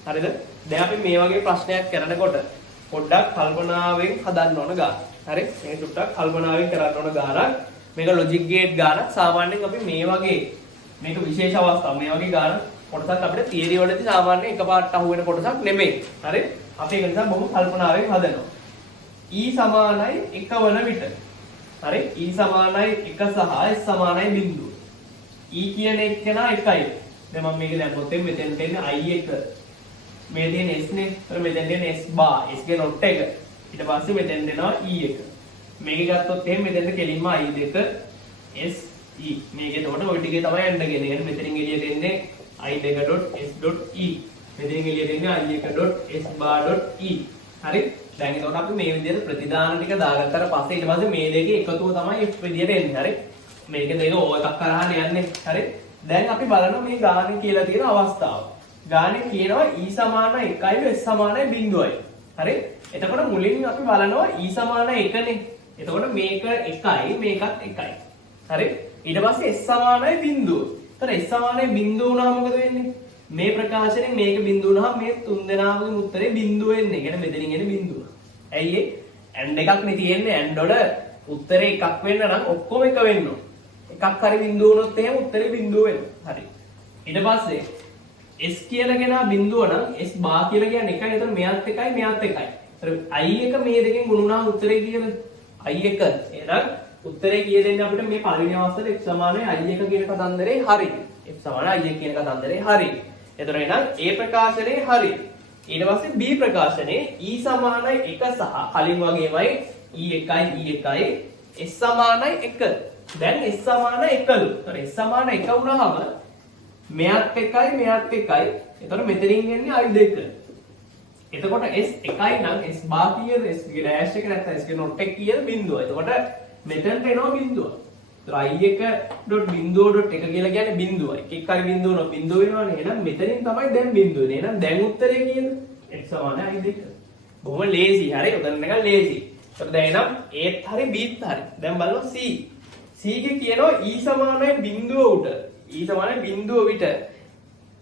හරිද? දැන් අපි මේ වගේ ප්‍රශ්නයක් කරනකොට පොඩ්ඩක් කල්පනාවෙන් හදන්න ඕන ගාන. හරි? මේ ටුට්ටක් කල්පනාවෙන් කරන්න ඕන ගානක්. මේක ලොජික් ගේට් ගානක්. සාමාන්‍යයෙන් අපි මේ වගේ මේක විශේෂ අවස්ථා මේ වගේ ගාන කොටසක් අපිට තියරි වලදී සාමාන්‍යයෙන් එකපාරට අහු වෙන කොටසක් නෙමෙයි. හරි? අපි ඒක නිසා බොහොම කල්පනාවෙන් හදනවා. E සමානයි 1 වන විට. හරි? E සමානයි 1 සහ S සමානයි බිංදුව. E කියන එක නා 1යි. දැන් මම මේක දැම්මොත් මෙතෙන්ට එන්නේ I1. මේ තියෙන S නේ. ඒතර මෙතෙන්ට එන්නේ S bar. S ගේ not එක. ඊට පස්සේ මෙතෙන්ට එනවා E1. මේක ගත්තොත් එහෙනම් මෙතෙන්ට කෙලින්ම I2 S E. මේකේ එතකොට ওই ටිකේ තමයි යන්න ගන්නේ. يعني මෙතනින් එළියට එන්නේ I2.S.E. මෙතනින් එළියට එන්නේ I1.S bar.E. හරි? දැන් එතකොට අපි මේ විදිහට ප්‍රතිදාන ටික දාගත්තට පස්සේ ඊට පස්සේ මේ දෙකේ එකතුව තමයි F විදිහට එන්නේ. හරි? මේක දෙක ඕ එකක් කරහාට යන්නේ. හරි? දැන් අපි බලනවා මේ ගානේ කියලා තියෙන අවස්ථාව. ගානේ කියනවා E සමානයි 1යි S සමානයි බිංදුවයි. හරි? එතකොට මුලින් අපි බලනවා E සමානයි 1නේ. එතකොට මේක 1යි මේකත් 1යි. හරි? ඊට පස්සේ S සමානයි බිංදුව. එතකොට S සමානයි බිංදුව වුණාම මොකද වෙන්නේ? මේ ප්‍රකාශයෙන් මේක බිංදුව වුණාම මේ තුන් දෙනාගේ උත්තරේ බිංදුව එන්නේ. يعني මෙතනින් එන්නේ බිංදුව. ඇයි ඒ? AND එකක් නේ තියෙන්නේ. AND වල උත්තරේ එකක් වෙන්න නම් ඔක්කොම එක වෙන්න ඕන. එකක් හරි බිංදුව වුණොත් එහෙම උත්තරේ බිංදුව වෙනවා. හරි. ඊට පස්සේ S කියලා කෙනා බිංදුව නම් S බා කියලා කියන්නේ එකයි. එතකොට මෙයත් එකයි මෙයත් එකයි. ඒතර I1 මේ දෙකෙන් ගුණ වුණාම උත්තරේ කීයද? I1. එහෙනම් උත්තරේ කීය දෙන්නේ අපිට මේ පළවෙනි අවස්ථාවේ F සමානයි I1 කියන කතන්දරේ හරි. F සමානයි I1 කියන කතන්දරේ හරි. එතකොට එහෙනම් ඒ ප්‍රකාශනේ හරි. ඊට පස්සේ B ප්‍රකාශනයේ E සමානයි 1 සහ කලින් වගේමයි E1 S සමානයි 1. දැන් S සමානයි 1ලු. ඒතර S සමානයි 1 වුණාම මෙයත් 1යි මෙයත් 1යි. ඒතර මෙතනින් එන්නේ I2. එතකොට S 1යි නම් S බා කීයද? S ගේ ඩෑෂ් එක නැත්නම් S ගේ නොට් එක කීයද? බිඳුව. එතකොට මෙතනට එනවා බිඳුව. ඒතර I1.0.1 කියලා කියන්නේ බිඳුවයි. එකක් හරි බිඳුව නෝ බිඳුව වෙනවනේ. එහෙනම් මෙතනින් තමයි දැන් බිඳුව එන්නේ. එහෙනම් දැන් උත්තරේ කීයද? x සමානයි I2. බොහොම ලේසි. හරි. උදැන්න එක ලේසි. ඒතර දැන් එනම් Aත් හරි Bත් හරි. දැන් බලමු C. C ගේ කියනවා E සමානයි බිඳුව උට. E සමානයි බිඳුව විට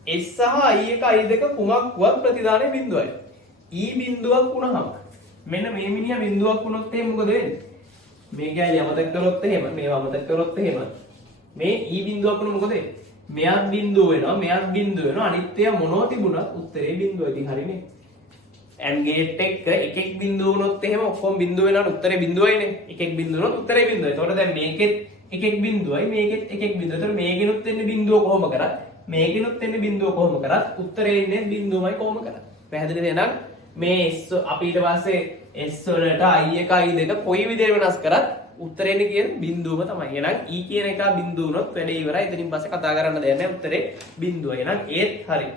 S සහ I1 I2 කුමක්වත් ප්‍රතිදානයේ බිඳුවයි. E බිඳුවක් වුණාම මෙන්න මේ මිනිහා බිඳුවක් වුණොත් එහෙනම් මොකද වෙන්නේ? මේ කැලේ අමතක කරොත් එහෙම මේව අමතක කරොත් එහෙම මේ E බිඳුවක් වුණොත් මොකද වෙන්නේ? මෙයාත් බිඳුව වෙනවා මෙයාත් බිඳුව වෙනවා අනිත් ඒවා මොනවා තිබුණත් උත්තරේ බිඳුව. ඉතින් හරිනේ. AND ගේට් එක එකෙක් බිඳුව වුණොත් එහෙම ඔක්කොම බිඳුව වෙනවා උත්තරේ බිඳුවයිනේ. එකෙක් බිඳුව වුණොත් උත්තරේ බිඳුවයි. ඒතකොට දැන් මේකෙත් එකෙක් බිඳුවයි මේකෙත් එකෙක් බිඳුව. ඒතකොට මේකෙනුත් එන්නේ බිඳුව කොහොම කරත් මේකෙනුත් එන්නේ බිඳුව කොහොම කරත් උත්තරේ එන්නේ බිඳුවමයි කොහොම කරත්. පැහැදිලිද? එහෙනම් මේ S අපි ඊට පස්සේ S වලට I1 I2 කොයි විදිහට වෙනස් කරත් උත්තරේ එන්නේ කියන බිඳුවම තමයි. එහෙනම් E කියන එක බිඳුව වුණොත් වැඩේ ඉවරයි. එතනින් පස්සේ කතා කරන්න දෙයක් නැහැ. උත්තරේ බිඳුව. එහෙනම් Aත් හරි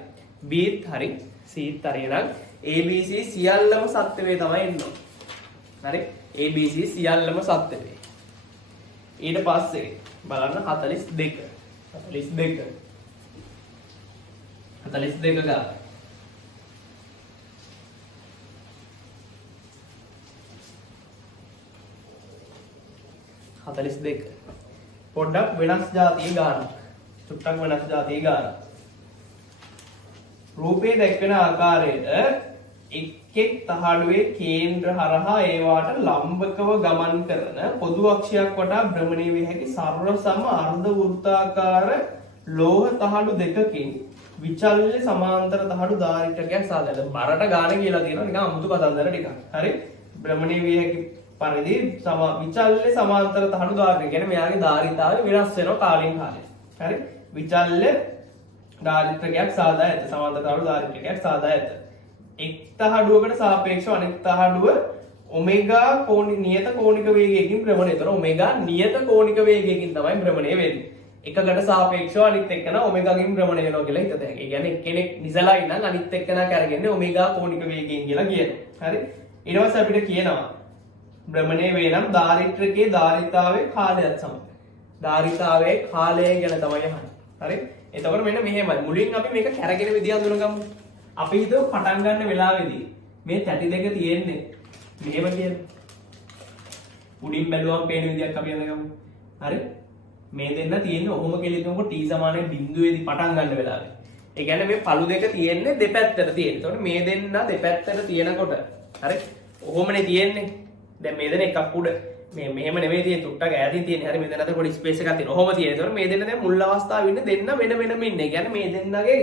Bත් හරි Cත් හරි. එහෙනම් ABC සියල්ලම සත්‍ය වේ තමයි එන්නේ. හරි? ABC සියල්ලම සත්‍ය වේ. ඊට පස්සේ බලන්න 42 ගන්න. 42 පොඩ්ඩක් වෙනස් જાතිය ගන්න. චුට්ටක් වෙනස් જાතිය ගන්න. රූපේ දැක්වෙන ආකාරයට එක් තහඩුවේ කේන්ද්‍ර හරහා ඒවාට ලම්බකව ගමන් කරන පොදු අක්ෂයක් වටා භ්‍රමණය විය හැකි සර්ව සම අර්ධ වෘත්තාකාර ලෝහ තහඩු දෙකකින් විචල්්‍ය සමාන්තර තහඩු ධාරිත්‍රකයක් සාදලා බරට ගාන කියලා තියෙනවා නිකන් අමුතු කතන්දර ටිකක්. හරි? භ්‍රමණය විය හැකි පරිදි විචල්්‍ය සමාන්තර තහඩු ධාරිත්‍රය කියන්නේ මෙයාගේ ධාරිතාවය වෙනස් වෙනවා කාලෙන් කාලයට. හරි? විචල්්‍ය ධාරිත්‍රකයක් සාදා ඇත. සමාන්තර තහඩු ධාරිත්‍රකයක් සාදා ඇත. එක් තහඩුවකට සාපේක්ෂව අනෙක් තහඩුව ඔමෙගා නියත කෝණික වේගයකින් භ්‍රමණය කරනවා. ඔමෙගා නියත කෝණික වේගයකින් තමයි භ්‍රමණය වෙන්නේ. එකකට සාපේක්ෂව අනිත් එක්කන ඔමෙගාකින් භ්‍රමණය වෙනවා කියලා හිතත හැකියි. ඒ කියන්නේ එක්කෙනෙක් නිසලයි නම් අනිත් එක්කනා කරගන්නේ ඔමෙගා කෝණික වේගයෙන් කියලා කියනවා. හරි? ඊට පස්සේ අපිට කියනවා භ්‍රමණය වේ නම් ධාරිත්‍රකයේ ධාරිතාවයේ කාලයත් සමග. ධාරිතාවයේ කාලය ගැන තමයි අහන්නේ. හරි? එතකොට මෙන්න මෙහෙමයි. මුලින් අපි මේක කැරගෙන විදිය අඳුනගමු. අපි හිතුව පටන් ගන්න වෙලාවේදී මේ තැටි දෙක තියෙන්නේ මෙහෙම කියලා. උඩින් බැලුවම පේන විදියක් අපි අඳගමු. හරි? මේ දෙන්න තියෙන්නේ ඔහොම කියලා හිතමුකෝ t සමානයි බිඳුවේදී පටන් ගන්න වෙලාවේ. ඒ කියන්නේ මේ පළු දෙක තියෙන්නේ දෙපැත්තට තියෙන්නේ. එතකොට මේ දෙන්න දෙපැත්තට තියෙනකොට හරි? ඔහොමනේ තියෙන්නේ. දැන් මේ දෙන එකක් උඩ මේ මෙහෙම නෙමෙයි තියෙන්නේ තුට්ටක් ඈතින් තියෙන්නේ. හරි? මේ දෙන්න අතර පොඩි ස්පේස් එකක් තියෙනවා. ඔහොම තියෙන්නේ. එතකොට මේ දෙන්න දැන් මුල් අවස්ථාවේ ඉන්නේ දෙන්න වෙන වෙනම ඉන්නේ. ඒ කියන්නේ මේ දෙන්නගේ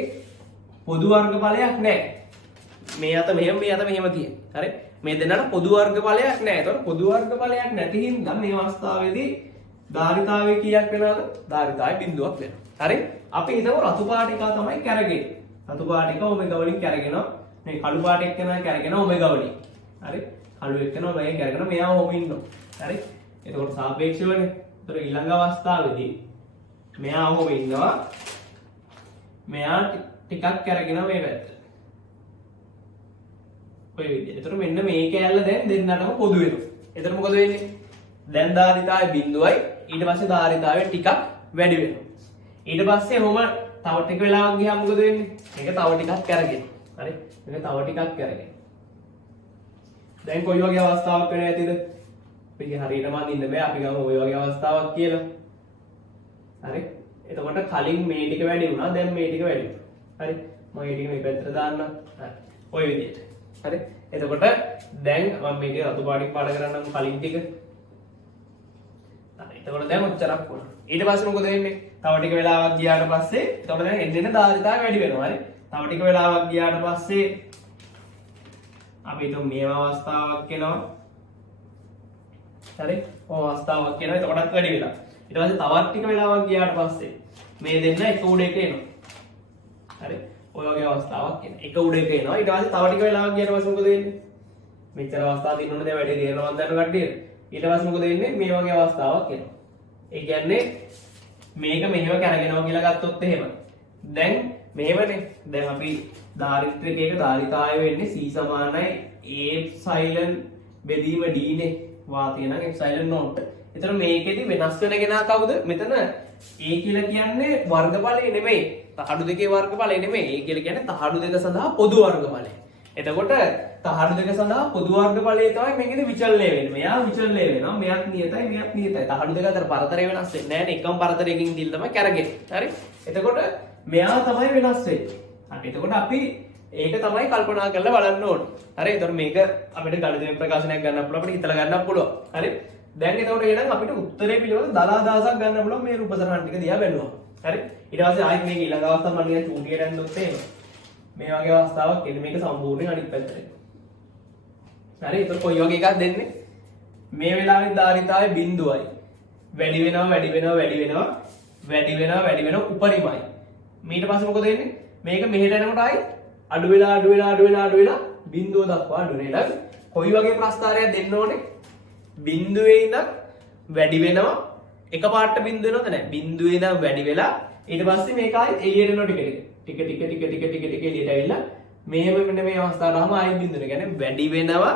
පොදු වර්ගඵලයක් නැහැ. මේ අත මෙහෙම මේ අත මෙහෙම තියෙන්නේ. හරි? මේ දෙන්නට පොදු වර්ගඵලයක් නැහැ. ඒතකොට පොදු වර්ගඵලයක් නැති හින්දා මේ අවස්ථාවේදී ධාරිතාවය කීයක් වෙනවද? ධාරිතාවය බිඳුවක් වෙනවා. හරි? අපි හිතමු රතු පාටිකා තමයි කැරගෙන්නේ. රතු පාටිකා ඔමෙගා වලින් කැරගෙනවා. මේ කළු පාට එක්කෙනා කැරගෙන ඔමෙගා වලින්. හරි? කළු එක්කෙනා මේ කැරගෙන මෙයා ඔහොම ඉන්නවා. හරි? එතකොට සාපේක්ෂවනේ. ඒතකොට ඊළඟ අවස්ථාවේදී මෙයා ඔහොම ඉන්නවා. මෙයා ටිකක් කරගෙන මේ පැත්ත. ඔය විදිහට. ඒතර මෙන්න මේ කෑල්ල දැන් දෙන්නටම පොදු වෙනවා. ඒතර මොකද වෙන්නේ? දැන් ධාරිතාවය බිඳුවයි ඊට පස්සේ ධාරිතාවය ටිකක් වැඩි වෙනවා. ඊට පස්සේ ඔහොම තව ටික වෙලාවක් ගියාම මොකද වෙන්නේ? මේක තව ටිකක් කරගෙන. හරි? මේක තව ටිකක් කරගෙන. දැන් කොයි වගේ අවස්ථාවක් වෙන්නේ නැතිද? අපි හරියටම අඳින්න බෑ. අපි ගමු ඔය වගේ අවස්ථාවක් කියලා. හරි? එතකොට කලින් මේ ටික වැඩි වුණා. දැන් මේ ටික වැඩි වුණා. හරි මම මේ ටික මේ පැත්තට දාන්නම්. හරි ඔය විදිහට. හරි එතකොට දැන් මම මේක රතු පාටින් පාඩ කරන්නම් කලින් ටික. හරි එතකොට දැන් ඔච්චරක් වුණා. ඊට පස්සේ මොකද වෙන්නේ? තව ටික වෙලාවක් ගියාට පස්සේ එතකොට දැන් එන්න ධාරිතාවය වැඩි වෙනවා. හරි තව ටික වෙලාවක් ගියාට පස්සේ අපි හිතමු මේ අවස්ථාවක් එනවා. හරි ඔය අවස්ථාවක් එනවා. එතකොටත් වැඩි වෙලා. ඊට පස්සේ තවත් ටික වෙලාවක් ගියාට පස්සේ මේ දෙන්න එක උඩ එක එනවා. හරි ඔය වගේ අවස්ථාවක් එනවා. එක උඩ එක එනවා. ඊට පස්සේ තව ටික වෙලාවක් ගියට පස්සේ මොකද වෙන්නේ? මෙච්චර අවස්ථා තියෙනවනේ දැන් වැඩි තේරෙනවද දැන් කට්ටියට. ඊට පස්සේ මොකද වෙන්නේ? මේ වගේ අවස්ථාවක් එනවා. ඒ කියන්නේ මේක මෙහෙම කරගෙනවා කියලා ගත්තොත් එහෙම. දැන් මෙහෙමනේ. දැන් අපි ධාරිත්‍රිකයක ධාරිතාවය වෙන්නේ C සමානයි A බෙදීම D නේ. වාතය නම් එප්සයිලන් නෝට්. එතන මේකෙදි වෙනස් වෙන කෙනා කවුද? මෙතන A කියලා කියන්නේ වර්ගඵලය නෙමෙයි. තහඩු දෙකේ වර්ගඵලය නෙමෙයි. A කියලා කියන්නේ තහඩු දෙක සඳහා පොදු වර්ගඵලය. එතකොට තහඩු දෙක සඳහා පොදු වර්ගඵලය තමයි මේකෙදි විචලනය වෙන්නේ. මෙයා විචලනය වෙනවා. මෙයාත් නියතයි, මෙයාත් නියතයි. තහඩු දෙක අතර පරතරය වෙනස් වෙන්නේ නැහැ නේ. එකම පරතරයකින් දිල් තමයි කරගෙන්නේ. හරි? එතකොට මෙයා තමයි වෙනස් වෙන්නේ. හරි. එතකොට අපි ඒක තමයි කල්පනා කරලා බලන්න ඕනේ. හරි? එතකොට මේක අපිට ගණිත ප්‍රකාශනයක් ගන්න පුළුවන්. අපිට හිතලා ගන්නත් පුළුවන්. හරි? දැන් එතකොට එහෙනම් අපිට උත්තරේ පිළිබඳව දලා දහසක් ගන්න පුළුවන් මේ රූප සරහන් ටික දිහා බැලුවා. හරි? ඊට පස්සේ ආයෙත් මේක ඊළඟ අවස්ථාව මම නිකන් චූටියට යන්නොත් එහෙම. මේ වගේ අවස්ථාවක් එන්නේ මේක සම්පූර්ණයෙන් අනිත් පැත්තට. හරි? එතකොට කොයි වගේ එකක්ද දෙන්නේ? මේ වෙලාවේ ධාරිතාවේ බිඳුවයි. වැඩි වෙනවා වැඩි වෙනවා වැඩි වෙනවා වැඩි වෙනවා වැඩි වෙනවා උපරිමයි. ඊට පස්සේ මොකද වෙන්නේ? මේක මෙහෙට යනකොට ආයි අඩු වෙලා අඩු වෙලා අඩු වෙලා අඩු වෙලා බිඳුව දක්වා අඩු වෙනවා. කොයි වගේ ප්‍රස්ථාරයක් දෙන්න ඕනේ? බිඳුවේ ඉඳන් වැඩි වෙනවා එකපාරට බිඳුව වෙනවද නැහැ? බිඳුවේ ඉඳන් වැඩි වෙලා ඊට පස්සේ මේක ආයි එළියට එනවා ටික ටික එළියට ඇවිල්ලා මෙහෙම මෙන්න මේ අවස්ථාවටම ආයි බිඳුව. කියන්නේ වැඩි වෙනවා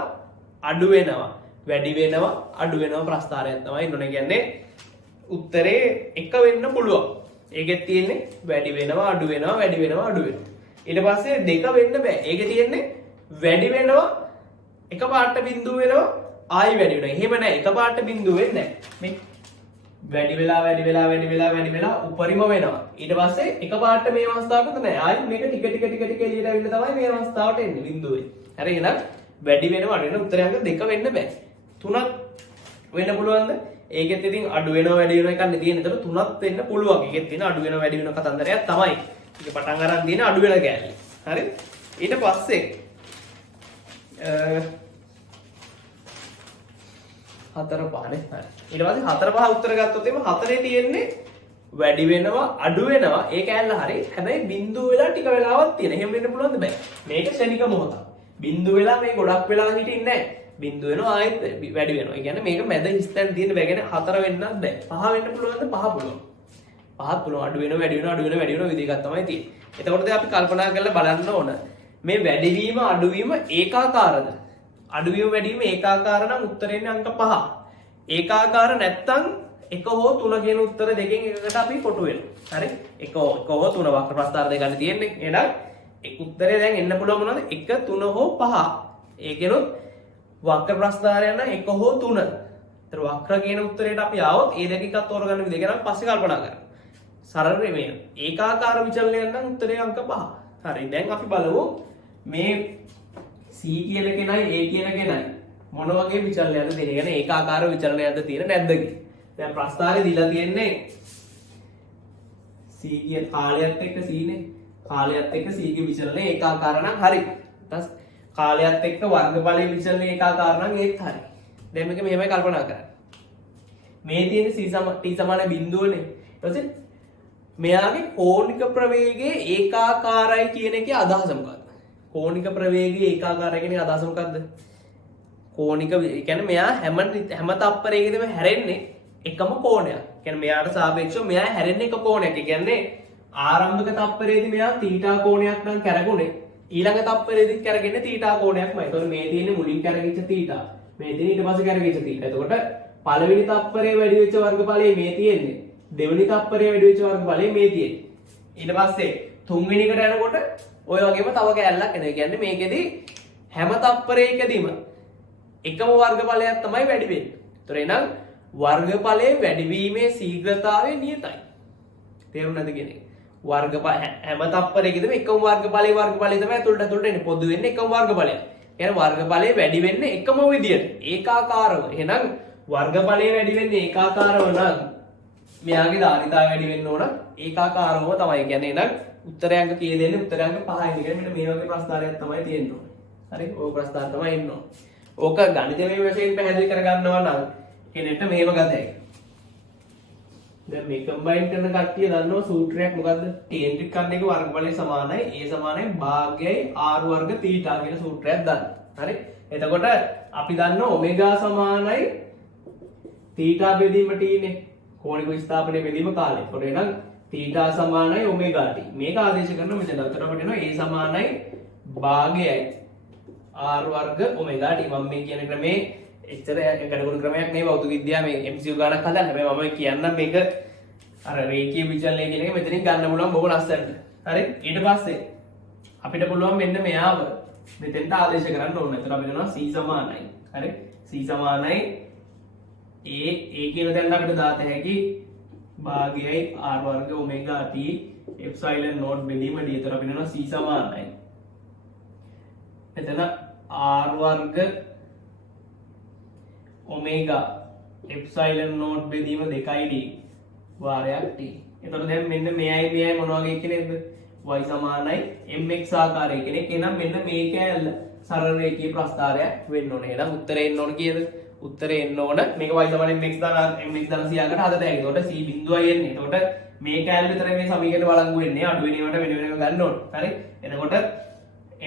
අඩු වෙනවා වැඩි වෙනවා අඩු වෙනවා ප්‍රස්ථාරයක් තමයි ඉන්නෝනේ. කියන්නේ උත්තරේ එක වෙන්න පුළුවන්. ඒකෙත් තියෙන්නේ වැඩි වෙනවා අඩු වෙනවා වැඩි වෙනවා අඩු වෙනවා. ඊට පස්සේ දෙක වෙන්න බෑ. ඒකේ තියෙන්නේ වැඩි වෙනවා එකපාරට බිඳුව වෙනවා ආයි වැඩි වෙනවා. එහෙම නෑ එකපාරට බිඳුව වෙන්නේ නෑ. මේ වැඩි වෙලා වැඩි වෙලා වැඩි වෙලා වැඩි වෙලා උපරිම වෙනවා. ඊට පස්සේ එකපාරට මේ අවස්ථාවකට නෑ. ආයි මේක ටික එළියට ඇවිල්ලා තමයි මේ අවස්ථාවට එන්නේ බිඳුවේ. හරි එහෙනම් වැඩි වෙනවා අඩු වෙනවා උත්තරයන්ක දෙක වෙන්න බෑ. තුනක් වෙන්න පුළුවන්ද? ඒකෙත් ඉතින් අඩු වෙනවා වැඩි වෙනවා එකක් නේ තියෙන්නේ. ඒතර තුනක් වෙන්න පුළුවන්. ඒකෙත් තියෙන අඩු වෙනවා වැඩි වෙනවා කතන්දරයක් තමයි. ඒක පටන් අරන් තියෙන අඩු වෙන කෑල්ල. හරි? ඊට පස්සේ හතර පහනේ. හරි. ඊට පස්සේ හතර පහ උත්තර ගත්තොත් එimhe හතරේ තියෙන්නේ වැඩි වෙනවා අඩු වෙනවා ඒ කෑල්ල හරි. හැබැයි බිඳුව වෙලා ටික වෙලාවක් තියෙන. එහෙම වෙන්න පුළුවන්ද? බෑ. මේක ශනික මොහොතක්. බිඳුව වෙලා මේ ගොඩක් වෙලා හිටින්නේ නැහැ. බිඳුව වෙනවා ආයෙත් වැඩි වෙනවා. ඒ කියන්නේ මේක මැද හිස්තැන් තියෙන බැගෙන හතර වෙන්නත් බෑ. පහ වෙන්න පුළුවන්ද? පහ පුළුවන්. පහත් පුළුවන්. අඩු වෙනවා වැඩි වෙනවා අඩු වෙනවා වැඩි වෙනවා විදිහක් තමයි තියෙන්නේ. එතකොට දැන් අපි කල්පනා කරලා බලන්න ඕන මේ වැඩිවීම අඩුවීම ඒකාකාරද? අඩුවීම වැඩිවීම ඒකාකාර නම් උත්තරෙන්නේ අංක 5. ඒකාකාර නැත්තම් 1 හෝ 3 කියන උත්තර දෙකෙන් එකකට අපි කොටු වෙනවා. හරි? 1 හෝ 3 වක්‍ර ප්‍රස්ථාර දෙකක් තියෙන්නේ. එහෙනම් එක් උත්තරේ දැන් එන්න පුළුවන් මොනවද? 1 3 හෝ 5. ඒකෙනොත් වක්‍ර ප්‍රස්ථාරය නම් 1 හෝ 3. ඒතර වක්‍ර කියන උත්තරේට අපි ආවොත් ඒ දෙක එකක් තෝරගන්න විදිහ ගැන පස්සේ කල්පනා කරමු. සරල මේ ඒකාකාර විචලනයක් නම් උත්තරේ අංක 5. හරි. දැන් අපි බලමු මේ C කියන කෙනයි A කියන කෙනයි මොන වගේ විචලනයක්ද දෙන්නේ. කියන්නේ ඒකාකාර විචලනයක්ද තියෙන නැද්ද කියලා. දැන් ප්‍රස්ථාරේ දීලා තියෙන්නේ C කියන කාලයත් එක්ක C නේ. කාලයත් එක්ක C ගේ විචලනය ඒකාකාර නම් හරි. ඊට කාලයත් එක්ක වර්ගඵලයේ විචලනය ඒකාකාර නම් ඒත් හරි. දැන් මේක මෙහෙමයි කල්පනා කරන්න. මේ තියෙන T සමාන බිඳුවනේ. ඊට පස්සේ මෙයාගේ කෝණික ප්‍රවේගයේ ඒකාකාරයි කියන එකේ අදහස මොකක්ද? කෝණික ප්‍රවේගයේ ඒකාකාරයි කියන අදහස මොකක්ද? කෝණික කියන්නේ මෙයා හැම තප්පරයකදීම හැරෙන්නේ එකම කෝණයක්. කියන්නේ මෙයාට සාපේක්ෂව මෙයා හැරෙන්නේ එක කෝණයක්. ඒ කියන්නේ ආරම්භක තප්පරයේදී මෙයා තීටා කෝණයක් නම් කරගුණේ ඊළඟ තප්පරයේදී කරගන්නේ තීටා කෝණයක්මයි. ඒතකොට මේ තියෙන්නේ මුලින් කරගෙච්ච තීටා. මේ තියෙන්නේ ඊට පස්සේ කරගෙච්ච තීටා. එතකොට පළවෙනි තප්පරයේ වැඩි වෙච්ච වර්ගඵලයේ මේ තියෙන්නේ. දෙවෙනි තප්පරයේ වැඩි වෙච්ච වර්ගඵලයේ මේ තියෙන්නේ. ඊට පස්සේ තුන්වෙනි එකට යනකොට ඔය වගේම තව කැලලක් එනවා. ඒ කියන්නේ මේකෙදි හැම තප්පරයකදීම එකම වර්ගඵලයක් තමයි වැඩි වෙන්නේ. ඒතර එහෙනම් වර්ගඵලයේ වැඩිවීමේ ශීඝ්‍රතාවය නියතයි. තේරුණාද කියන්නේ? හැම තප්පරයකදීම එකම වර්ගඵලයේ තමයි ඇතුළට එන්නේ. පොදු වෙන්නේ එකම වර්ගඵලයක්. කියන්නේ වර්ගඵලයේ වැඩි වෙන්නේ එකම විදියට ඒකාකාරව. එහෙනම් වර්ගඵලයේ වැඩි වෙන්නේ ඒකාකාරව නම් මෙයාගේ ධාරිතාව වැඩි වෙන්න ඕන ඒකාකාරවම තමයි. කියන්නේ එහෙනම් උත්තරයන්ක කීය දෙන්නේ? උත්තරයන්ක 5යි. කියන්නේ මෙන්න මේ වගේ ප්‍රස්ථාරයක් තමයි තියෙන්න ඕනේ. හරි? ඕක ප්‍රස්ථාර තමයි ඉන්න ඕනේ. ඕක ගණිතමය වශයෙන් පැහැදිලි කරගන්නවා නම් කෙනෙක්ට මේව ගත හැකියි. දැන් මේ කම්බයින් කරන කට්ටිය දන්නවා සූත්‍රයක් මොකද්ද? tan ත්‍රිකරණ එක වර්ගඵලය සමානයි a සමානයි භාගයයි r වර්ග θ කියන සූත්‍රයක් දන්න. හරි? එතකොට අපි දන්නවා ඔමෙගා සමානයි θ බෙදීම t නේ. කෝණික විස්ථාපනයේ බෙදීම කාලය. ඒකට එහෙනම් θ සමානයි ඔමෙගා t. මේක ආදේශ කරනවා මෙතන. උතර අපිට එනවා a සමානයි භාගයයි r වර්ග ඔමෙගා t. මම මේ කියන ක්‍රමේ එච්චර ගැටගුරු ක්‍රමයක් නෙවෙයි භෞතික විද්‍යාව මේ MCQ ගණක් හදන්න. හැබැයි මම කියන්නම් මේක අර රේඛීය විචලනය කියන එක මෙතනින් ගන්න පුළුවන් බොහොම ලස්සනට. හරි? ඊට පස්සේ අපිට පුළුවන් මෙන්න මෙයාව මෙතෙන්ට ආදේශ කරන්න ඕන. එතන අපි කරනවා c සමානයි. හරි? c සමානයි a කියන තැනට අපිට දාත හැකි භාගයයි r වර්ග ඔමෙගා t එප්සයිලන් නෝට් බෙදීම d. එතන අපි කරනවා c සමානයි. එතන r වර්ග ඔමේගා එප්සයිලන් නෝට් බෙදීම 2යි d වාරයක් t. එතකොට දැන් මෙන්න මෙයයි මෙයයි මොන වගේ කෙනෙක්ද? y සමානයි mx ආකාරයේ කෙනෙක්. එහෙනම් මෙන්න මේ කෑල්ල සරල රේඛීය ප්‍රස්ථාරයක් වෙන්න ඕනේ. එහෙනම් උත්තරේ එන්න ඕන කීයද? උත්තරේ එන්න ඕන මේක y සමානයි mx දාන 100කට හදලා එතකොට c බිඳුවයි එන්නේ. එතකොට මේ කෑල්ල විතර මේ සමීකරණ වළංගු වෙන්නේ. අඩු වෙන ඒවාට වෙන වෙනම ගන්න ඕන. හරි? එතකොට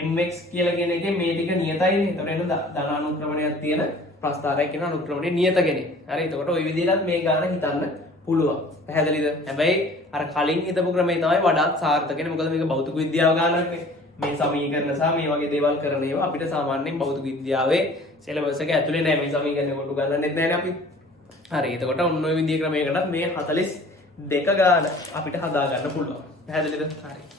mx කියලා කියන එකේ මේ ටික නියතයිනේ. එතකොට එන්න ධන අනුක්‍රමණයක් තියෙන ප්‍රස්ථාරයක් කියන අනුක්‍රමණයේ නියත කෙනෙක්. හරි? එතකොට ওই විදිහට මේ ගාන හිතන්න පුළුවන්. පැහැදිලිද? හැබැයි අර කලින් හිතපු ක්‍රමය තමයි වඩාත් සාර්ථකනේ. මොකද මේක භෞතික විද්‍යාව ගානක්නේ. මේ සමීකරණ සහ මේ වගේ දේවල් කරන ඒවා අපිට සාමාන්‍යයෙන් භෞතික විද්‍යාවේ සිලබස් එක ඇතුලේ නෑ. මේ සමීකරණ කොට ගන්නනෙත් නෑනේ අපි. හරි. එතකොට ඔන්න ඔය විදිහේ ක්‍රමයකටත් මේ 42 ගාන අපිට හදා ගන්න පුළුවන්. පැහැදිලිද? හරි.